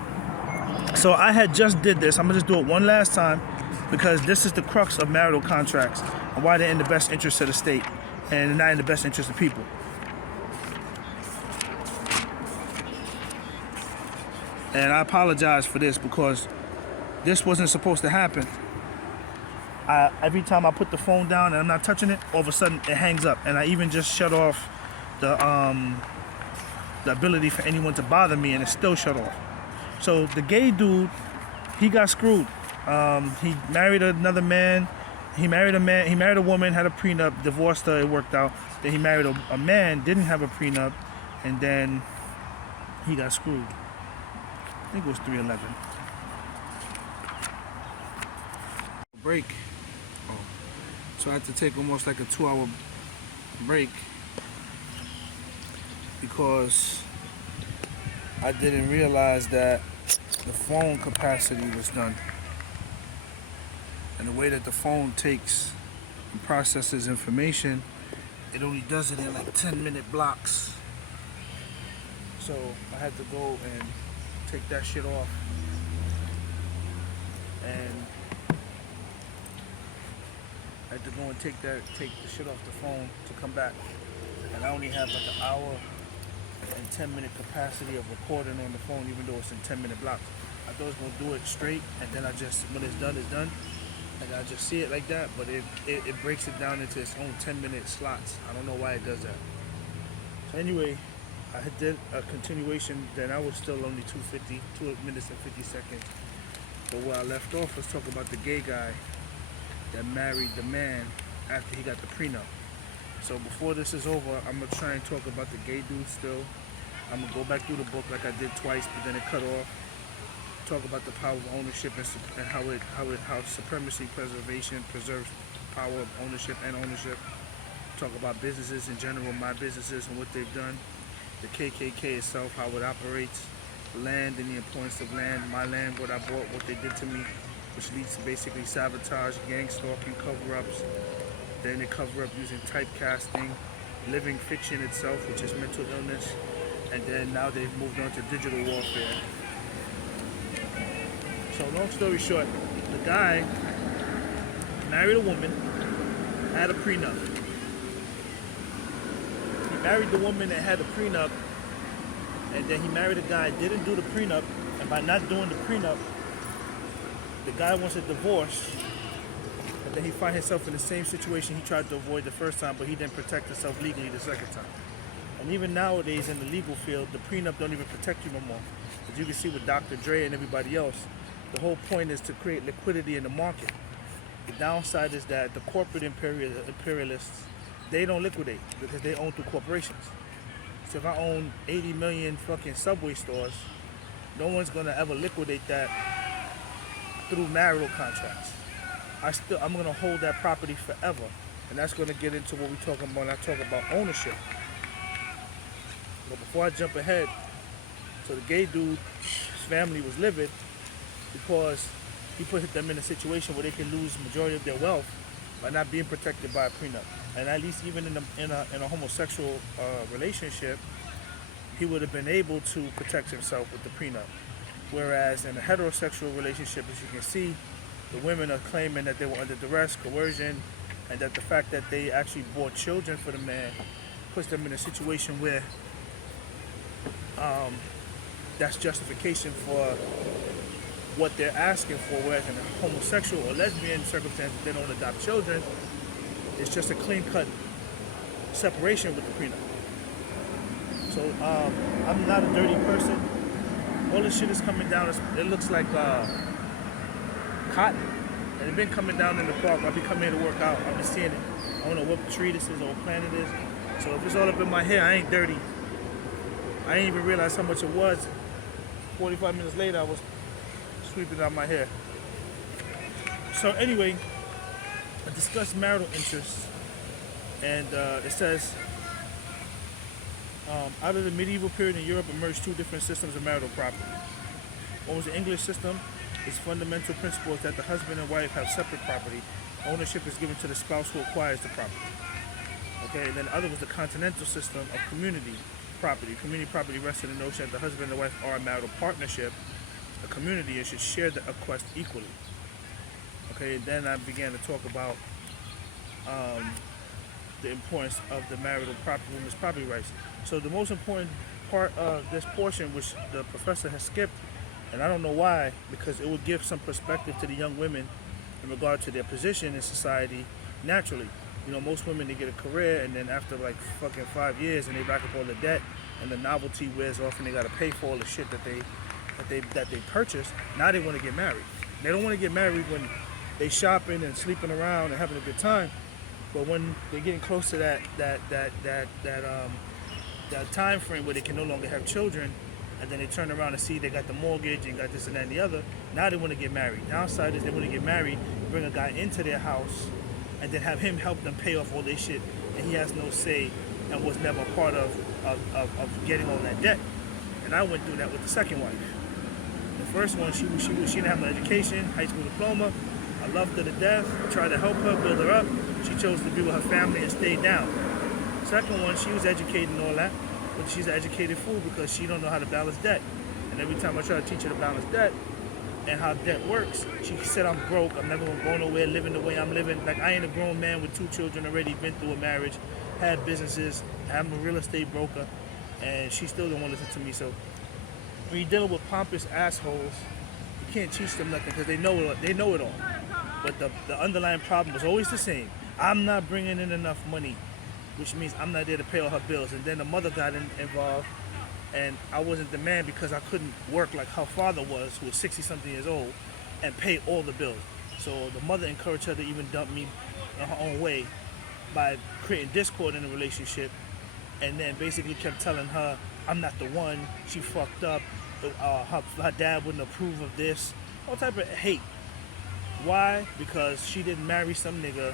So I had just did this. I'm gonna just do it one last time because this is the crux of marital contracts and why they're in the best interest of the state and not in the best interest of people. And I apologize for this because this wasn't supposed to happen. Every time I put the phone down and I'm not touching it, all of a sudden it hangs up. And I even just shut off the ability for anyone to bother me, and it's still shut off. So the gay dude, he got screwed. He married another man. He married a woman, had a prenup, divorced her, it worked out. Then he married a man, didn't have a prenup, and then he got screwed. I think it was 311. Break. Oh. So I had to take almost like a 2-hour break because I didn't realize that the phone capacity was done. And the way that the phone takes and processes information, it only does it in like 10-minute blocks. So I had to go and take that shit off, and I had to go and take the shit off the phone to come back. And I only have like an hour and 10-minute capacity of recording on the phone, even though it's in 10-minute blocks. I thought I was gonna do it straight, and then when it's done, it's done. Like I just see it like that, but it breaks it down into its own 10-minute slots. I don't know why it does that. So anyway, I did a continuation, then I was still only 2 minutes and 50 seconds. But where I left off was talking about the gay guy that married the man after he got the prenup. So before this is over, I'm gonna try and talk about the gay dude still. I'm gonna go back through the book like I did twice, but then it cut off. Talk about the power of ownership and how supremacy preservation preserves power of ownership and ownership. Talk about businesses in general, my businesses and what they've done. The KKK itself, how it operates, land and the importance of land, my land, what I bought, what they did to me, which leads to basically sabotage, gang stalking, cover-ups. Then they cover up using typecasting, living fiction itself, which is mental illness, and then now they've moved on to digital warfare. So long story short, the guy married a woman, had a prenup. Married the woman that had a prenup, and then he married a guy, didn't do the prenup, and by not doing the prenup, the guy wants a divorce, and then he finds himself in the same situation he tried to avoid the first time, but he didn't protect himself legally the second time. And even nowadays in the legal field, the prenup don't even protect you no more. As you can see with Dr. Dre and everybody else, the whole point is to create liquidity in the market. The downside is that the corporate imperialists, they don't liquidate because they own through corporations. So if I own 80 million fucking Subway stores, no one's gonna ever liquidate that through marital contracts. I'm gonna hold that property forever. And that's gonna get into what we're talking about when I talk about ownership. But before I jump ahead, So the gay dude, his family was livid because he put them in a situation where they can lose the majority of their wealth by not being protected by a prenup. And at least even in a homosexual relationship, he would have been able to protect himself with the prenup. Whereas in a heterosexual relationship, as you can see, the women are claiming that they were under duress, coercion, and that the fact that they actually bore children for the man puts them in a situation where that's justification for what they're asking for, whereas in a homosexual or lesbian circumstance, if they don't adopt children, it's just a clean-cut separation with the prenup. So I'm not a dirty person. All this shit is coming down. It looks like cotton. And it's been coming down in the park. I'll be coming here to work out. I'll be seeing it. I don't know what tree this is or what plant it is. So if it's all up in my hair, I ain't dirty. I didn't even realize how much it was. 45 minutes later, I was sweeping out my hair. So anyway, I discussed marital interests, and it says, out of the medieval period in Europe emerged two different systems of marital property. One was the English system. Its fundamental principle is that the husband and wife have separate property. Ownership is given to the spouse who acquires the property. Okay, and then the other was the continental system of community property. Community property rests in the notion that the husband and the wife are a marital partnership, a community, and should share the bequest equally. Okay, and then I began to talk about the importance of the marital property, women's property rights. So the most important part of this portion, which the professor has skipped, and I don't know why, because it would give some perspective to the young women in regard to their position in society naturally. You know, most women, they get a career, and then after like fucking 5 years, and they rack up all the debt, and the novelty wears off, and they got to pay for all the shit that they purchased. Now they want to get married. They don't want to get married when they shopping and sleeping around and having a good time, but when they're getting close to that time frame where they can no longer have children, and then they turn around and see they got the mortgage and got this and that and the other. Now they want to get married. Downside is they want to get married, bring a guy into their house, and then have him help them pay off all their shit, and he has no say and was never part of getting all that debt. And I went through that with the second wife. The first one, she didn't have no education, high school diploma. I loved her to death. I tried to help her, build her up. She chose to be with her family and stayed down. Second one, she was educated and all that, but she's an educated fool because she don't know how to balance debt. And every time I try to teach her to balance debt and how debt works, she said, I'm broke, I'm never gonna go nowhere living the way I'm living. Like, I ain't a grown man with 2 children already, been through a marriage, had businesses, I'm a real estate broker, and she still don't want to listen to me. So when you're dealing with pompous assholes, you can't teach them nothing because they know it all. But the underlying problem was always the same. I'm not bringing in enough money, which means I'm not there to pay all her bills. And then the mother got involved, and I wasn't the man because I couldn't work like her father was, who was 60-something years old, and pay all the bills. So the mother encouraged her to even dump me in her own way by creating discord in the relationship, and then basically kept telling her, I'm not the one, she fucked up, her dad wouldn't approve of this, all type of hate. Why? Because she didn't marry some nigga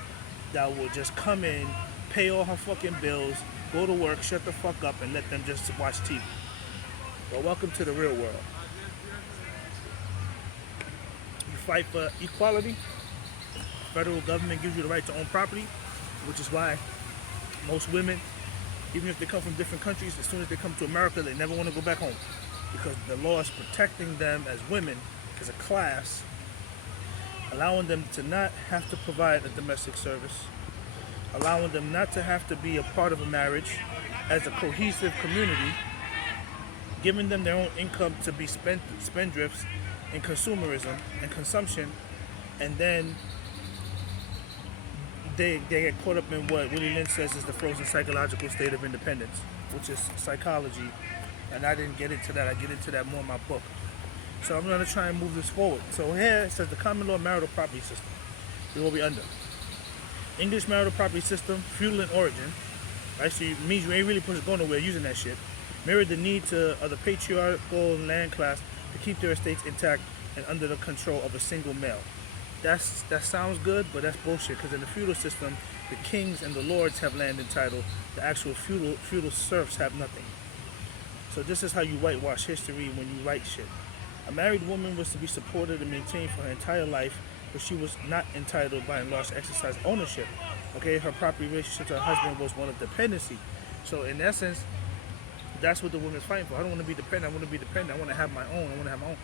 that would just come in, pay all her fucking bills, go to work, shut the fuck up, and let them just watch TV. Well, welcome to the real world. You fight for equality. The federal government gives you the right to own property, which is why most women, even if they come from different countries, as soon as they come to America, they never want to go back home because the law is protecting them as women, as a class, allowing them to not have to provide a domestic service, allowing them not to have to be a part of a marriage as a cohesive community, giving them their own income to be spendthrifts in consumerism and consumption, and then they get caught up in what Willie Lynch says is the frozen psychological state of independence, which is psychology, and I didn't get into that. I get into that more in my book. So I'm going to try and move this forward. So here it says the common law marital property system is what we're under. English marital property system, feudal in origin, right? So it means you ain't really supposed to go nowhere using that shit. Mirrored the need of the patriarchal land class to keep their estates intact and under the control of a single male. That sounds good, but that's bullshit, because in the feudal system, the kings and the lords have land and title. The actual feudal serfs have nothing. So this is how you whitewash history when you write shit. A married woman was to be supported and maintained for her entire life, but she was not entitled by and large to exercise ownership. Okay, her property relationship to her husband was one of dependency. So in essence, that's what the woman's fighting for. I don't want to be dependent. I want to be dependent. I want to have my own. I want to have my own.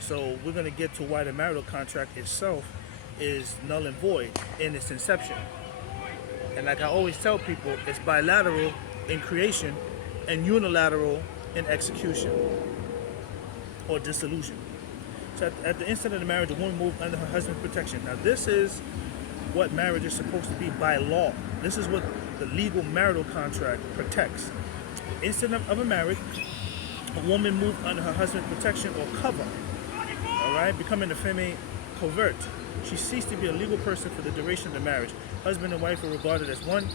So we're going to get to why the marital contract itself is null and void in its inception. And like I always tell people, it's bilateral in creation and unilateral in execution or dissolution. So at the instant of the marriage, the woman moved under her husband's protection. Now this is what marriage is supposed to be by law. This is what the legal marital contract protects. Instant of a marriage, a woman moved under her husband's protection or cover, all right, becoming a femme covert. She ceased to be a legal person for the duration of the marriage. Husband and wife were regarded as one,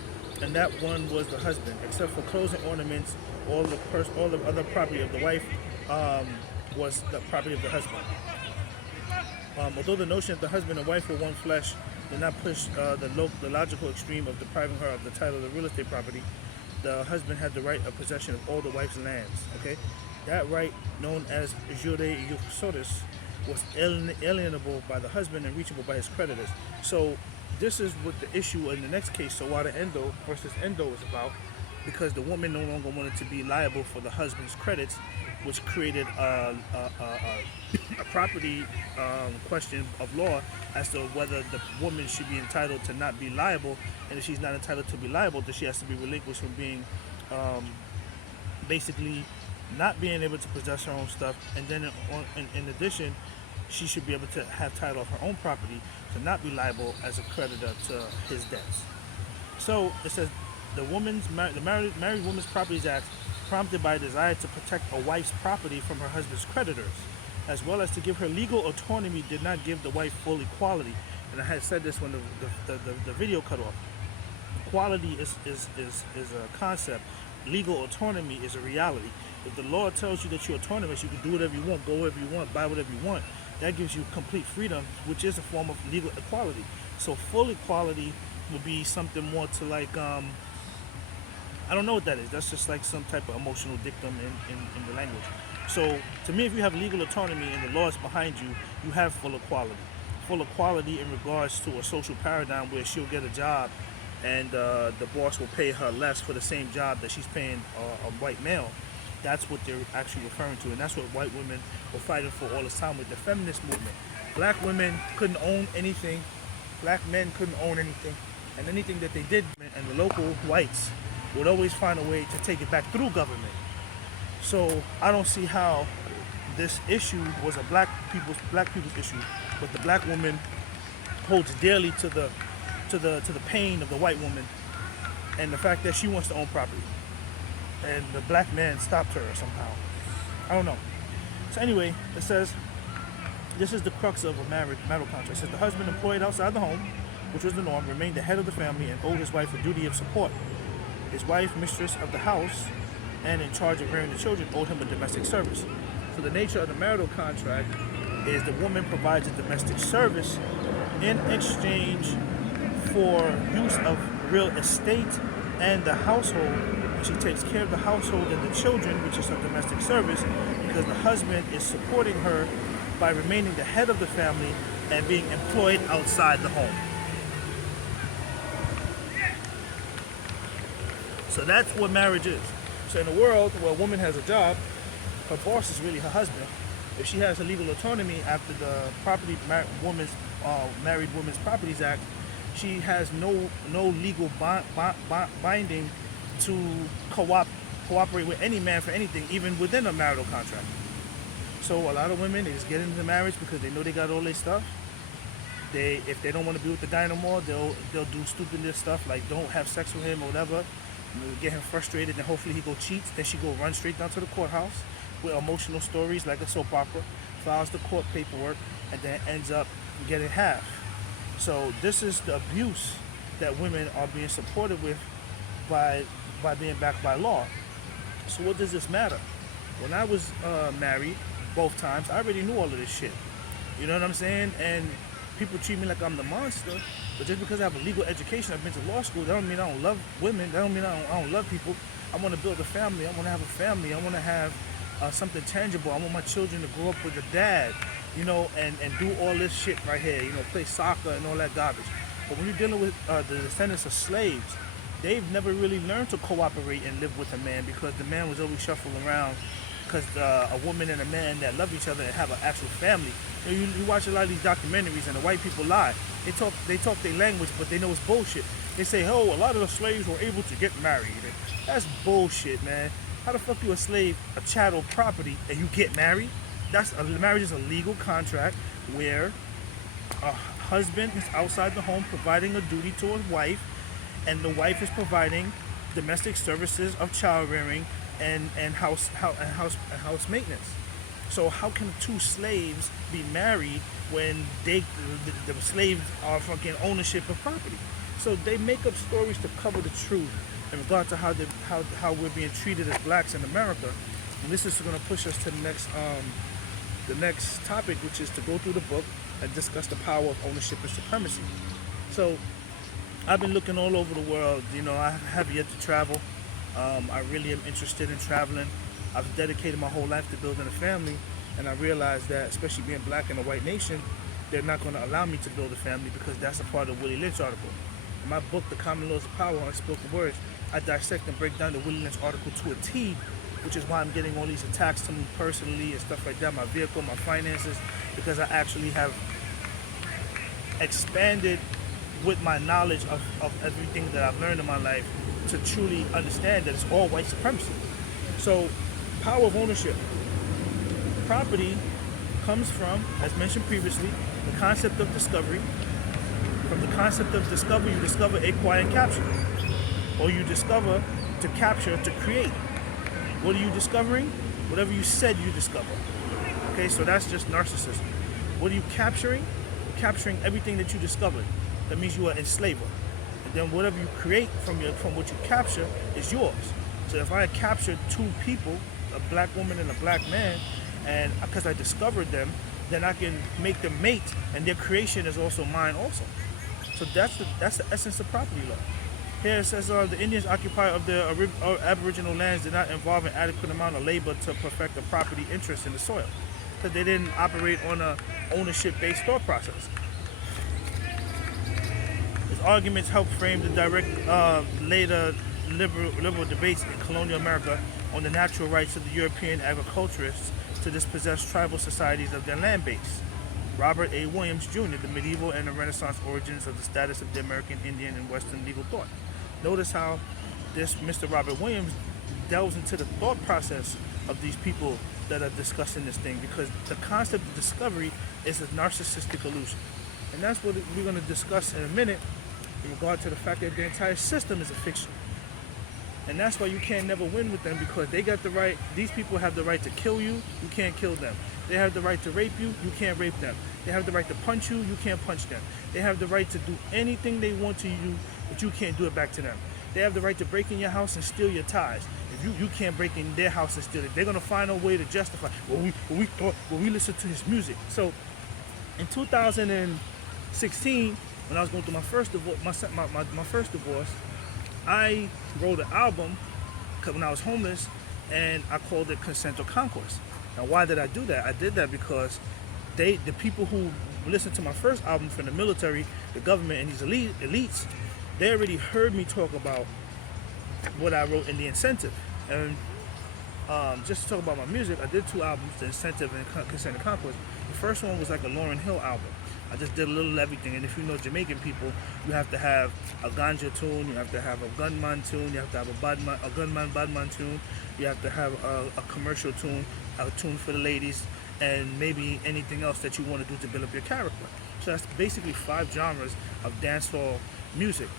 and that one was the husband. Except for clothes and ornaments, all the other property of the wife was the property of the husband. Although the notion that the husband and wife were one flesh did not push the logical extreme of depriving her of the title of the real estate property, the husband had the right of possession of all the wife's lands. Okay, that right, known as jure iuxoris, was alienable by the husband and reachable by his creditors. So this is what the issue in the next case, Sowata Endo versus Endo, is about, because the woman no longer wanted to be liable for the husband's credits, which created a property question of law as to whether the woman should be entitled to not be liable, and if she's not entitled to be liable, then she has to be relinquished from being basically not being able to possess her own stuff, and then in addition, she should be able to have title of her own property to not be liable as a creditor to his debts. So it says the Married Women's Properties Act, prompted by a desire to protect a wife's property from her husband's creditors, as well as to give her legal autonomy, did not give the wife full equality. And I had said this when the video cut off. Equality is a concept. Legal autonomy is a reality. If the law tells you that you're autonomous, you can do whatever you want, go wherever you want, buy whatever you want, that gives you complete freedom, which is a form of legal equality. So full equality would be something more to like, I don't know what that is. That's just like some type of emotional dictum in the language. So to me, if you have legal autonomy and the law is behind you, you have full equality. Full equality in regards to a social paradigm where she'll get a job and the boss will pay her less for the same job that she's paying a white male. That's what they're actually referring to, and that's what white women were fighting for all this time with the feminist movement. Black women couldn't own anything, black men couldn't own anything, and anything that they did, and the local whites would always find a way to take it back through government. So I don't see how this issue was a black people's issue, but the black woman holds dearly to the pain of the white woman and the fact that she wants to own property. And the black man stopped her somehow. I don't know. So anyway, it says, this is the crux of a marital contract. It says the husband employed outside the home, which was the norm, remained the head of the family and owed his wife a duty of support. His wife, mistress of the house, and in charge of rearing the children, owed him a domestic service. So the nature of the marital contract is the woman provides a domestic service in exchange for use of real estate and the household. She takes care of the household and the children, which is her domestic service, because the husband is supporting her by remaining the head of the family and being employed outside the home. So that's what marriage is. So in a world where a woman has a job, her boss is really her husband. If she has a legal autonomy after the Married Women's Properties Act, she has no legal binding to cooperate with any man for anything, even within a marital contract. So a lot of women, they just get into marriage because they know they got all their stuff. If they don't want to be with the guy no more, they'll do stupid stuff like don't have sex with him or whatever. Get him frustrated, and hopefully he go cheats. Then she go run straight down to the courthouse with emotional stories like a soap opera, files the court paperwork, and then ends up getting half. So this is the abuse that women are being supported with by being backed by law. So what does this matter? When I was married both times, I already knew all of this shit. You know what I'm saying? And people treat me like I'm the monster, but just because I have a legal education, I've been to law school, that don't mean I don't love women, that don't mean I don't love people. I want to build a family. I want to have a family. I want to have something tangible. I want my children to grow up with a dad, and do all this shit right here, play soccer and all that garbage. But when you're dealing with the descendants of slaves, they've never really learned to cooperate and live with a man because the man was always shuffled around because a woman and a man that love each other and have an actual family. You watch a lot of these documentaries and the white people lie. They talk their language, but they know it's bullshit. They say, oh, a lot of the slaves were able to get married. That's bullshit, man. How the fuck you a slave, a chattel property, and you get married? Marriage is a legal contract where a husband is outside the home providing a duty to his wife, and the wife is providing domestic services of child rearing and house maintenance. So how can two slaves be married when the slaves are fucking ownership of property? So they make up stories to cover the truth in regard to how we're being treated as blacks in America. And this is going to push us to the next topic, which is to go through the book and discuss the power of ownership and supremacy. So I've been looking all over the world. I have yet to travel. I really am interested in traveling. I've dedicated my whole life to building a family, and I realized that, especially being black in a white nation, they're not going to allow me to build a family because that's a part of Willie Lynch article. In my book, The Common Laws of Power, Unspoken Words, I dissect and break down the Willie Lynch article to a T, which is why I'm getting all these attacks to me personally and stuff like that, my vehicle, my finances, because I actually have expanded with my knowledge of everything that I've learned in my life to truly understand that it's all white supremacy. So, power of ownership. Property comes from, as mentioned previously, the concept of discovery. From the concept of discovery, you discover, acquire, and capture. Or you discover to capture, to create. What are you discovering? Whatever you said you discover. Okay, so that's just narcissism. What are you capturing? Capturing everything that you discovered. That means you are an enslaver. And then whatever you create from what you capture is yours. So if I captured two people, a black woman and a black man, and because I discovered them, then I can make them mate, and their creation is also mine also. So that's the essence of property law. Here it says the Indians occupier of the Aboriginal lands did not involve an adequate amount of labor to perfect a property interest in the soil, because they didn't operate on a ownership-based thought process. His arguments helped frame the direct later liberal debates in colonial America on the natural rights of the European agriculturists to dispossess tribal societies of their land base. Robert A. Williams, Jr., The Medieval and the Renaissance Origins of the Status of the American Indian in Western Legal Thought. Notice how this Mr. Robert Williams delves into the thought process of these people that are discussing this thing, because the concept of discovery is a narcissistic illusion. And that's what we're going to discuss in a minute in regard to the fact that the entire system is a fiction. And that's why you can't never win with them, because they got the right, these people have the right to kill you, you can't kill them. They have the right to rape you, you can't rape them. They have the right to punch you, you can't punch them. They have the right to do anything they want to you, but you can't do it back to them. They have the right to break in your house and steal your ties. If you can't break in their house and steal it, they're gonna find a way to justify. Well, we listen to his music. So in 2016, when I was going through my first divorce, my first divorce, I wrote an album when I was homeless, and I called it Consent or Conquest. Now, why did I do that? I did that because the people who listened to my first album from the military, the government, and these elites, they already heard me talk about what I wrote in The Incentive. And just to talk about my music, I did two albums, The Incentive and Consent and Conquest. The first one was like a Lauryn Hill album. I just did a little of everything. And if you know Jamaican people, you have to have a ganja tune, you have to have a gunman tune, you have to have a gunman badman tune, you have to have a commercial tune, a tune for the ladies, and maybe anything else that you want to do to build up your character. So that's basically 5 genres of dancehall music.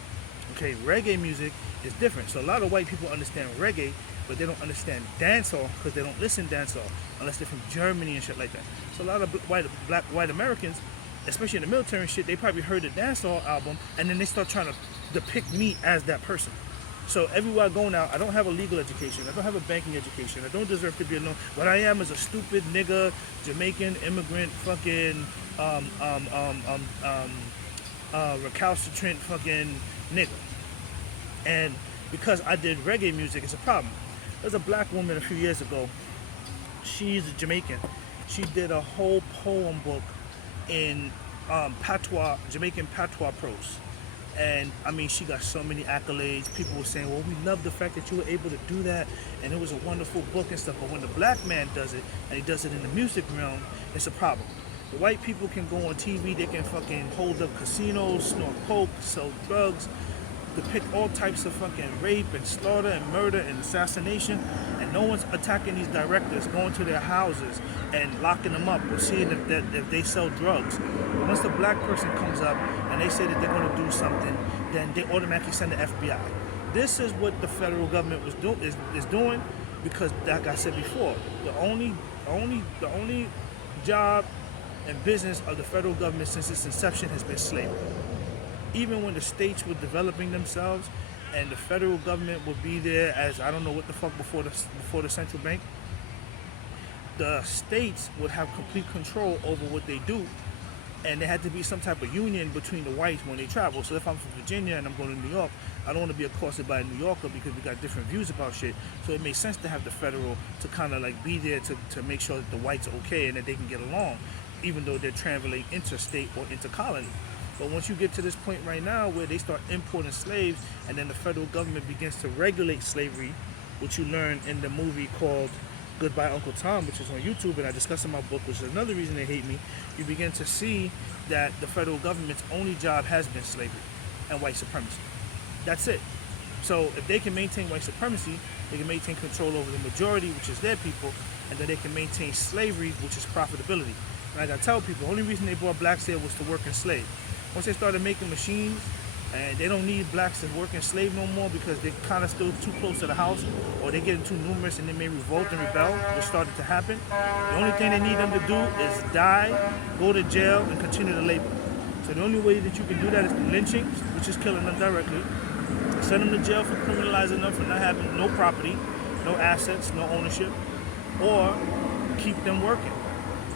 Okay, reggae music is different. So a lot of white people understand reggae, but they don't understand dancehall because they don't listen dancehall unless they're from Germany and shit like that. So a lot of white Americans, especially in the military and shit, they probably heard the dancehall album and then they start trying to depict me as that person. So everywhere I go now, I don't have a legal education, I don't have a banking education, I don't deserve to be alone. What I am is a stupid nigga, Jamaican immigrant, fucking recalcitrant fucking nigga. And because I did reggae music, it's a problem. There's a black woman a few years ago. She's a Jamaican. She did a whole poem book in patois, Jamaican patois prose. And I mean, she got so many accolades. People were saying, well, we love the fact that you were able to do that, and it was a wonderful book and stuff. But when the black man does it, and he does it in the music realm, it's a problem. The white people can go on TV, they can fucking hold up casinos, snort coke, sell drugs, depict all types of fucking rape and slaughter and murder and assassination, and no one's attacking these directors, going to their houses and locking them up or seeing if they sell drugs. But once the black person comes up and they say that they're going to do something, then they automatically send the FBI. This is what the federal government is doing, because, like I said before, the only job and business of the federal government since its inception has been slavery. Even when the states were developing themselves and the federal government would be there as, I don't know what the fuck, before the central bank, the states would have complete control over what they do, and there had to be some type of union between the whites when they travel. So if I'm from Virginia and I'm going to New York, I don't want to be accosted by a New Yorker because we got different views about shit. So it makes sense to have the federal to kind of like be there to make sure that the whites are okay and that they can get along, even though they're traveling interstate or intercolony. But once you get to this point right now where they start importing slaves, and then the federal government begins to regulate slavery, which you learn in the movie called Goodbye Uncle Tom, which is on YouTube, and I discuss in my book, which is another reason they hate me, you begin to see that the federal government's only job has been slavery and white supremacy. That's it. So if they can maintain white supremacy, they can maintain control over the majority, which is their people, and then they can maintain slavery, which is profitability. And like I tell people, the only reason they brought blacks there was to work and slave. Once they started making machines, and they don't need blacks to work and slave no more because they're kind of still too close to the house, or they're getting too numerous and they may revolt and rebel, which started to happen. The only thing they need them to do is die, go to jail, and continue to labor. So the only way that you can do that is through lynchings, which is killing them directly. Send them to jail for criminalizing them, for not having no property, no assets, no ownership, or keep them working.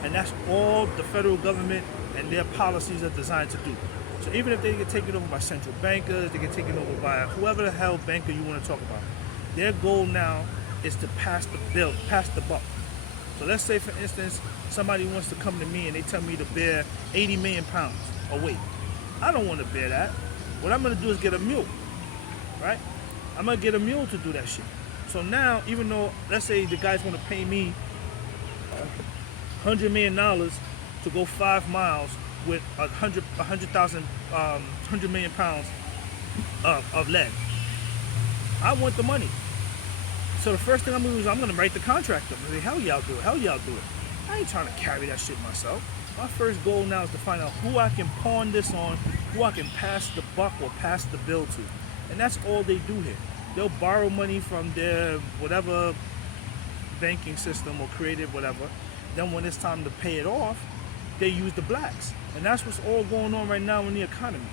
And that's all the federal government and their policies are designed to do. So even if they get taken over by central bankers, they get taken over by whoever the hell banker you want to talk about, their goal now is to pass the bill, pass the buck. So let's say, for instance, somebody wants to come to me and they tell me to bear 80 million pounds of weight. I don't want to bear that. What I'm going to do is get a mule, right? I'm going to get a mule to do that shit. So now, even though, let's say the guy's going to pay me $100 million to go 5 miles with 100 million pounds of lead. I want the money. So the first thing I'm going to do is I'm going to write the contract up and say, hell yeah, I'll do it. Hell yeah, I'll do it. I ain't trying to carry that shit myself. My first goal now is to find out who I can pawn this on, who I can pass the buck or pass the bill to. And that's all they do here. They'll borrow money from their whatever banking system or creative whatever. Then when it's time to pay it off, they use the blacks. And that's what's all going on right now in the economy.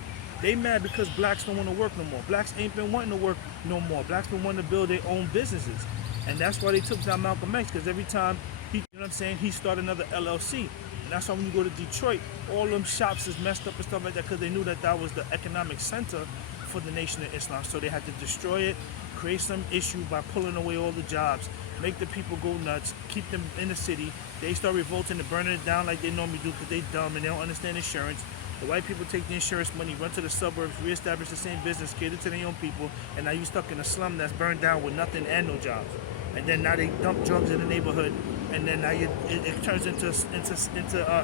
They mad because blacks don't want to work no more. Blacks ain't been wanting to work no more. Blacks been wanting to build their own businesses. And that's why they took down Malcolm X, because every time he, you know what I'm saying, he started another LLC. And that's why when you go to Detroit, all them shops is messed up and stuff like that, because they knew that that was the economic center for the Nation of Islam. So they had to destroy it, create some issue by pulling away all the jobs, make the people go nuts, keep them in the city. They start revolting and burning it down like they normally do because they dumb and they don't understand insurance. The white people take the insurance money, run to the suburbs, reestablish the same business, cater to their own people, and now you're stuck in a slum that's burned down with nothing and no jobs. And then now they dump drugs in the neighborhood, and then now it turns into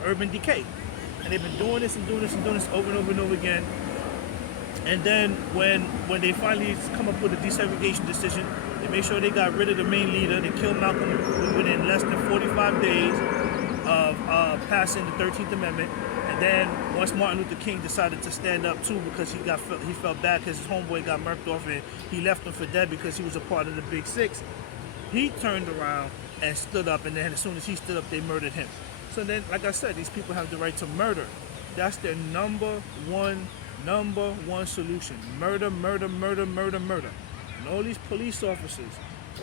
urban decay. And they've been doing this and doing this and doing this over and over and over again. And then when they finally come up with a desegregation decision, they make sure they got rid of the main leader. They killed Malcolm within less than 45 days of passing the 13th Amendment. And then once Martin Luther King decided to stand up too, because he felt bad because his homeboy got murked off and he left him for dead because he was a part of the Big Six, he turned around and stood up, and then as soon as he stood up, they murdered him. So then, like I said, these people have the right to murder. That's their number one solution. Murder, murder, murder, murder, murder. And all these police officers,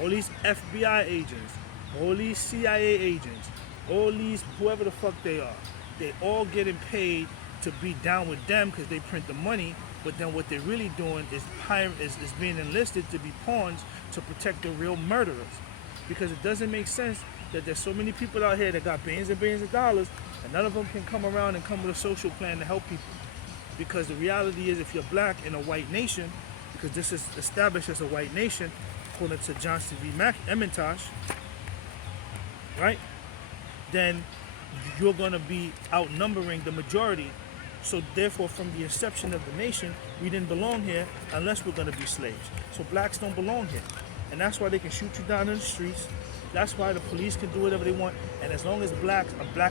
all these FBI agents, all these CIA agents, all these whoever the fuck they are, they all getting paid to be down with them because they print the money, But then what they're really doing is is being enlisted to be pawns to protect the real murderers. Because it doesn't make sense that there's so many people out here that got billions and billions of dollars, and none of them can come around and come with a social plan to help people. Because the reality is, if you're black in a white nation, because this is established as a white nation, according to Johnson v. Emmentosh, right? Then you're going to be outnumbering the majority. So therefore, from the inception of the nation, we didn't belong here unless we're going to be slaves. So blacks don't belong here. And that's why they can shoot you down in the streets. That's why the police can do whatever they want. And as long as black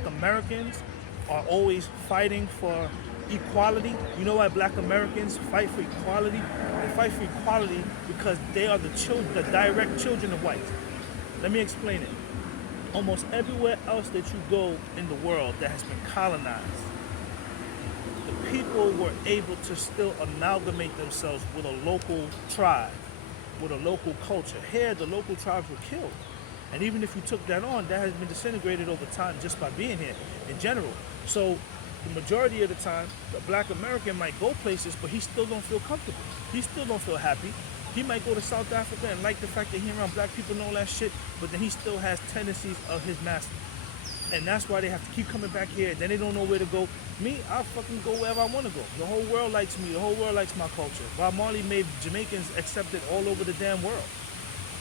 Americans are always fighting for equality, you know why black Americans fight for equality? They fight for equality because they are the direct children of whites. Let me explain it. Almost everywhere else that you go in the world that has been colonized, the people were able to still amalgamate themselves with a local tribe, with a local culture. Here, the local tribes were killed. And even if you took that on, that has been disintegrated over time just by being here in general. So the majority of the time, the black American might go places, but he still don't feel comfortable. He still don't feel happy. He might go to South Africa and like the fact that he's around black people and all that shit, but then he still has tendencies of his master. And that's why they have to keep coming back here. Then they don't know where to go. Me, I'll fucking go wherever I want to go. The whole world likes me. The whole world likes my culture. Bob Marley made Jamaicans accepted all over the damn world.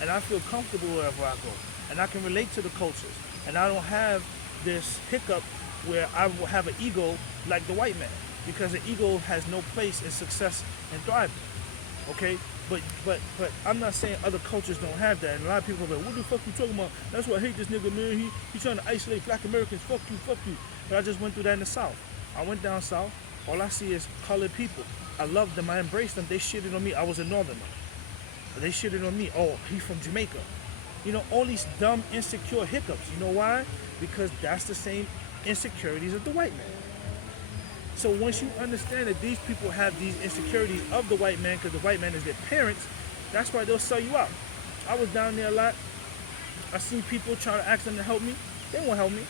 And I feel comfortable wherever I go. And I can relate to the cultures. And I don't have this hiccup where I will have an ego like the white man. Because an ego has no place in success and thriving. Okay? But I'm not saying other cultures don't have that. And a lot of people are like, what the fuck you talking about? That's why I hate this nigga, man. He's trying to isolate black Americans. Fuck you. But I just went through that in the South. I went down South. All I see is colored people. I loved them. I embraced them. They shitted on me. I was a northerner. They shitted on me. Oh, he's from Jamaica. You know, all these dumb, insecure hiccups. You know why? Because that's the same insecurities of the white man. So once you understand that these people have these insecurities of the white man because the white man is their parents, that's why they'll sell you out. I was down there a lot. I seen people trying to ask them to help me. They won't help me.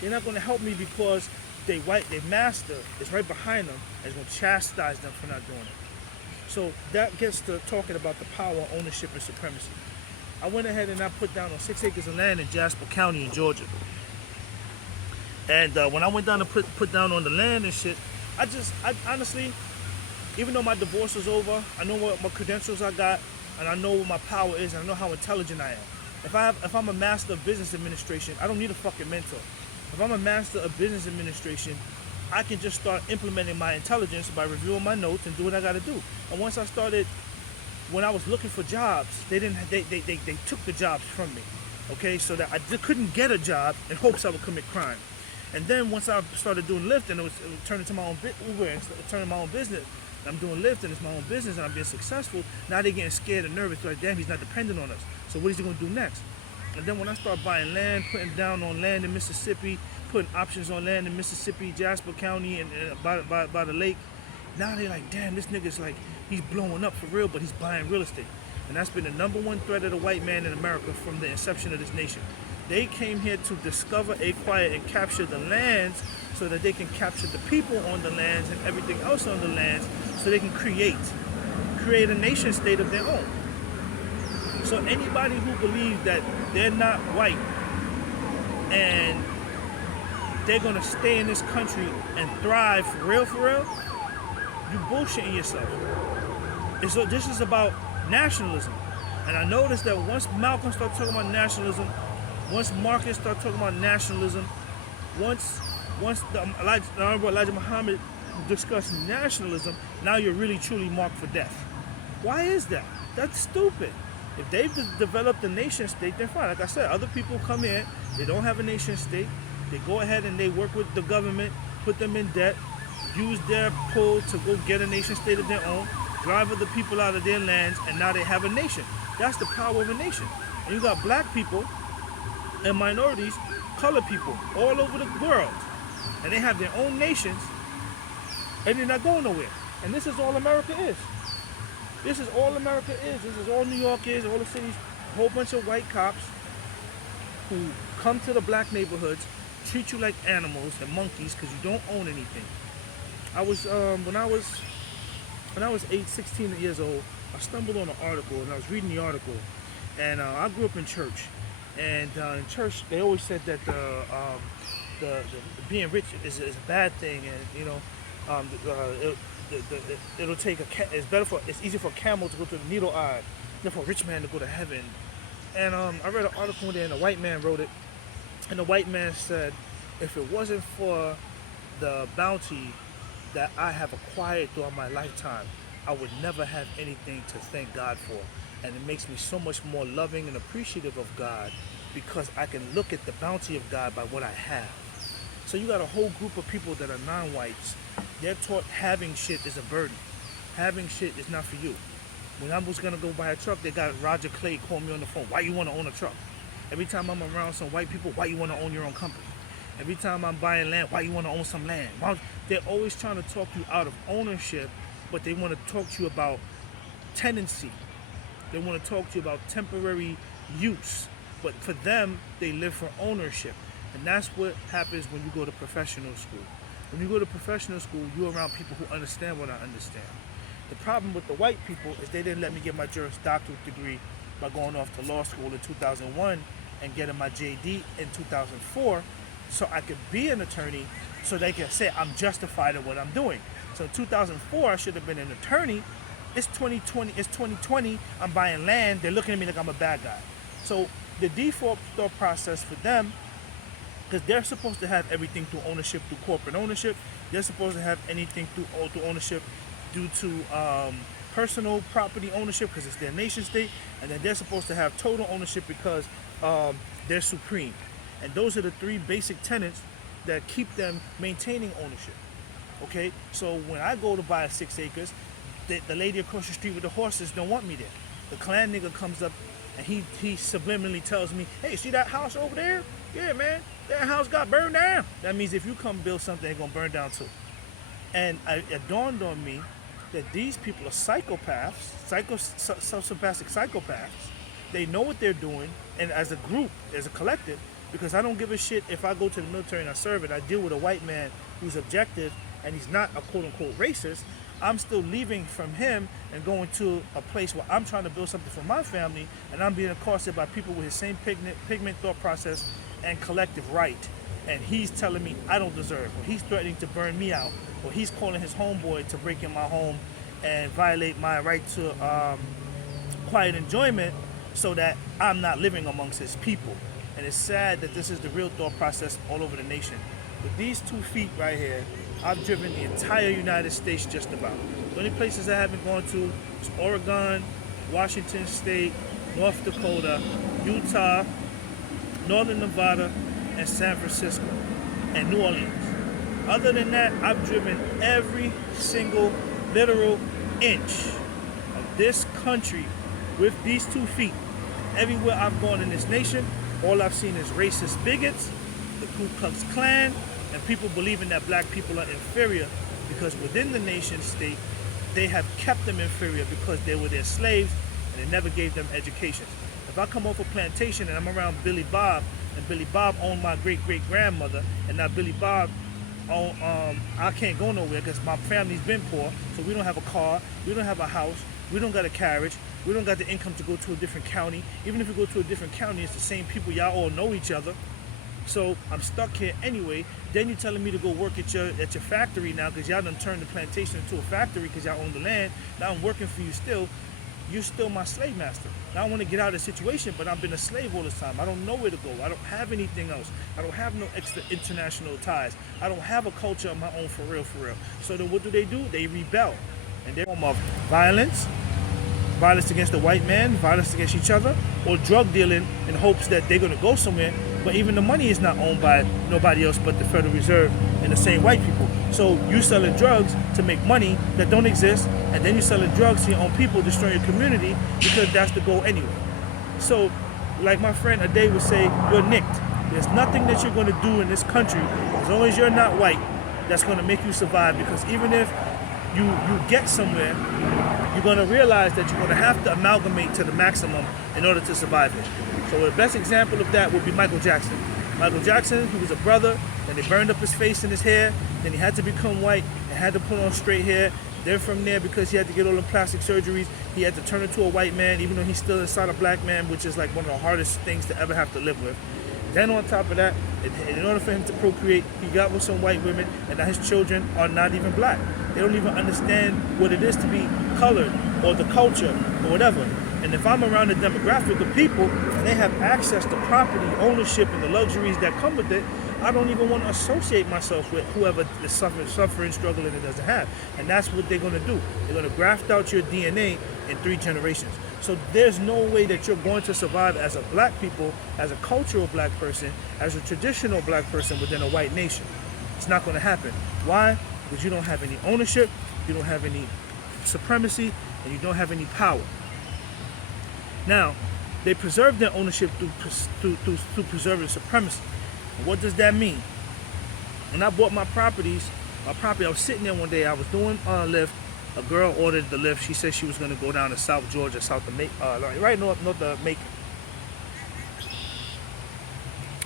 They're not going to help me because their master is right behind them and is going to chastise them for not doing it. So that gets to talking about the power, ownership, and supremacy. I went ahead and I put down on 6 acres of land in Jasper County in Georgia. And when I went down to put down on the land and shit, I honestly, even though my divorce is over, I know what my credentials I got, and I know what my power is, and I know how intelligent I am. If I'm a master of business administration, I don't need a fucking mentor. If I'm a master of business administration, I can just start implementing my intelligence by reviewing my notes and do what I got to do. And once I started, when I was looking for jobs, they took the jobs from me. Okay, so that I couldn't get a job in hopes I would commit crime. And then once I started doing Lyft and it was turning to my own Uber and turning my own business, and I'm doing Lyft and it's my own business and I'm being successful, now they're getting scared and nervous. They're like, damn, he's not dependent on us. So what is he going to do next? And then when I start buying land, putting down on land in Mississippi, putting options on land in Mississippi, Jasper County, and by the lake, now they're like, damn, this nigga's like, he's blowing up for real, but he's buying real estate. And that's been the number one threat of the white man in America from the inception of this nation. They came here to discover, acquire, and capture the lands so that they can capture the people on the lands and everything else on the lands so they can create a nation state of their own. So anybody who believes that they're not white and they're going to stay in this country and thrive for real, you bullshitting yourself. And so this is about nationalism. And I noticed that once Malcolm started talking about nationalism, once Marcus started talking about nationalism, once the Honorable Elijah Muhammad discussed nationalism, now you're really truly marked for death. Why is that? That's stupid. If they've developed a nation state, then fine. Like I said, other people come in, they don't have a nation state, they go ahead and they work with the government, put them in debt, use their pull to go get a nation state of their own, drive other people out of their lands, and now they have a nation. That's the power of a nation. And you got black people and minorities, colored people, all over the world. And they have their own nations, and they're not going nowhere. And this is all America is. This is all America is. This is all New York is, all the cities. A whole bunch of white cops who come to the black neighborhoods, treat you like animals and monkeys because you don't own anything. I was, when I was when I was 16 years old, I stumbled on an article, and I was reading the article, and I grew up in church, and in church they always said that the being rich is a bad thing, and it'll take it's easier for a camel to go through the needle eye than for a rich man to go to heaven. And I read an article one day, and a white man wrote it, and the white man said, if it wasn't for the bounty that I have acquired throughout my lifetime, I would never have anything to thank God for. And it makes me so much more loving and appreciative of God because I can look at the bounty of God by what I have. So you got a whole group of people that are non-whites. They're taught having shit is a burden. Having shit is not for you. When I was gonna go buy a truck, they got Roger Clay call me on the phone. Why you wanna own a truck? Every time I'm around some white people, why you wanna own your own company? Every time I'm buying land, why you wanna own some land? They're always trying to talk you out of ownership, but they wanna talk to you about tenancy. They wanna talk to you about temporary use. But for them, they live for ownership. And that's what happens when you go to professional school. When you go to professional school, you're around people who understand what I understand. The problem with the white people is they didn't let me get my Juris Doctorate degree by going off to law school in 2001 and getting my JD in 2004 so I could be an attorney so they can say I'm justified in what I'm doing. So in 2004, I should have been an attorney. It's 2020, I'm buying land, they're looking at me like I'm a bad guy. So the default thought process for them, because they're supposed to have everything through ownership, through corporate ownership, they're supposed to have anything through ownership due to personal property ownership because it's their nation state, and then they're supposed to have total ownership because they're supreme. And those are the three basic tenets that keep them maintaining ownership. Okay, so when I go to buy 6 acres, the lady across the street with the horses don't want me there. The Klan nigga comes up and he subliminally tells me, hey, see that house over there? Yeah, man, that house got burned down. That means if you come build something, it's gonna burn down too. And it dawned on me that these people are psychopaths, sociopathic psychopaths. They know what they're doing, and as a group, as a collective, because I don't give a shit if I go to the military and I serve it, I deal with a white man who's objective and he's not a quote-unquote racist, I'm still leaving from him and going to a place where I'm trying to build something for my family, and I'm being accosted by people with his same pigment thought process and collective right. And he's telling me I don't deserve, or he's threatening to burn me out, or he's calling his homeboy to break in my home and violate my right to quiet enjoyment so that I'm not living amongst his people. And it's sad that this is the real thought process all over the nation. With these 2 feet right here, I've driven the entire United States just about. The only places I haven't gone to is Oregon, Washington State, North Dakota, Utah, Northern Nevada, and San Francisco, and New Orleans. Other than that, I've driven every single literal inch of this country with these 2 feet. Everywhere I've gone in this nation, all I've seen is racist bigots, the Ku Klux Klan, and people believing that black people are inferior because within the nation state, they have kept them inferior because they were their slaves and they never gave them education. If I come off a plantation and I'm around Billy Bob, and Billy Bob owned my great-great-grandmother, and now Billy Bob I can't go nowhere because my family's been poor, so we don't have a car, we don't have a house, we don't got a carriage, we don't got the income to go to a different county. Even if we go to a different county, it's the same people, y'all all know each other. So I'm stuck here anyway. Then you're telling me to go work at your factory now because y'all done turned the plantation into a factory because y'all own the land. Now I'm working for you still. You're still my slave master. Now I want to get out of the situation, but I've been a slave all this time. I don't know where to go. I don't have anything else. I don't have no extra international ties. I don't have a culture of my own for real. So then what do? They rebel. And they're form of violence against the white man, violence against each other, or drug dealing in hopes that they're going to go somewhere. But even the money is not owned by nobody else but the Federal Reserve and the same white people. So you selling drugs to make money that don't exist, and then you're selling drugs to your own people, destroying your community because that's the goal anyway. So, like my friend Ade would say, you're nicked. There's nothing that you're going to do in this country, as long as you're not white, that's going to make you survive. Because even if you get somewhere, you're going to realize that you're going to have to amalgamate to the maximum in order to survive it. So the best example of that would be Michael Jackson. Michael Jackson, he was a brother, then they burned up his face and his hair, then he had to become white and had to put on straight hair, They're from there because he had to get all the plastic surgeries. He had to turn into a white man, even though he's still inside a black man, which is like one of the hardest things to ever have to live with. Then on top of that, in order for him to procreate, he got with some white women, and now his children are not even black. They don't even understand what it is to be colored or the culture or whatever. And if I'm around the demographic of people and they have access to property, ownership, and the luxuries that come with it, I don't even want to associate myself with whoever is suffering, struggling, and doesn't have. And that's what they're going to do. They're going to graft out your DNA in 3 generations. So there's no way that you're going to survive as a black people, as a cultural black person, as a traditional black person within a white nation. It's not going to happen. Why? Because you don't have any ownership, you don't have any supremacy, and you don't have any power. Now, they preserve their ownership through preserving supremacy. What does that mean? When I bought my property, I was sitting there one day, I was doing a lift. A girl ordered the lift. She said she was going to go down to South Georgia, south of Macon, right north of Macon.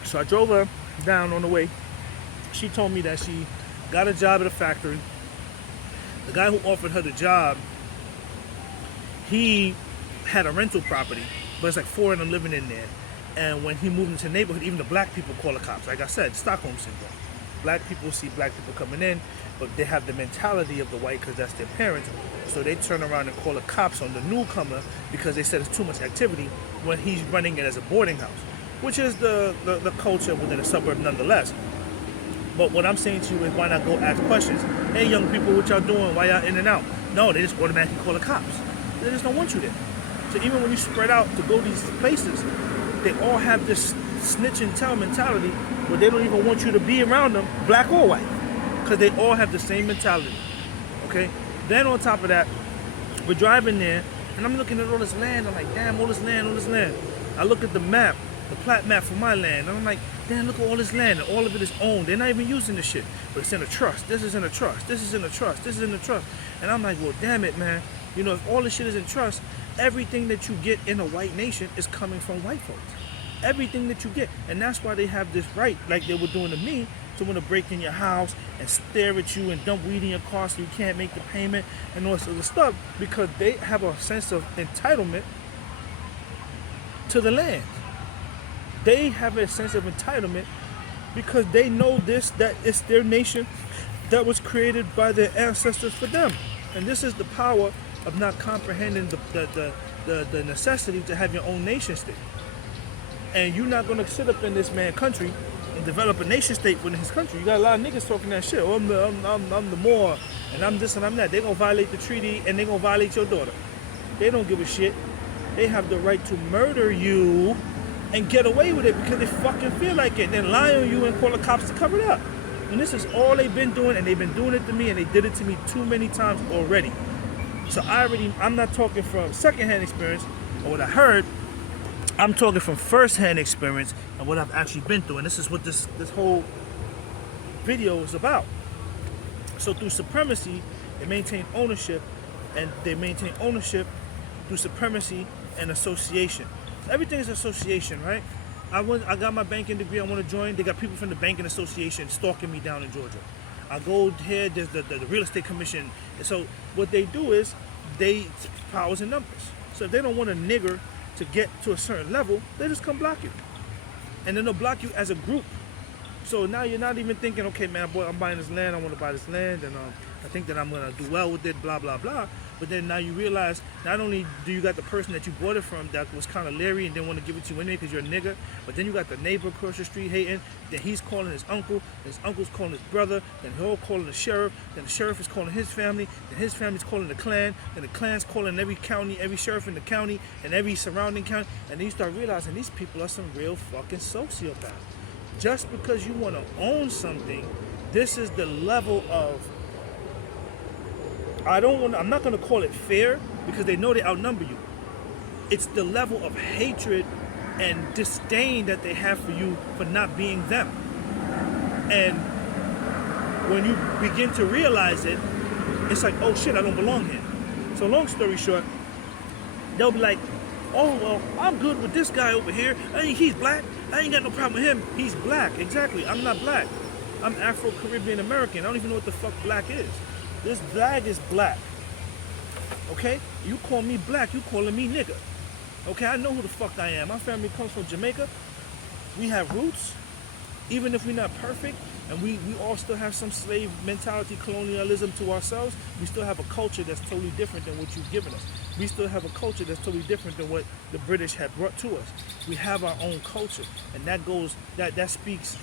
So I drove her down on the way. She told me that she got a job at a factory. The guy who offered her the job, he had a rental property, but it's like 4 of them living in there. And when he moved into the neighborhood, even the black people call the cops. Like I said, Stockholm Syndrome. Black people see black people coming in, but they have the mentality of the white because that's their parents. So they turn around and call the cops on the newcomer because they said it's too much activity when he's running it as a boarding house, which is the culture within a suburb nonetheless. But what I'm saying to you is, why not go ask questions? Hey, young people, what y'all doing? Why y'all in and out? No, they just automatically call the cops. They just don't want you there. So even when you spread out to go these places, they all have this snitch and tell mentality where they don't even want you to be around them, black or white, because they all have the same mentality. Okay? Then on top of that, we're driving there, and I'm looking at all this land. I'm like, damn, all this land, all this land. I look at the map, the plat map for my land, and I'm like, damn, look at all this land, and all of it is owned. They're not even using this shit, but it's in a trust. This is in a trust. This is in a trust. This is in a trust. And I'm like, well, damn it, man. You know, if all this shit is in trust, everything that you get in a white nation is coming from white folks. Everything that you get. And that's why they have this right, like they were doing to me, to want to break in your house and stare at you and dump weed in your car so you can't make the payment and all this other stuff, because they have a sense of entitlement to the land. They have a sense of entitlement because they know this, that it's their nation that was created by their ancestors for them. And this is the power of not comprehending the necessity to have your own nation state. And you're not going to sit up in this man's country and develop a nation state within his country. You got a lot of niggas talking that shit. Oh, I'm the Moor, and I'm this and I'm that. They're going to violate the treaty, and they're going to violate your daughter. They don't give a shit. They have the right to murder you and get away with it because they fucking feel like it. Then lie on you and call the cops to cover it up. And this is all they've been doing, and they've been doing it to me, and they did it to me too many times already. So I'm not talking from secondhand experience or what I heard. I'm talking from first-hand experience and what I've actually been through. And this is what this whole video is about. So through supremacy, they maintain ownership, and they maintain ownership through supremacy and association. Everything is association, right? I got my banking degree. I want to join. They got people from the banking association stalking me down in Georgia. I go here. There's the real estate commission. So what they do is they powers and numbers. So if they don't want a nigger to get to a certain level, they just come block you. And then they'll block you as a group. So now you're not even thinking, okay, man, boy, I'm buying this land, I want to buy this land, and I think that I'm going to do well with it, blah, blah, blah. But then now you realize, not only do you got the person that you bought it from that was kind of leery and didn't want to give it to you anyway because you're a nigga, but then you got the neighbor across the street hating, then he's calling his uncle, his uncle's calling his brother, then he'll calling the sheriff, then the sheriff is calling his family, then his family's calling the clan, then the clan's calling every county, every sheriff in the county, and every surrounding county, and then you start realizing these people are some real fucking sociopaths. Just because you want to own something, this is the level of, I'm not going to call it fair because they know they outnumber you. It's the level of hatred and disdain that they have for you for not being them. And when you begin to realize it, it's like, oh shit, I don't belong here. So long story short, they'll be like, oh, well, I'm good with this guy over here. He's black. I ain't got no problem with him. He's black. Exactly. I'm not black. I'm Afro-Caribbean American. I don't even know what the fuck black is. This flag is black. Okay? You call me black, you calling me nigga. Okay, I know who the fuck I am. My family comes from Jamaica. We have roots. Even if we're not perfect, and we all still have some slave mentality, colonialism to ourselves, we still have a culture that's totally different than what you've given us. We still have a culture that's totally different than what the British had brought to us. We have our own culture, and that speaks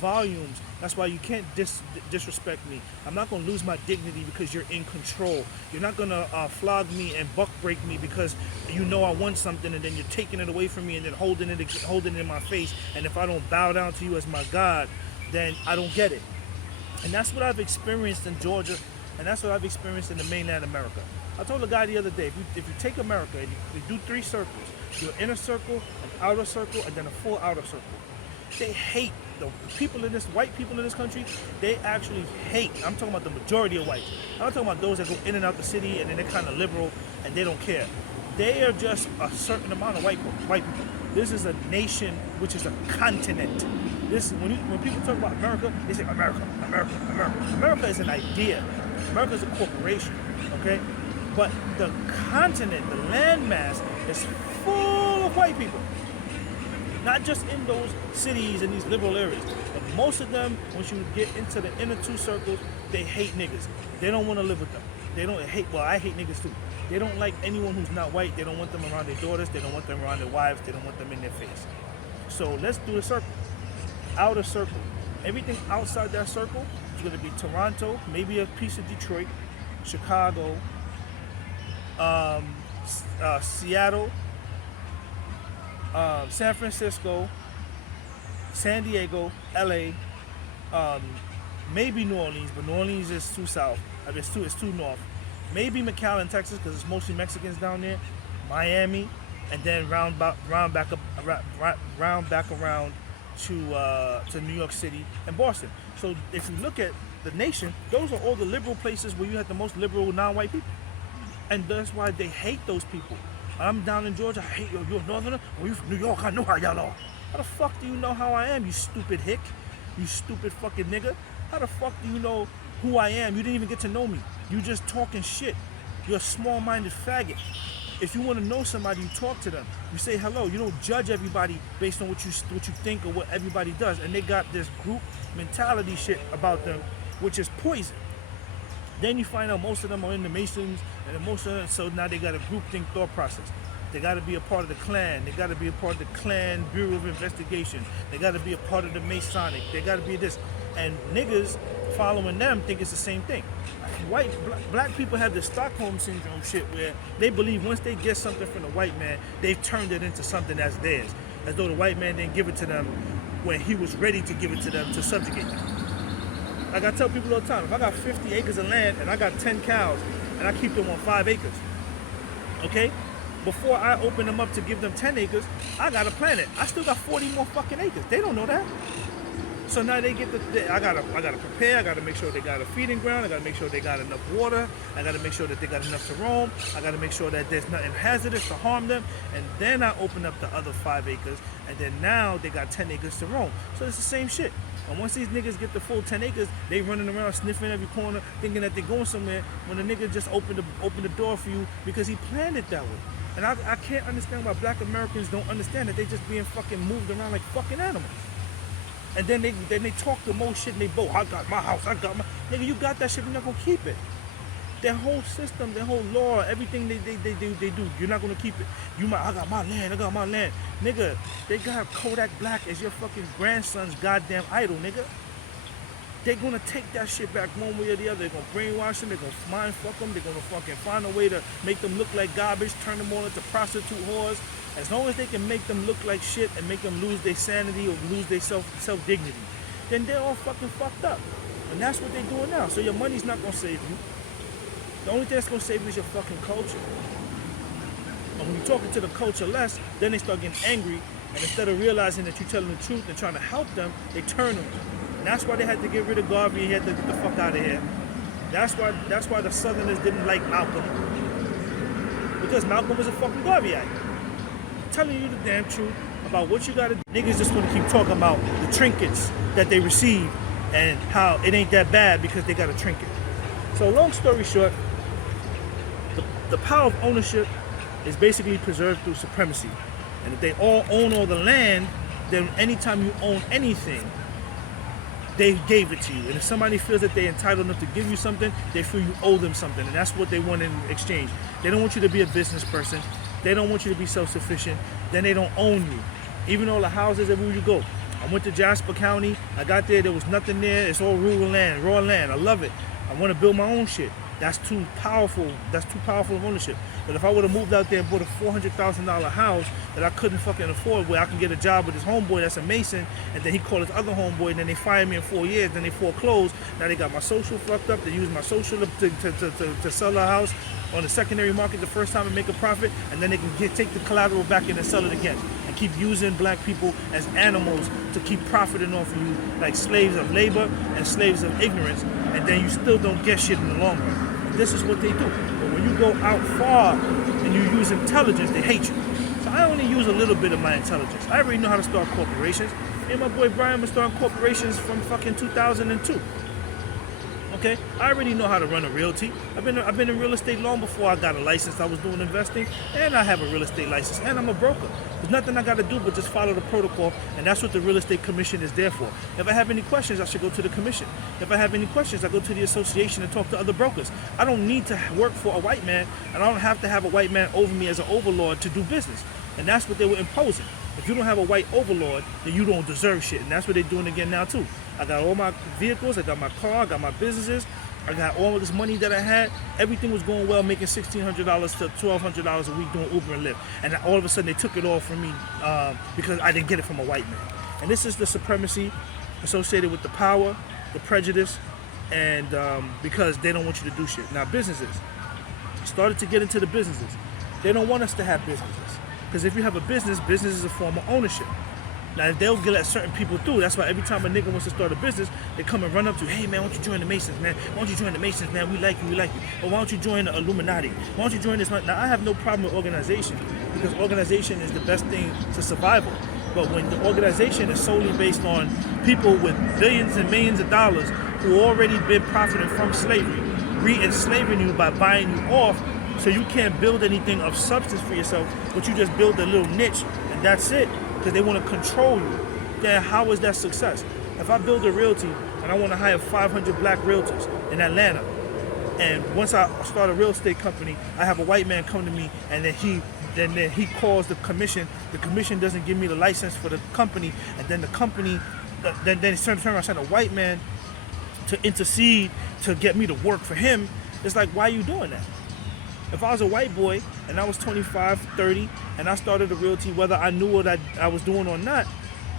volumes. That's why you can't disrespect me. I'm not gonna lose my dignity because you're in control. You're not gonna flog me and buck break me because you know I want something, and then you're taking it away from me and then holding it in my face. And if I don't bow down to you as my God, then I don't get it. And that's what I've experienced in Georgia, and that's what I've experienced in the mainland America. I told a guy the other day, if you take America and you do 3 circles, do an inner circle, an outer circle, and then a full outer circle. They hate the people in this, white people in this country. They actually hate. I'm talking about the majority of whites. I'm not talking about those that go in and out the city and then they're kind of liberal and they don't care. They are just a certain amount of white people. This is a nation, which is a continent. When people talk about America, they say America, America, America. America is an idea. America is a corporation, okay? But the continent, the landmass, is full of white people. Not just in those cities and these liberal areas, but most of them, once you get into the inner 2 circles, they hate niggas. They don't want to live with them. They don't hate, well, I hate niggas too. They don't like anyone who's not white. They don't want them around their daughters. They don't want them around their wives. They don't want them in their face. So let's do a circle. Outer circle. Everything outside that circle is going to be Toronto, maybe a piece of Detroit, Chicago, Seattle, San Francisco, San Diego, LA, maybe New Orleans, but New Orleans is too south. It's too north. Maybe McAllen, Texas, because it's mostly Mexicans down there. Miami, and then round back around to New York City and Boston. So if you look at the nation, those are all the liberal places where you have the most liberal non-white people, and that's why they hate those people. I'm down in Georgia. I hate you. You're a northerner. Well, you from New York. I know how y'all are. How the fuck do you know how I am, you stupid hick? You stupid fucking nigga. How the fuck do you know who I am? You didn't even get to know me. You just talking shit. You're a small-minded faggot. If you want to know somebody, you talk to them. You say hello. You don't judge everybody based on what you think or what everybody does. And they got this group mentality shit about them, which is poison. Then you find out most of them are in the Masons, and most of them, so now they got a groupthink thought process. They got to be a part of the Klan. They got to be a part of the Klan Bureau of Investigation. They got to be a part of the Masonic. They got to be this. And niggas following them think it's the same thing. Black people have the Stockholm Syndrome shit where they believe once they get something from the white man, they've turned it into something that's theirs. As though the white man didn't give it to them when he was ready to give it to them to subjugate them. Like I tell people all the time, if I got 50 acres of land and I got 10 cows and I keep them on 5 acres, okay? Before I open them up to give them 10 acres, I gotta plant it. I still got 40 more fucking acres. They don't know that. So now they get I gotta prepare. I gotta make sure they got a feeding ground. I gotta make sure they got enough water. I gotta make sure that they got enough to roam. I gotta make sure that there's nothing hazardous to harm them. And then I open up the other 5 acres, and then now they got 10 acres to roam. So it's the same shit. And once these niggas get the full 10 acres, they running around sniffing every corner, thinking that they're going somewhere. When the nigga just opened the door for you because he planned it that way. And I can't understand why black Americans don't understand that they just being fucking moved around like fucking animals. And then they talk the most shit and they boast, I got my house, I got my... Nigga, you got that shit, you're not gonna keep it. Their whole system, their whole law, everything they do, you're not gonna keep it. I got my land. Nigga, they got Kodak Black as your fucking grandson's goddamn idol, nigga. They're gonna take that shit back one way or the other. They're gonna brainwash them, they're gonna mind fuck them, they're gonna fucking find a way to make them look like garbage, turn them all into prostitute whores. As long as they can make them look like shit and make them lose their sanity or lose their self-dignity, then they're all fucking fucked up. And that's what they're doing now. So your money's not gonna save you. The only thing that's gonna save you is your fucking culture. And when you're talking to the culture less, then they start getting angry, and instead of realizing that you're telling the truth and trying to help them, they turn on you. And that's why they had to get rid of Garvey. He had to get the fuck out of here. That's why the Southerners didn't like Malcolm. Because Malcolm was a fucking Garveyite. I'm telling you the damn truth about what you gotta do. Niggas just gonna keep talking about the trinkets that they receive and how it ain't that bad because they got a trinket. So long story short, the power of ownership is basically preserved through supremacy. And if they all own all the land, then anytime you own anything, they gave it to you. And if somebody feels that they're entitled enough to give you something, they feel you owe them something. And that's what they want in exchange. They don't want you to be a business person. They don't want you to be self-sufficient. Then they don't own you. Even all the houses everywhere you go. I went to Jasper County. I got there was nothing there. It's all rural land, raw land. I love it. I want to build my own shit. That's too powerful. That's too powerful of ownership. But if I would have moved out there and bought a $400,000 house that I couldn't fucking afford, where I can get a job with this homeboy that's a mason, and then he called his other homeboy, and then they fired me in 4 years, then they foreclosed. Now they got my social fucked up. They use my social to sell the house on the secondary market the first time and make a profit, and then they can take the collateral back in and sell it again. And keep using black people as animals to keep profiting off of you like slaves of labor and slaves of ignorance, and then you still don't get shit in the long run. And this is what they do. But when you go out far and you use intelligence, they hate you. So I only use a little bit of my intelligence. I already know how to start corporations. Me and my boy Brian was starting corporations from fucking 2002. Okay, I already know how to run a realty. I've been in real estate long before I got a license. I was doing investing, and I have a real estate license, and I'm a broker. There's nothing I got to do but just follow the protocol, and that's what the real estate commission is there for. If I have any questions, I should go to the commission. If I have any questions, I go to the association and talk to other brokers. I don't need to work for a white man, and I don't have to have a white man over me as an overlord to do business. And that's what they were imposing. If you don't have a white overlord, then you don't deserve shit. And that's what they're doing again now too. I got all my vehicles, I got my car, I got my businesses, I got all of this money that I had. Everything was going well, making $1,600 to $1,200 a week doing Uber and Lyft. And all of a sudden they took it all from me because I didn't get it from a white man. And this is the supremacy associated with the power, the prejudice, and because they don't want you to do shit. Now businesses, started to get into the businesses. They don't want us to have businesses. Because if you have a business, business is a form of ownership. Now, they'll let certain people through. That's why every time a nigga wants to start a business, they come and run up to you. Hey, man, why don't you join the Masons, man? Why don't you join the Masons, man? We like you, we like you. Or why don't you join the Illuminati? Why don't you join this? Now, I have no problem with organization because organization is the best thing to survival. But when the organization is solely based on people with billions and millions of dollars who already been profiting from slavery, re-enslaving you by buying you off, so you can't build anything of substance for yourself, but you just build a little niche, and that's it, because they want to control you. Then how is that success? If I build a realty and I want to hire 500 black realtors in Atlanta, and once I start a real estate company, I have a white man come to me, and then he calls the commission. The commission doesn't give me the license for the company, and then the company, then it's turn around and send a white man to intercede to get me to work for him. It's like, why are you doing that? If I was a white boy and I was 25, 30, and I started a realty, whether I knew what I was doing or not,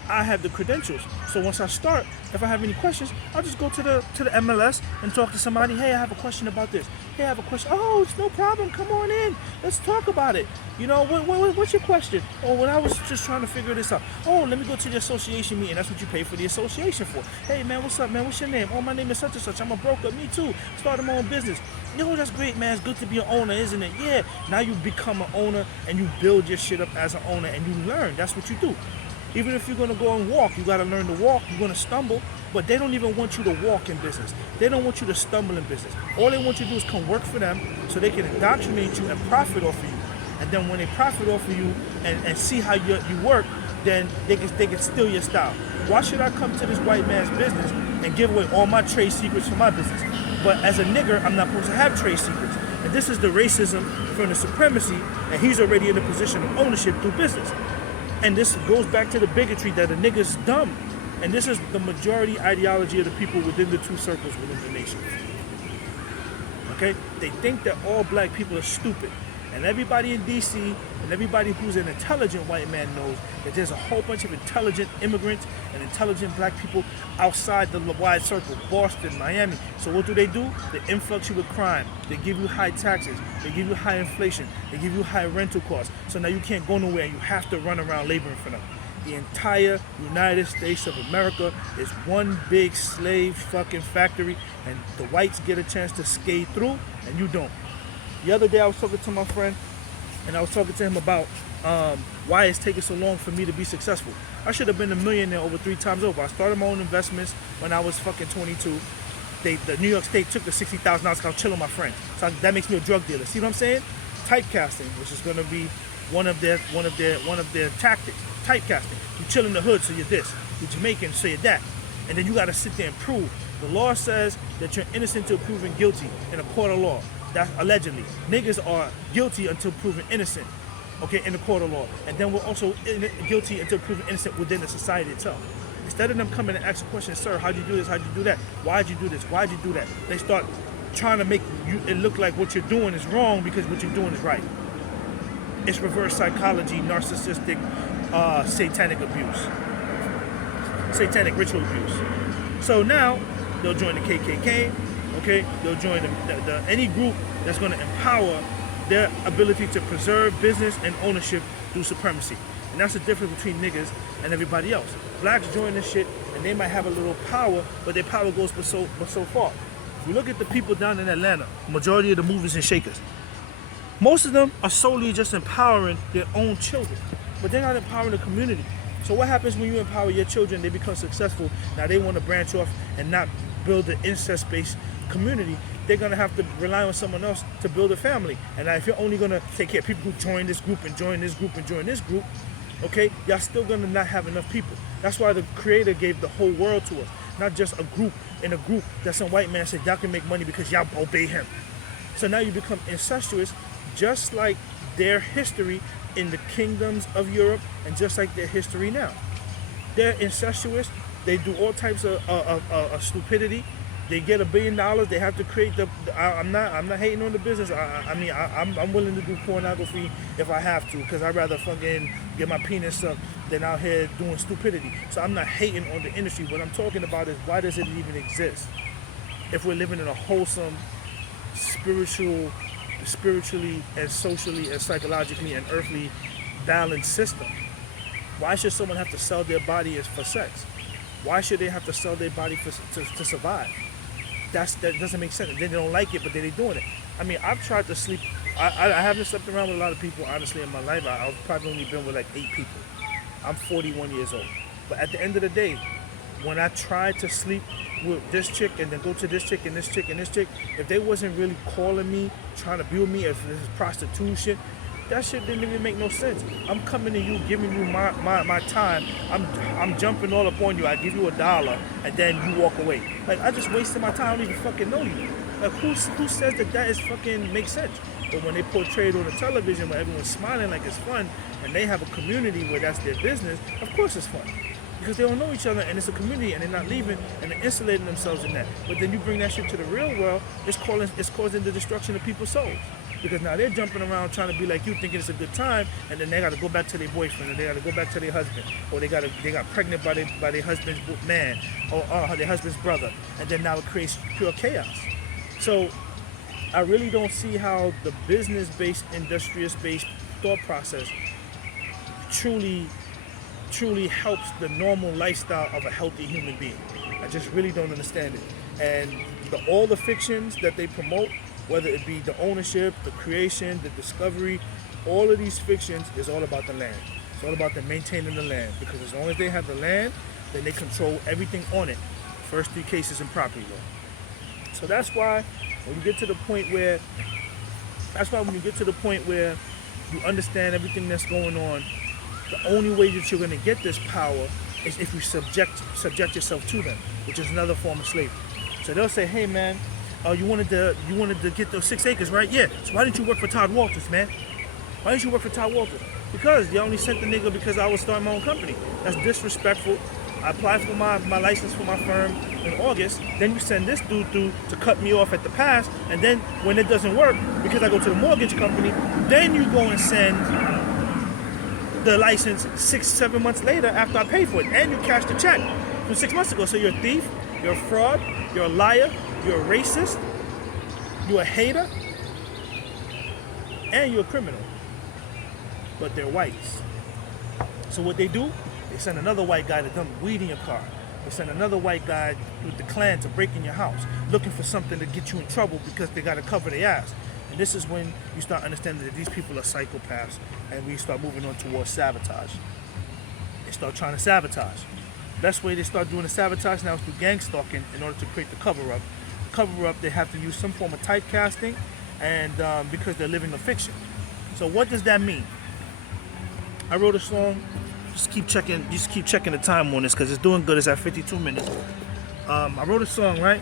I have the credentials. So once I start, if I have any questions, I'll just go to the MLS and talk to somebody. Hey, I have a question about this. Hey, I have a question. Oh, it's no problem. Come on in. Let's talk about it. You know, what's your question? Oh, well, I was just trying to figure this out. Oh, let me go to the association meeting. That's what you pay for the association for. Hey, man, what's up, man? What's your name? Oh, my name is such and such. I'm a broker. Me too. Started my own business. Yo, that's great, man. It's good to be an owner, isn't it? Yeah. Now you become an owner and you build your shit up as an owner and you learn. That's what you do. Even if you're going to go and walk, you got to learn to walk. You're going to stumble, but they don't even want you to walk in business. They don't want you to stumble in business. All they want you to do is come work for them so they can indoctrinate you and profit off of you. And then when they profit off of you and see how you work, then they can steal your style. Why should I come to this white man's business and give away all my trade secrets for my business? But as a nigger, I'm not supposed to have trade secrets. And this is the racism from the supremacy, and he's already in a position of ownership through business. And this goes back to the bigotry that a nigga's dumb. And this is the majority ideology of the people within the two circles within the nation. Okay? They think that all black people are stupid. And everybody in DC and everybody who's an intelligent white man knows that there's a whole bunch of intelligent immigrants and intelligent black people outside the wide circle, Boston, Miami. So what do? They influx you with crime. They give you high taxes. They give you high inflation. They give you high rental costs. So now you can't go nowhere and you have to run around laboring for them. The entire United States of America is one big slave fucking factory, and the whites get a chance to skate through and you don't. The other day I was talking to my friend and I was talking to him about why it's taking so long for me to be successful. I should have been a millionaire over 3 times over. I started my own investments when I was fucking 22. the New York State took the $60,000 because I was chilling with my friends. So that makes me a drug dealer. See what I'm saying? Typecasting, which is going to be one of their tactics. Typecasting. You chill in the hood, so you're this. You're Jamaican, so you're that. And then you got to sit there and prove. The law says that you're innocent until proven guilty in a court of law. That's allegedly. Niggas are guilty until proven innocent, okay, in the court of law. And then we're also guilty until proven innocent within the society itself. Instead of them coming and asking questions, sir, how'd you do this? How'd you do that? Why'd you do this? Why'd you do that? They start trying to make it look like what you're doing is wrong because what you're doing is right. It's reverse psychology, narcissistic, satanic abuse. Satanic ritual abuse. So now, they'll join the KKK, okay? They'll join any group that's going to empower their ability to preserve business and ownership through supremacy. And that's the difference between niggas and everybody else. Blacks join this shit, and they might have a little power, but their power goes but so far. If you look at the people down in Atlanta, majority of the movers and shakers, most of them are solely just empowering their own children, but they're not empowering the community. So what happens when you empower your children, they become successful, now they want to branch off and not build an incest-based community, they're going to have to rely on someone else to build a family. And now if you're only going to take care of people who join this group and join this group and join this group, okay, y'all still going to not have enough people. That's why the Creator gave the whole world to us, not just a group that some white man said y'all can make money because y'all obey him. So now you become incestuous, just like their history in the kingdoms of Europe and just like their history now. They're incestuous. They do all types of stupidity. They get $1 billion. They have to create I'm not hating on the business. I'm willing to do pornography if I have to, because I'd rather fucking get my penis up than out here doing stupidity. So I'm not hating on the industry. What I'm talking about is, why does it even exist? If we're living in a wholesome, spiritually and socially and psychologically and earthly balanced system, why should someone have to sell their body for sex? Why should they have to sell their body to survive? That doesn't make sense. They don't like it, but they're doing it. I mean, I've tried to sleep. I haven't slept around with a lot of people, honestly, in my life. I've probably only been with like 8 people. I'm 41 years old. But at the end of the day, when I tried to sleep with this chick and then go to this chick and this chick and this chick, if they wasn't really calling me, trying to be with me, if this is prostitution, that shit didn't even make no sense. I'm coming to you, giving you my time. I'm jumping all up on you. I give you $1 and then you walk away. Like, I just wasted my time. I don't even fucking know you. Like, who says that is fucking makes sense? But when they portray it on the television where everyone's smiling like it's fun and they have a community where that's their business, of course it's fun. Because they don't know each other and it's a community and they're not leaving and they're insulating themselves in that. But then you bring that shit to the real world, it's causing the destruction of people's souls. Because now they're jumping around trying to be like you, thinking it's a good time, and then they got to go back to their boyfriend, or they got to go back to their husband, or they got pregnant by their husband's man, or their husband's brother, and then now it creates pure chaos. So I really don't see how the business-based, industrious-based thought process truly helps the normal lifestyle of a healthy human being. I just really don't understand it. And all the fictions that they promote, whether it be the ownership, the creation, the discovery, all of these fictions is all about the land. It's all about them maintaining the land, because as long as they have the land, then they control everything on it. First 3 cases in property law. So that's why when you get to the point where you understand everything that's going on, the only way that you're going to get this power is if you subject yourself to them, which is another form of slavery. So they'll say, hey man, you wanted to get those 6 acres, right? Yeah. So why didn't you work for Todd Walters, man? Why didn't you work for Todd Walters? Because they only sent the nigga because I was starting my own company. That's disrespectful. I applied for my license for my firm in August. Then you send this dude through to cut me off at the pass. And then when it doesn't work, because I go to the mortgage company, then you go and send the license 6-7 months later after I pay for it. And you cash the check from 6 months ago. So you're a thief, you're a fraud, you're a liar, you're a racist, you're a hater, and you're a criminal. But they're whites. So what they do, they send another white guy to dump weed in your car. They send another white guy with the Klan to break in your house, looking for something to get you in trouble because they got to cover their ass. And this is when you start understanding that these people are psychopaths, and we start moving on towards sabotage. They start trying to sabotage. Best way they start doing the sabotage now is through gang stalking in order to create the cover-up. cover up, they have to use some form of typecasting, and because they're living a fiction. So what does that mean? I wrote a song. Just keep checking the time on this because it's doing good. It's at 52 minutes. I wrote a song, right?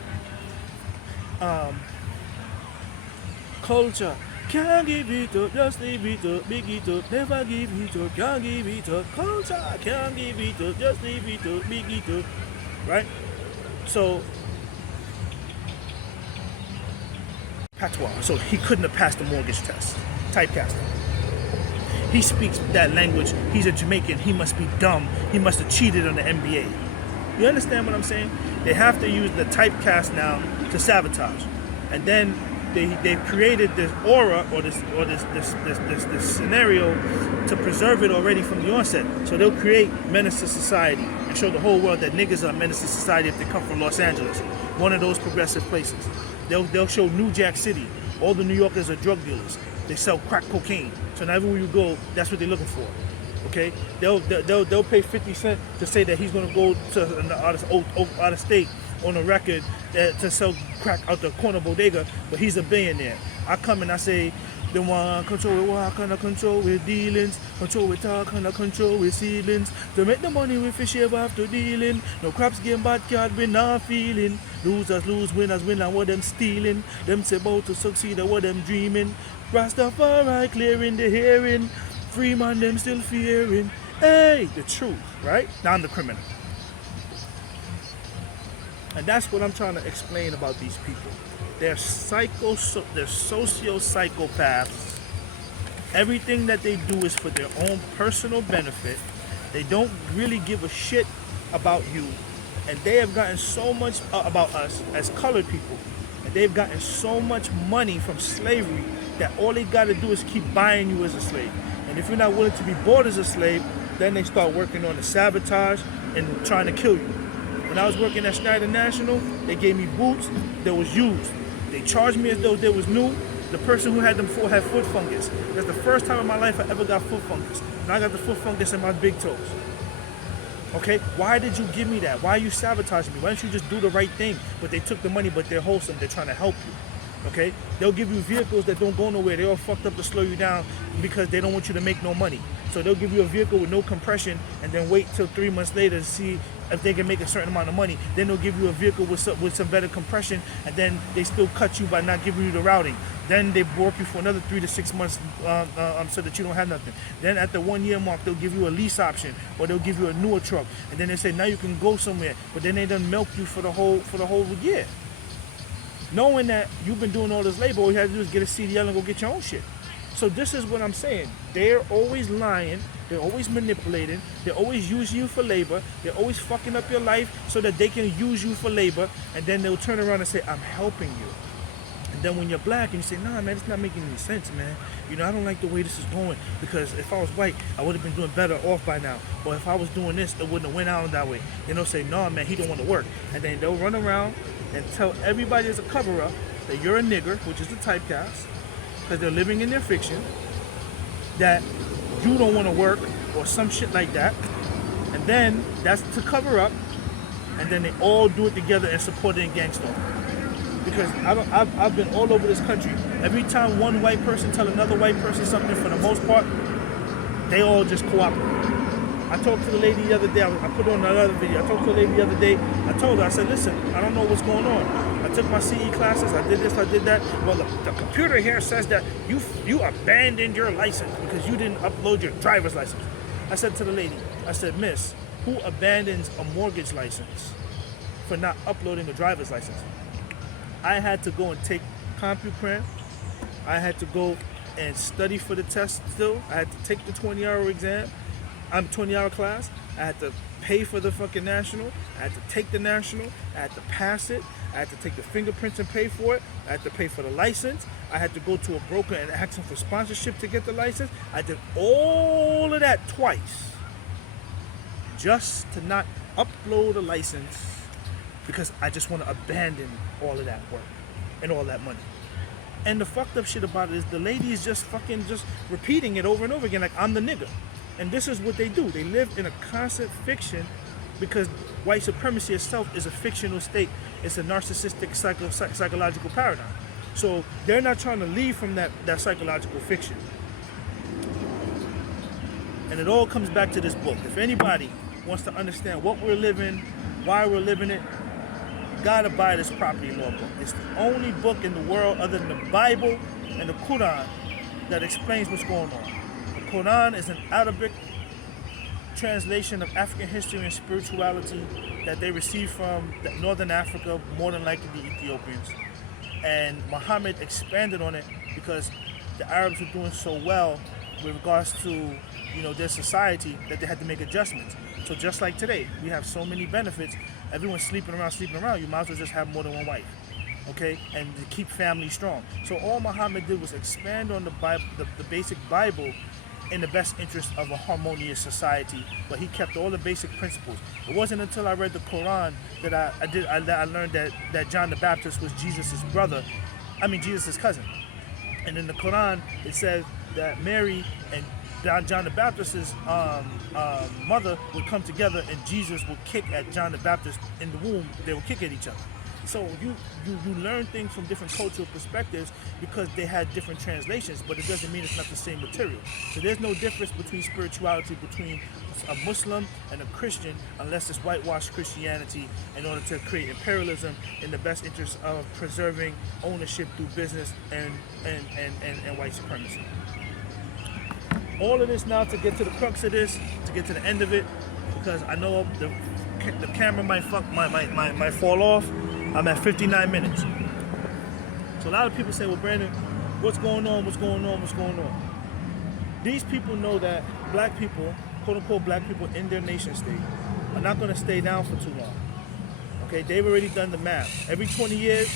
Culture. Can't give it up, just leave it up, big it up, never give it up, can't give it up. Culture, can't give it up, just leave it up, big it up. Right? So, patois. So he couldn't have passed the mortgage test. Typecasting. He speaks that language. He's a Jamaican. He must be dumb. He must have cheated on the NBA. You understand what I'm saying? They have to use the typecast now to sabotage. And then they've created this aura or this scenario to preserve it already from the onset. So they'll create menace to society and show the whole world that niggas are a menace to society if they come from Los Angeles, one of those progressive places. They'll show New Jack City. All the New Yorkers are drug dealers. They sell crack cocaine. So now everywhere you go, that's what they're looking for. Okay? They'll pay 50 Cent to say that he's gonna go to out of state on a record to sell crack out the corner bodega, but he's a billionaire. I come and I say, the one control with walk and control with dealings, control with talk and control with ceilings. To make the money with fish shave after dealing. No craps game bad card we not feeling. Losers lose, winners win and what them stealing. Them say about to succeed and what them dreaming. Rastafari clearing the hearing. Free man them still fearing. Hey, the truth, right? Now I'm the criminal. And that's what I'm trying to explain about these people. They're socio-psychopaths. Everything that they do is for their own personal benefit. They don't really give a shit about you. And they have gotten so much about us as colored people. And they've gotten so much money from slavery that all they got to do is keep buying you as a slave. And if you're not willing to be bought as a slave, then they start working on the sabotage and trying to kill you. When I was working at Schneider National, they gave me boots that was used. They charged me as though they was new. The person who had them before had foot fungus. That's the first time in my life I ever got foot fungus. And I got the foot fungus in my big toes. Okay? Why did you give me that? Why are you sabotaging me? Why don't you just do the right thing? But they took the money, but they're wholesome. They're trying to help you. Okay? They'll give you vehicles that don't go nowhere. They're all fucked up to slow you down because they don't want you to make no money. So they'll give you a vehicle with no compression and then wait till 3 months later to see if they can make a certain amount of money. Then they'll give you a vehicle with some better compression, and then they still cut you by not giving you the routing. Then they work you for another 3 to 6 months so that you don't have nothing. Then at the 1 year mark, they'll give you a lease option, or they'll give you a newer truck, and then they say now you can go somewhere. But then they done milk you for the whole year, knowing that you've been doing all this labor. All you have to do is get a CDL and go get your own shit. So this is what I'm saying. They're always lying. They're always manipulating. They're always using you for labor. They're always fucking up your life so that they can use you for labor. And then they'll turn around and say, I'm helping you. And then when you're black and you say, nah, man, it's not making any sense, man. You know, I don't like the way this is going because if I was white, I would have been doing better off by now. Or if I was doing this, it wouldn't have went out that way. Then they'll say, nah, man, he don't want to work. And then they'll run around and tell everybody as a cover-up that you're a nigger, which is the typecast, because they're living in their fiction, that you don't want to work or some shit like that. And then that's to cover up, and then they all do it together and support it in gangster. Because I've been all over this country. Every time one white person tell another white person something, for the most part, they all just cooperate. I talked to the lady the other day, I put on another video, I talked to the lady the other day, I told her, I said, listen, I don't know what's going on. I took my CE classes, I did this, I did that. Well, the computer here says that you abandoned your license because you didn't upload your driver's license. I said to the lady, I said, miss, who abandons a mortgage license for not uploading a driver's license? I had to go and take CompuCram. I had to go and study for the test still. I had to take the 20-hour exam. 20-hour class. I had to pay for the fucking national. I had to take the national. I had to pass it. I had to take the fingerprints and pay for it. I had to pay for the license. I had to go to a broker and ask him for sponsorship to get the license. I did all of that twice just to not upload a license because I just want to abandon all of that work and all that money. And the fucked up shit about it is the lady is just fucking just repeating it over and over again like I'm the nigga. And this is what they do. They live in a constant fiction because white supremacy itself is a fictional state. It's a narcissistic psychological paradigm. So they're not trying to leave from that psychological fiction. And it all comes back to this book. If anybody wants to understand what we're living, why we're living it, you gotta buy this property law book. It's the only book in the world other than the Bible and the Quran that explains what's going on. The Quran is an Arabic translation of African history and spirituality that they received from Northern Africa, more than likely the Ethiopians. And Muhammad expanded on it because the Arabs were doing so well with regards to their society that they had to make adjustments. So just like today, we have so many benefits. Everyone's sleeping around. You might as well just have more than one wife, okay? And to keep family strong. So all Muhammad did was expand on the Bible, the basic Bible, in the best interest of a harmonious society, but he kept all the basic principles. It wasn't until I read the Quran that I learned that John the Baptist was Jesus' cousin. And in the Quran, it says that Mary and John the Baptist's mother would come together, and Jesus would kick at John the Baptist in the womb. They would kick at each other. So you learn things from different cultural perspectives because they had different translations, but it doesn't mean it's not the same material. So there's no difference between spirituality between a Muslim and a Christian unless it's whitewashed Christianity in order to create imperialism in the best interest of preserving ownership through business and white supremacy. All of this now to get to the crux of this, to get to the end of it, because I know the camera might fall off. I'm at 59 minutes. So a lot of people say, well, Brandon, what's going on? These people know that black people, quote unquote black people in their nation state, are not going to stay down for too long. Okay, they've already done the math. Every 20 years,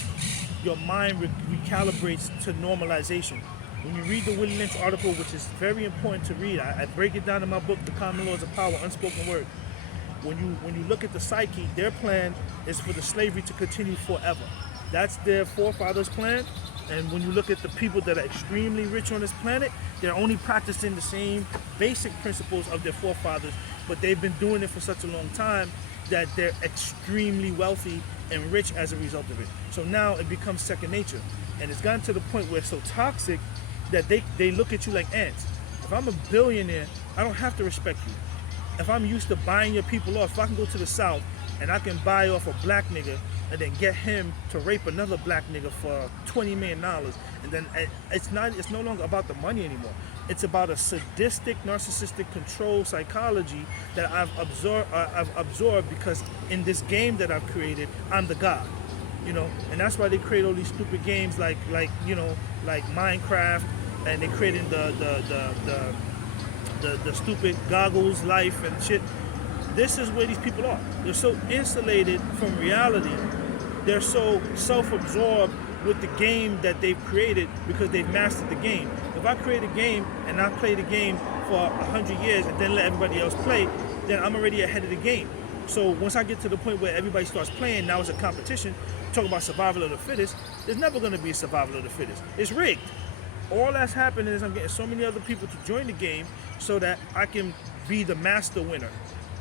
your mind recalibrates to normalization. When you read the Willie Lynch article, which is very important to read, I break it down in my book, The Common Laws of Power, Unspoken Word. When you look at the psyche, their plan is for the slavery to continue forever. That's their forefathers' plan. And when you look at the people that are extremely rich on this planet, they're only practicing the same basic principles of their forefathers, but they've been doing it for such a long time that they're extremely wealthy and rich as a result of it. So now it becomes second nature. And it's gotten to the point where it's so toxic that they look at you like ants. If I'm a billionaire, I don't have to respect you. If I'm used to buying your people off, if I can go to the South and I can buy off a black nigga and then get him to rape another black nigga for $20 million, and then it's no longer about the money anymore. It's about a sadistic, narcissistic control psychology that I've absorbed because in this game that I've created, I'm the god. And that's why they create all these stupid games like Minecraft, and they created the stupid goggles life and shit. This is where these people are. They're so insulated from reality. They're so self-absorbed with the game that they've created because they've mastered the game. If I create a game and I play the game for 100 years and then let everybody else play, then I'm already ahead of the game. So once I get to the point where everybody starts playing, now it's a competition, talk about survival of the fittest, there's never gonna be a survival of the fittest. It's rigged. All that's happening is I'm getting so many other people to join the game so that I can be the master winner.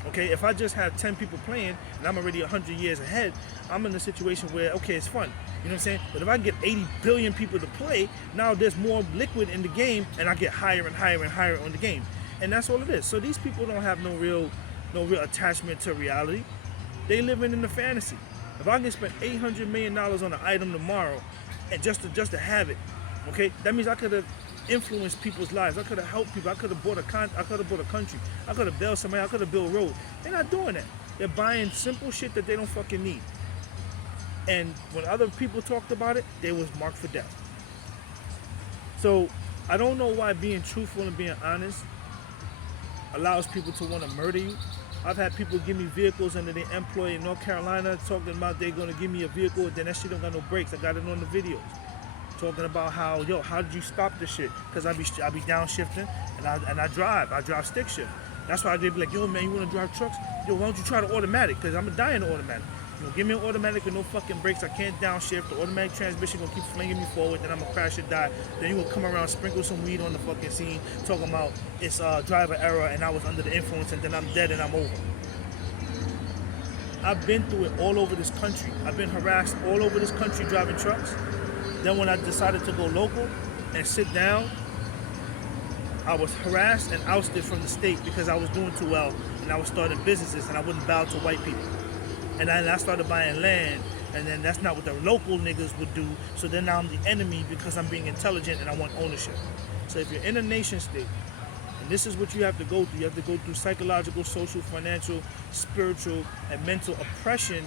Okay, if I just have 10 people playing and I'm already 100 years ahead, I'm in a situation where, okay, it's fun. You know what I'm saying? But if I get 80 billion people to play, now there's more liquid in the game and I get higher and higher and higher on the game. And that's all it is. So these people don't have no real attachment to reality. They living in the fantasy. If I can spend $800 million on an item tomorrow and just to have it, okay, that means I could have influenced people's lives. I could have helped people. I could have bought a country. I could have built somebody. I could have built roads. They're not doing that. They're buying simple shit that they don't fucking need. And when other people talked about it, they was marked for death. So I don't know why being truthful and being honest allows people to want to murder you. I've had people give me vehicles under their employ in North Carolina talking about they're going to give me a vehicle, then that shit don't got no brakes. I got it on the videos. Talking about how did you stop this shit? Because I be downshifting and I drive stick shift. That's why they be like, yo man, you want to drive trucks? Yo, why don't you try the automatic? Because I'm going to die in the automatic. Give me an automatic with no fucking brakes. I can't downshift. The automatic transmission gonna keep flinging me forward. Then I'm gonna crash and die. Then you gonna come around, sprinkle some weed on the fucking scene, talking about it's driver error and I was under the influence, and then I'm dead and I'm over. I've been through it all over this country. I've been harassed all over this country driving trucks. Then when I decided to go local and sit down, I was harassed and ousted from the state because I was doing too well and I was starting businesses and I wouldn't bow to white people. And then I started buying land, and then that's not what the local niggas would do. So then now I'm the enemy because I'm being intelligent and I want ownership. So if you're in a nation state, and this is what you have to go through. You have to go through psychological, social, financial, spiritual, and mental oppression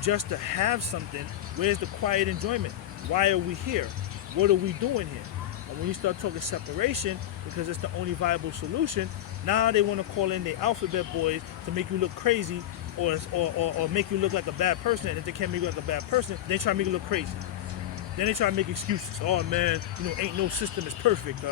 just to have something. Where's the quiet enjoyment? Why are we here? What are we doing here? And when you start talking separation, because it's the only viable solution, now they want to call in the alphabet boys to make you look crazy or make you look like a bad person. And if they can't make you look like a bad person, they try to make you look crazy. Then they try to make excuses. Oh man, ain't no system is perfect.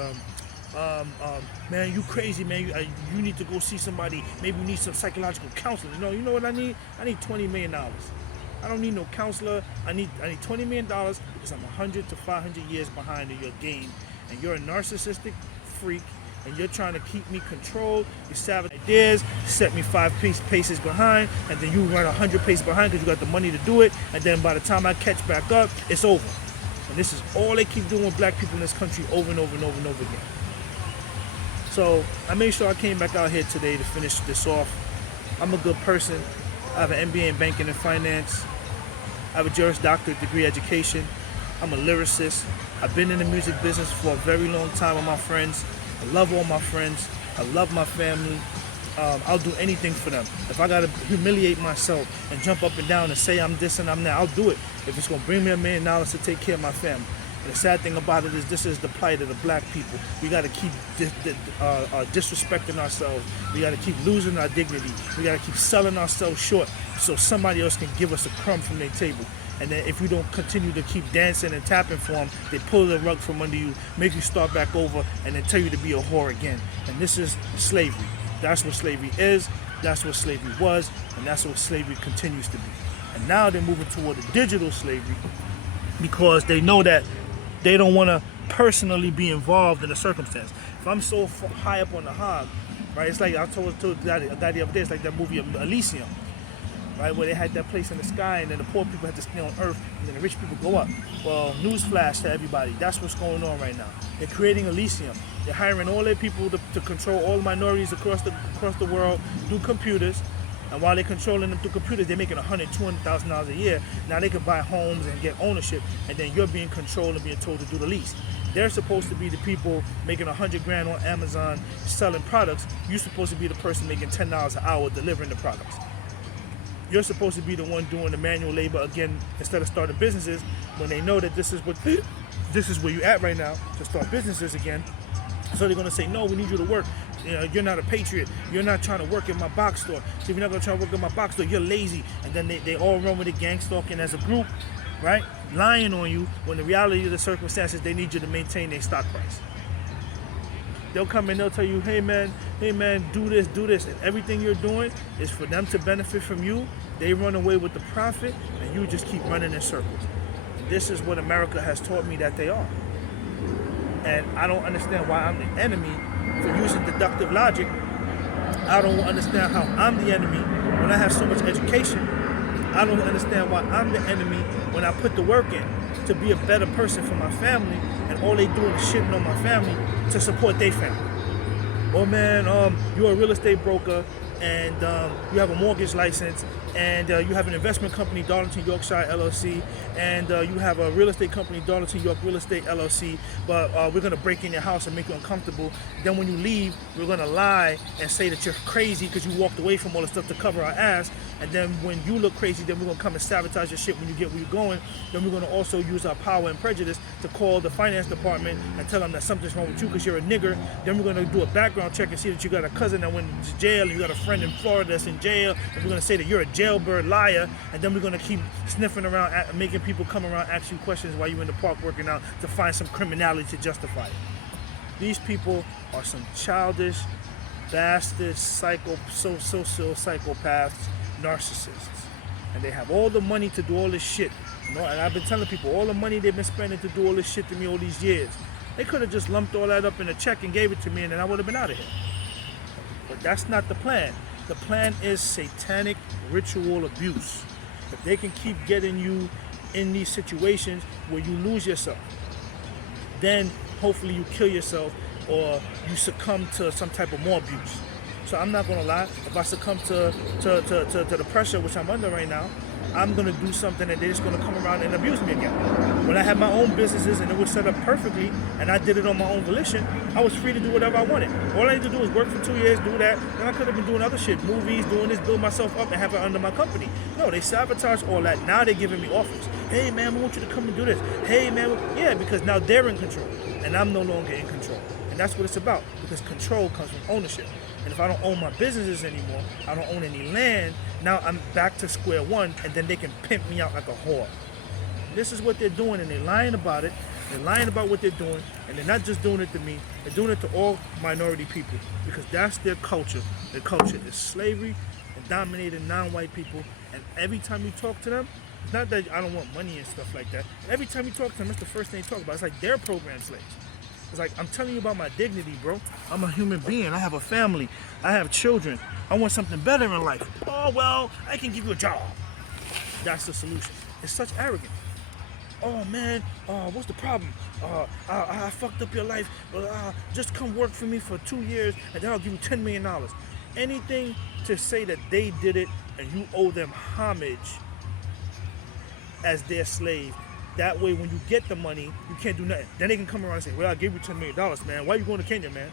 Man, you crazy, man. You need to go see somebody. Maybe you need some psychological counseling. You know what I need? I need $20 million. I don't need no counselor. I need $20 million because I'm 100 to 500 years behind in your game. And you're a narcissistic freak, and you're trying to keep me controlled. You savage ideas, set me 5 paces behind, and then you run 100 paces behind because you got the money to do it. And then by the time I catch back up, it's over. And this is all they keep doing with black people in this country over and over and over and over again. So I made sure I came back out here today to finish this off. I'm a good person. I have an MBA in banking and finance. I have a Juris Doctorate degree education. I'm a lyricist. I've been in the music business for a very long time with my friends. I love all my friends. I love my family. I'll do anything for them. If I gotta humiliate myself and jump up and down and say I'm this and I'm that, I'll do it. If it's gonna bring me $1 million to take care of my family. And the sad thing about it is this is the plight of the black people. We gotta keep disrespecting ourselves. We gotta keep losing our dignity. We gotta keep selling ourselves short so somebody else can give us a crumb from their table. And then if you don't continue to keep dancing and tapping for them, they pull the rug from under you, make you start back over, and then tell you to be a whore again. And this is slavery. That's what slavery is, that's what slavery was, and that's what slavery continues to be. And now they're moving toward a digital slavery because they know that they don't want to personally be involved in the circumstance. If I'm so high up on the hog, right, it's like I told a guy the other day, it's like that movie Elysium, right, where they had that place in the sky and then the poor people had to stay on Earth and then the rich people go up. Well, newsflash to everybody, that's what's going on right now. They're creating Elysium. They're hiring all their people to control all minorities across the world through computers. And while they're controlling them through computers, they're making $100,000, $200,000 a year. Now they can buy homes and get ownership, and then you're being controlled and being told to do the least. They're supposed to be the people making $100,000 on Amazon selling products. You're supposed to be the person making $10 an hour delivering the products. You're supposed to be the one doing the manual labor again instead of starting businesses when they know that this is where you're at right now to start businesses again. So they're gonna say, no, we need you to work. You're not a patriot. You're not trying to work in my box store. So if you're not gonna try to work in my box store, you're lazy. And then they all run with the gang stalking as a group, right? Lying on you when the reality of the circumstances, they need you to maintain their stock price. They'll come and they'll tell you, hey man, do this. And everything you're doing is for them to benefit from you. They run away with the profit and you just keep running in circles. And this is what America has taught me that they are. And I don't understand why I'm the enemy for using deductive logic. I don't understand how I'm the enemy when I have so much education. I don't understand why I'm the enemy when I put the work in to be a better person for my family, and all they doing is shitting on my family to support their family. Oh man, you're a real estate broker and you have a mortgage license and you have an investment company, Darlington Yorkshire LLC, and you have a real estate company, Darlington York Real Estate LLC, but we're going to break in your house and make you uncomfortable. Then when you leave, we're going to lie and say that you're crazy because you walked away from all the stuff to cover our ass. And then when you look crazy, then we're going to come and sabotage your shit when you get where you're going. Then we're going to also use our power and prejudice to call the finance department and tell them that something's wrong with you because you're a nigger. Then we're going to do a background check and see that you got a cousin that went to jail and you got a friend in Florida that's in jail. And we're going to say that you're a jailbird liar. And then we're going to keep sniffing around, making people come around, ask you questions while you're in the park working out to find some criminality to justify it. These people are some childish, bastard, social psychopaths, narcissists. And they have all the money to do all this shit. You know, and I've been telling people all the money they've been spending to do all this shit to me all these years. They could have just lumped all that up in a check and gave it to me and then I would have been out of here. But that's not the plan. The plan is satanic ritual abuse. If they can keep getting you in these situations where you lose yourself, then hopefully you kill yourself or you succumb to some type of more abuse. So I'm not gonna lie, if I succumb to the pressure which I'm under right now, I'm gonna do something and they're just gonna come around and abuse me again. When I had my own businesses and it was set up perfectly and I did it on my own volition, I was free to do whatever I wanted. All I need to do is work for 2 years, do that, and I could have been doing other shit, movies, doing this, build myself up and have it under my company. No, they sabotage all that. Now they're giving me offers. Hey man, we want you to come and do this. Hey man, yeah, because now they're in control and I'm no longer in control. And that's what it's about, because control comes from ownership. And if I don't own my businesses anymore, I don't own any land, now I'm back to square one, and then they can pimp me out like a whore. This is what they're doing, and they're lying about it. They're lying about what they're doing, and they're not just doing it to me, they're doing it to all minority people, because that's their culture. Their culture is slavery and dominating non-white people, and every time you talk to them, it's not that I don't want money and stuff like that. Every time you talk to them, that's the first thing you talk about. It's like they're programmed slaves. It's like, I'm telling you about my dignity, bro. I'm a human being. I have a family. I have children. I want something better in life. Oh, well, I can give you a job. That's the solution. It's such arrogance. Oh, man, what's the problem? I fucked up your life. Just come work for me for 2 years, and then I'll give you $10 million. Anything to say that they did it and you owe them homage as their slave. That way, when you get the money, you can't do nothing. Then they can come around and say, well, I gave you $10 million, man. Why you going to Kenya, man?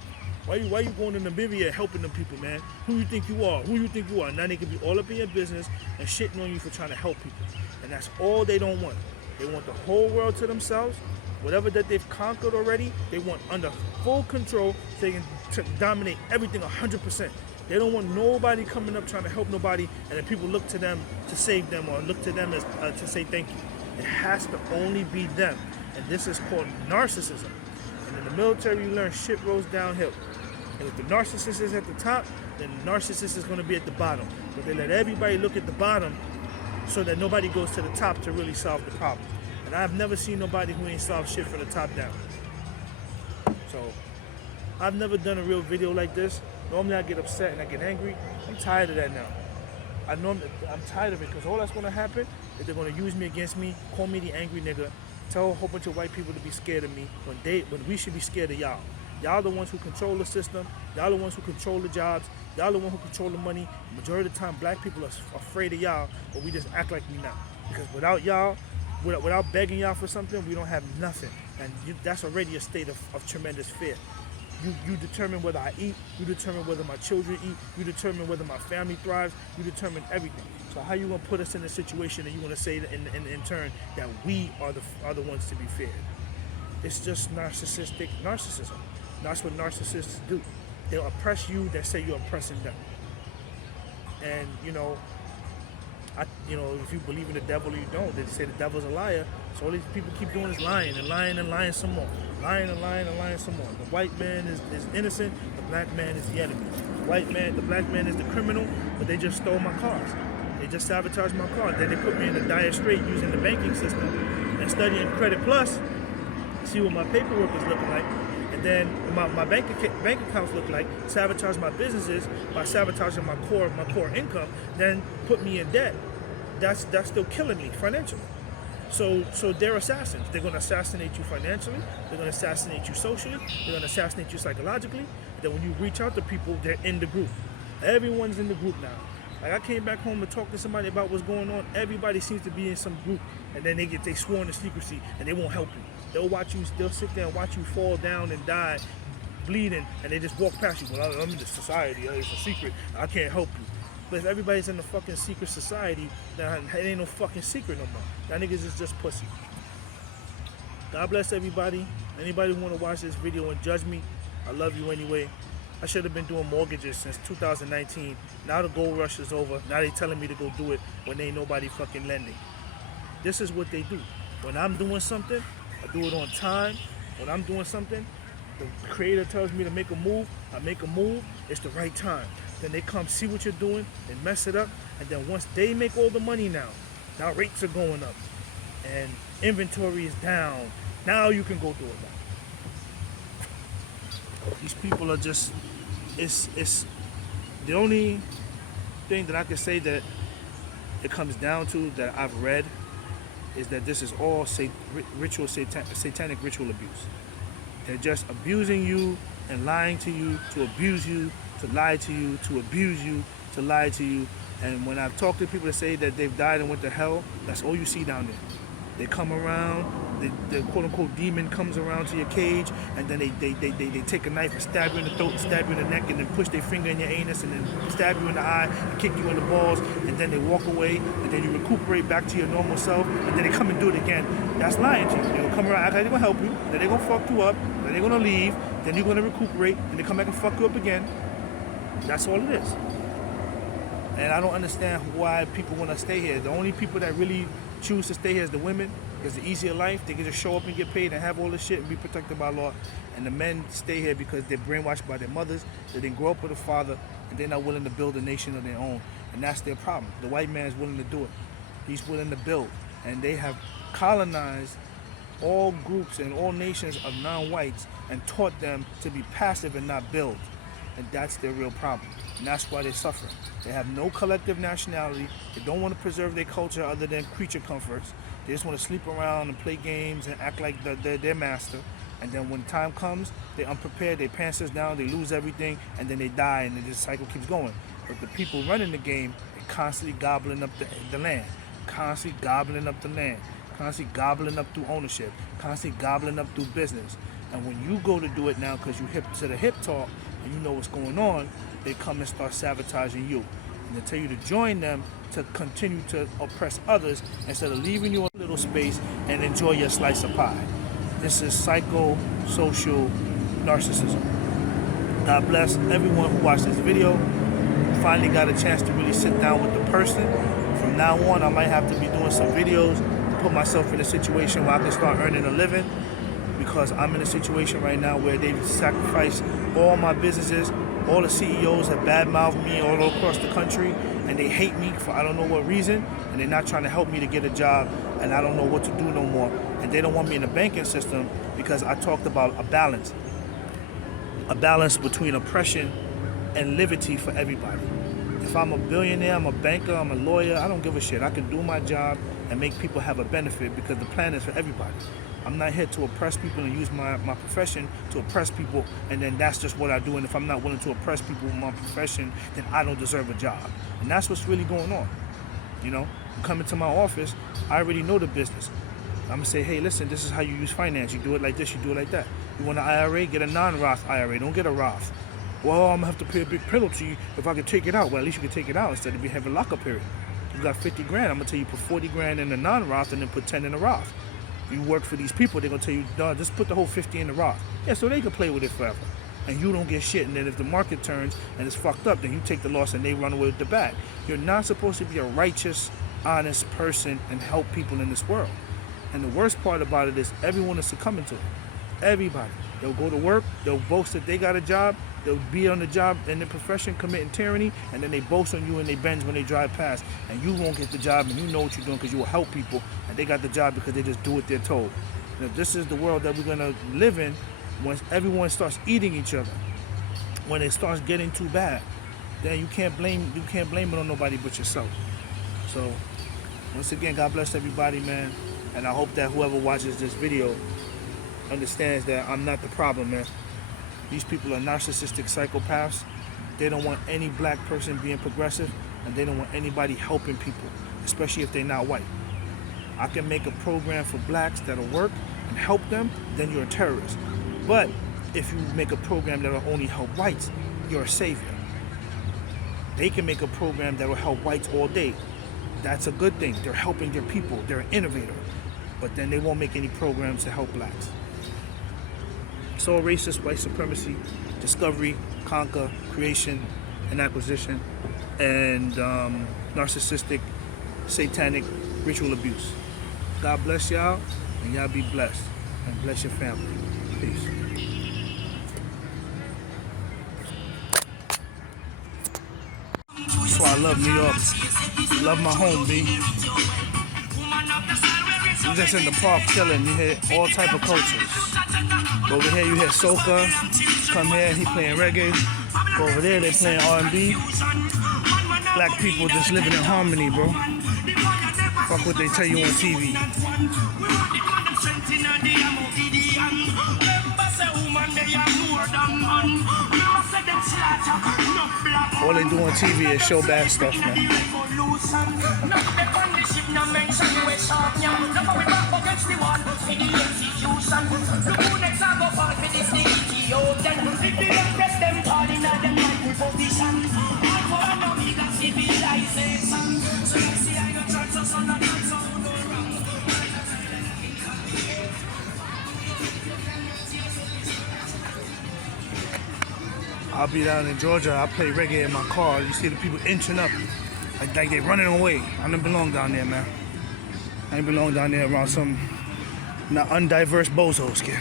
Why you going to Namibia helping them people, man? Who you think you are? Who you think you are? Now they can be all up in your business and shitting on you for trying to help people. And that's all they don't want. They want the whole world to themselves. Whatever that they've conquered already, they want under full control so they can dominate everything 100%. They don't want nobody coming up trying to help nobody, and then people look to them to save them or look to them as, to say thank you. It has to only be them. And this is called narcissism. And in the military, you learn shit rolls downhill. And if the narcissist is at the top, then the narcissist is going to be at the bottom. But they let everybody look at the bottom so that nobody goes to the top to really solve the problem. And I've never seen nobody who ain't solved shit from the top down. So, I've never done a real video like this. Normally I get upset and I get angry. I'm tired of that now. I'm tired of it, because all that's going to happen is they're going to use me against me, call me the angry nigga, tell a whole bunch of white people to be scared of me when we should be scared of y'all. Y'all the ones who control the system. Y'all the ones who control the jobs. Y'all the ones who control the money. The majority of the time, black people are afraid of y'all, but we just act like we not. Because without y'all, without begging y'all for something, we don't have nothing. And that's already a state of tremendous fear. You determine whether I eat, you determine whether my children eat, you determine whether my family thrives, you determine everything. So how you gonna put us in a situation and you gonna say in turn that we are the ones to be feared? It's just narcissistic narcissism. That's what narcissists do. They'll oppress you, they say you're oppressing them. And if you believe in the devil or you don't, they say the devil's a liar. So all these people keep doing is lying and lying and lying some more. Lying and lying and lying some more. The white man is innocent, the black man is the enemy. The black man is the criminal, but they just stole my cars. They just sabotaged my car. Then they put me in a dire strait using the banking system and studying Credit Plus, see what my paperwork is looking like. And then my bank accounts look like, sabotage my businesses by sabotaging my core income, then put me in debt. That's still killing me financially. So they're assassins. They're going to assassinate you financially. They're going to assassinate you socially. They're going to assassinate you psychologically. And then when you reach out to people, they're in the group. Everyone's in the group now. Like I came back home and talked to somebody about what's going on. Everybody seems to be in some group, and then they sworn to secrecy, and they won't help you. They'll sit there and watch you fall down and die, bleeding, and they just walk past you. Well, I'm in the society. It's a secret. I can't help you. But if everybody's in the fucking secret society, then it ain't no fucking secret no more. That niggas is just pussy. God bless everybody. Anybody who want to watch this video and judge me, I love you anyway. I should have been doing mortgages since 2019. Now the gold rush is over. Now they telling me to go do it when ain't nobody fucking lending. This is what they do. When I'm doing something, I do it on time. When I'm doing something, the creator tells me to make a move, I make a move, it's the right time. Then they come see what you're doing, they mess it up, and then once they make all the money now rates are going up, and inventory is down, now you can go do it now. These people are just, it's the only thing that I can say that it comes down to that I've read is that this is all satanic ritual abuse. They're just abusing you and lying to you, to abuse you, to lie to you, to abuse you, to lie to you. And when I've talked to people that say that they've died and went to hell, that's all you see down there. They come around, the quote-unquote demon comes around to your cage, and then they take a knife and stab you in the throat, stab you in the neck, and then push their finger in your anus, and then stab you in the eye, and kick you in the balls, and then they walk away, and then you recuperate back to your normal self, and then they come and do it again. That's lying to you. They're gonna come around, act like they're gonna help you, then they're gonna fuck you up, then they're gonna leave, then you're gonna recuperate, and they come back and fuck you up again. That's all it is. And I don't understand why people want to stay here. The only people that really choose to stay here is the women. It's an easier life. They can just show up and get paid and have all this shit and be protected by law. And the men stay here because they're brainwashed by their mothers. They didn't grow up with a father, and they're not willing to build a nation of their own. And that's their problem. The white man is willing to do it. He's willing to build. And they have colonized all groups and all nations of non-whites and taught them to be passive and not build. And that's their real problem. And that's why they're suffering. They have no collective nationality. They don't want to preserve their culture other than creature comforts. They just want to sleep around and play games and act like they're their master. And then when time comes, they're unprepared, their pants is down, they lose everything, and then they die, and this cycle keeps going. But the people running the game, they're constantly gobbling up the land, constantly gobbling up the land, constantly gobbling up through ownership, constantly gobbling up through business. And when you go to do it now because you hip to the hip talk and you know what's going on, they come and start sabotaging you. And they tell you to join them to continue to oppress others instead of leaving you a little space and enjoy your slice of pie. This is psychosocial narcissism. God bless everyone who watched this video. Finally got a chance to really sit down with the person. From now on, I might have to be doing some videos to put myself in a situation where I can start earning a living, because I'm in a situation right now where they've sacrificed all my businesses. All the CEOs have badmouthed me all across the country, and they hate me for I don't know what reason, and they're not trying to help me to get a job, and I don't know what to do no more. And they don't want me in the banking system because I talked about a balance between oppression and liberty for everybody. If I'm a billionaire, I'm a banker, I'm a lawyer, I don't give a shit. I can do my job and make people have a benefit because the plan is for everybody. I'm not here to oppress people and use my profession to oppress people, and then that's just what I do. And if I'm not willing to oppress people with my profession, then I don't deserve a job. And that's what's really going on. You know, you come into my office, I already know the business. I'm gonna say, hey, listen, this is how you use finance. You do it like this, you do it like that. You want an IRA, get a non-Roth IRA, don't get a Roth. Well, I'm gonna have to pay a big penalty if I can take it out. Well, at least you can take it out instead of having a lockup period. You got 50 grand, I'm gonna tell you put 40 grand in the non-Roth and then put 10 in the Roth. You work for these people, they're gonna tell you, no, just put the whole 50 in the Roth. Yeah, so they can play with it forever. And you don't get shit. And then if the market turns and it's fucked up, then you take the loss and they run away with the bag. You're not supposed to be a righteous, honest person and help people in this world. And the worst part about it is everyone is succumbing to it. Everybody. They'll go to work, they'll boast that they got a job, they'll be on the job in their profession committing tyranny, and then they boast on you and they bend when they drive past. And you won't get the job, and you know what you're doing because you will help people, and they got the job because they just do what they're told. And if this is the world that we're gonna live in, once everyone starts eating each other, when it starts getting too bad, then you can't blame it on nobody but yourself. So once again, God bless everybody, man. And I hope that whoever watches this video understands that I'm not the problem, man. These people are narcissistic psychopaths. They don't want any black person being progressive, and they don't want anybody helping people, especially if they're not white. I can make a program for blacks that'll work and help them, then you're a terrorist. But if you make a program that'll only help whites, you're a savior. They can make a program that will help whites all day. That's a good thing. They're helping their people. They're an innovator. But then they won't make any programs to help blacks. It's all racist, white supremacy, discovery, conquer, creation, and acquisition, and narcissistic, satanic ritual abuse. God bless y'all, and y'all be blessed, and bless your family. Peace. That's why I love New York. Love my home, B. You just in the park chilling, you hear all type of cultures. Over here you hear soca, come here, he playing reggae. Over there they playing R&B. Black people just living in harmony, bro. Fuck what they tell you on TV. All they do on TV is show bad stuff, man. I'll be down in Georgia, I play reggae in my car. You see the people inching up, like they running away. I don't belong down there, man. I ain't belong down there around some not undiverse bozos, kid.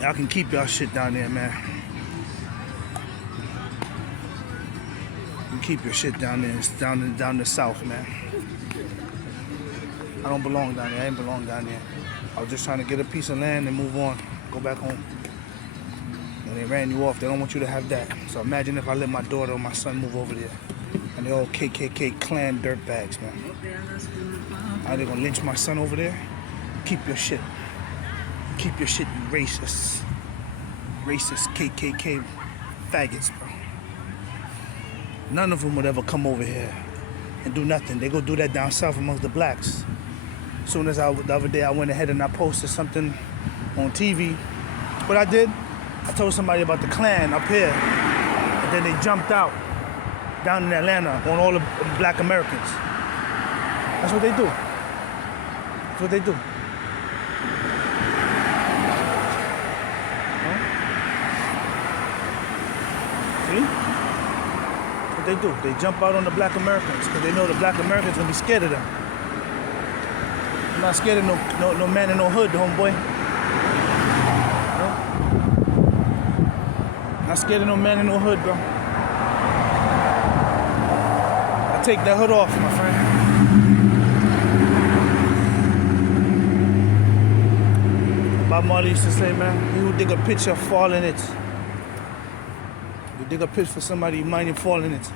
Y'all can keep y'all shit down there, man. You keep your shit down there. It's down the south, man. I don't belong down there. I ain't belong down there. I was just trying to get a piece of land and move on, go back home. And they ran you off. They don't want you to have that. So imagine if I let my daughter or my son move over there. And they all KKK Klan dirtbags, man. Are they gonna lynch my son over there? Keep your shit. Keep your shit, you racists. Racist KKK faggots, bro. None of them would ever come over here and do nothing. They go do that down south amongst the blacks. As soon as the other day I went ahead and I posted something on TV. What I did? I told somebody about the Klan up here, and then they jumped out down in Atlanta on all the black Americans. That's what they do. That's what they do. Huh? See? That's what they do. They jump out on the black Americans because they know the black Americans gonna be scared of them. I'm not scared of no man in no hood, homeboy. Not scared of no man in no hood, bro. I take that hood off, my friend. Bob Marley used to say, man, he who dig a pit shall fall in it. You dig a pit for somebody, you mind you fall in it.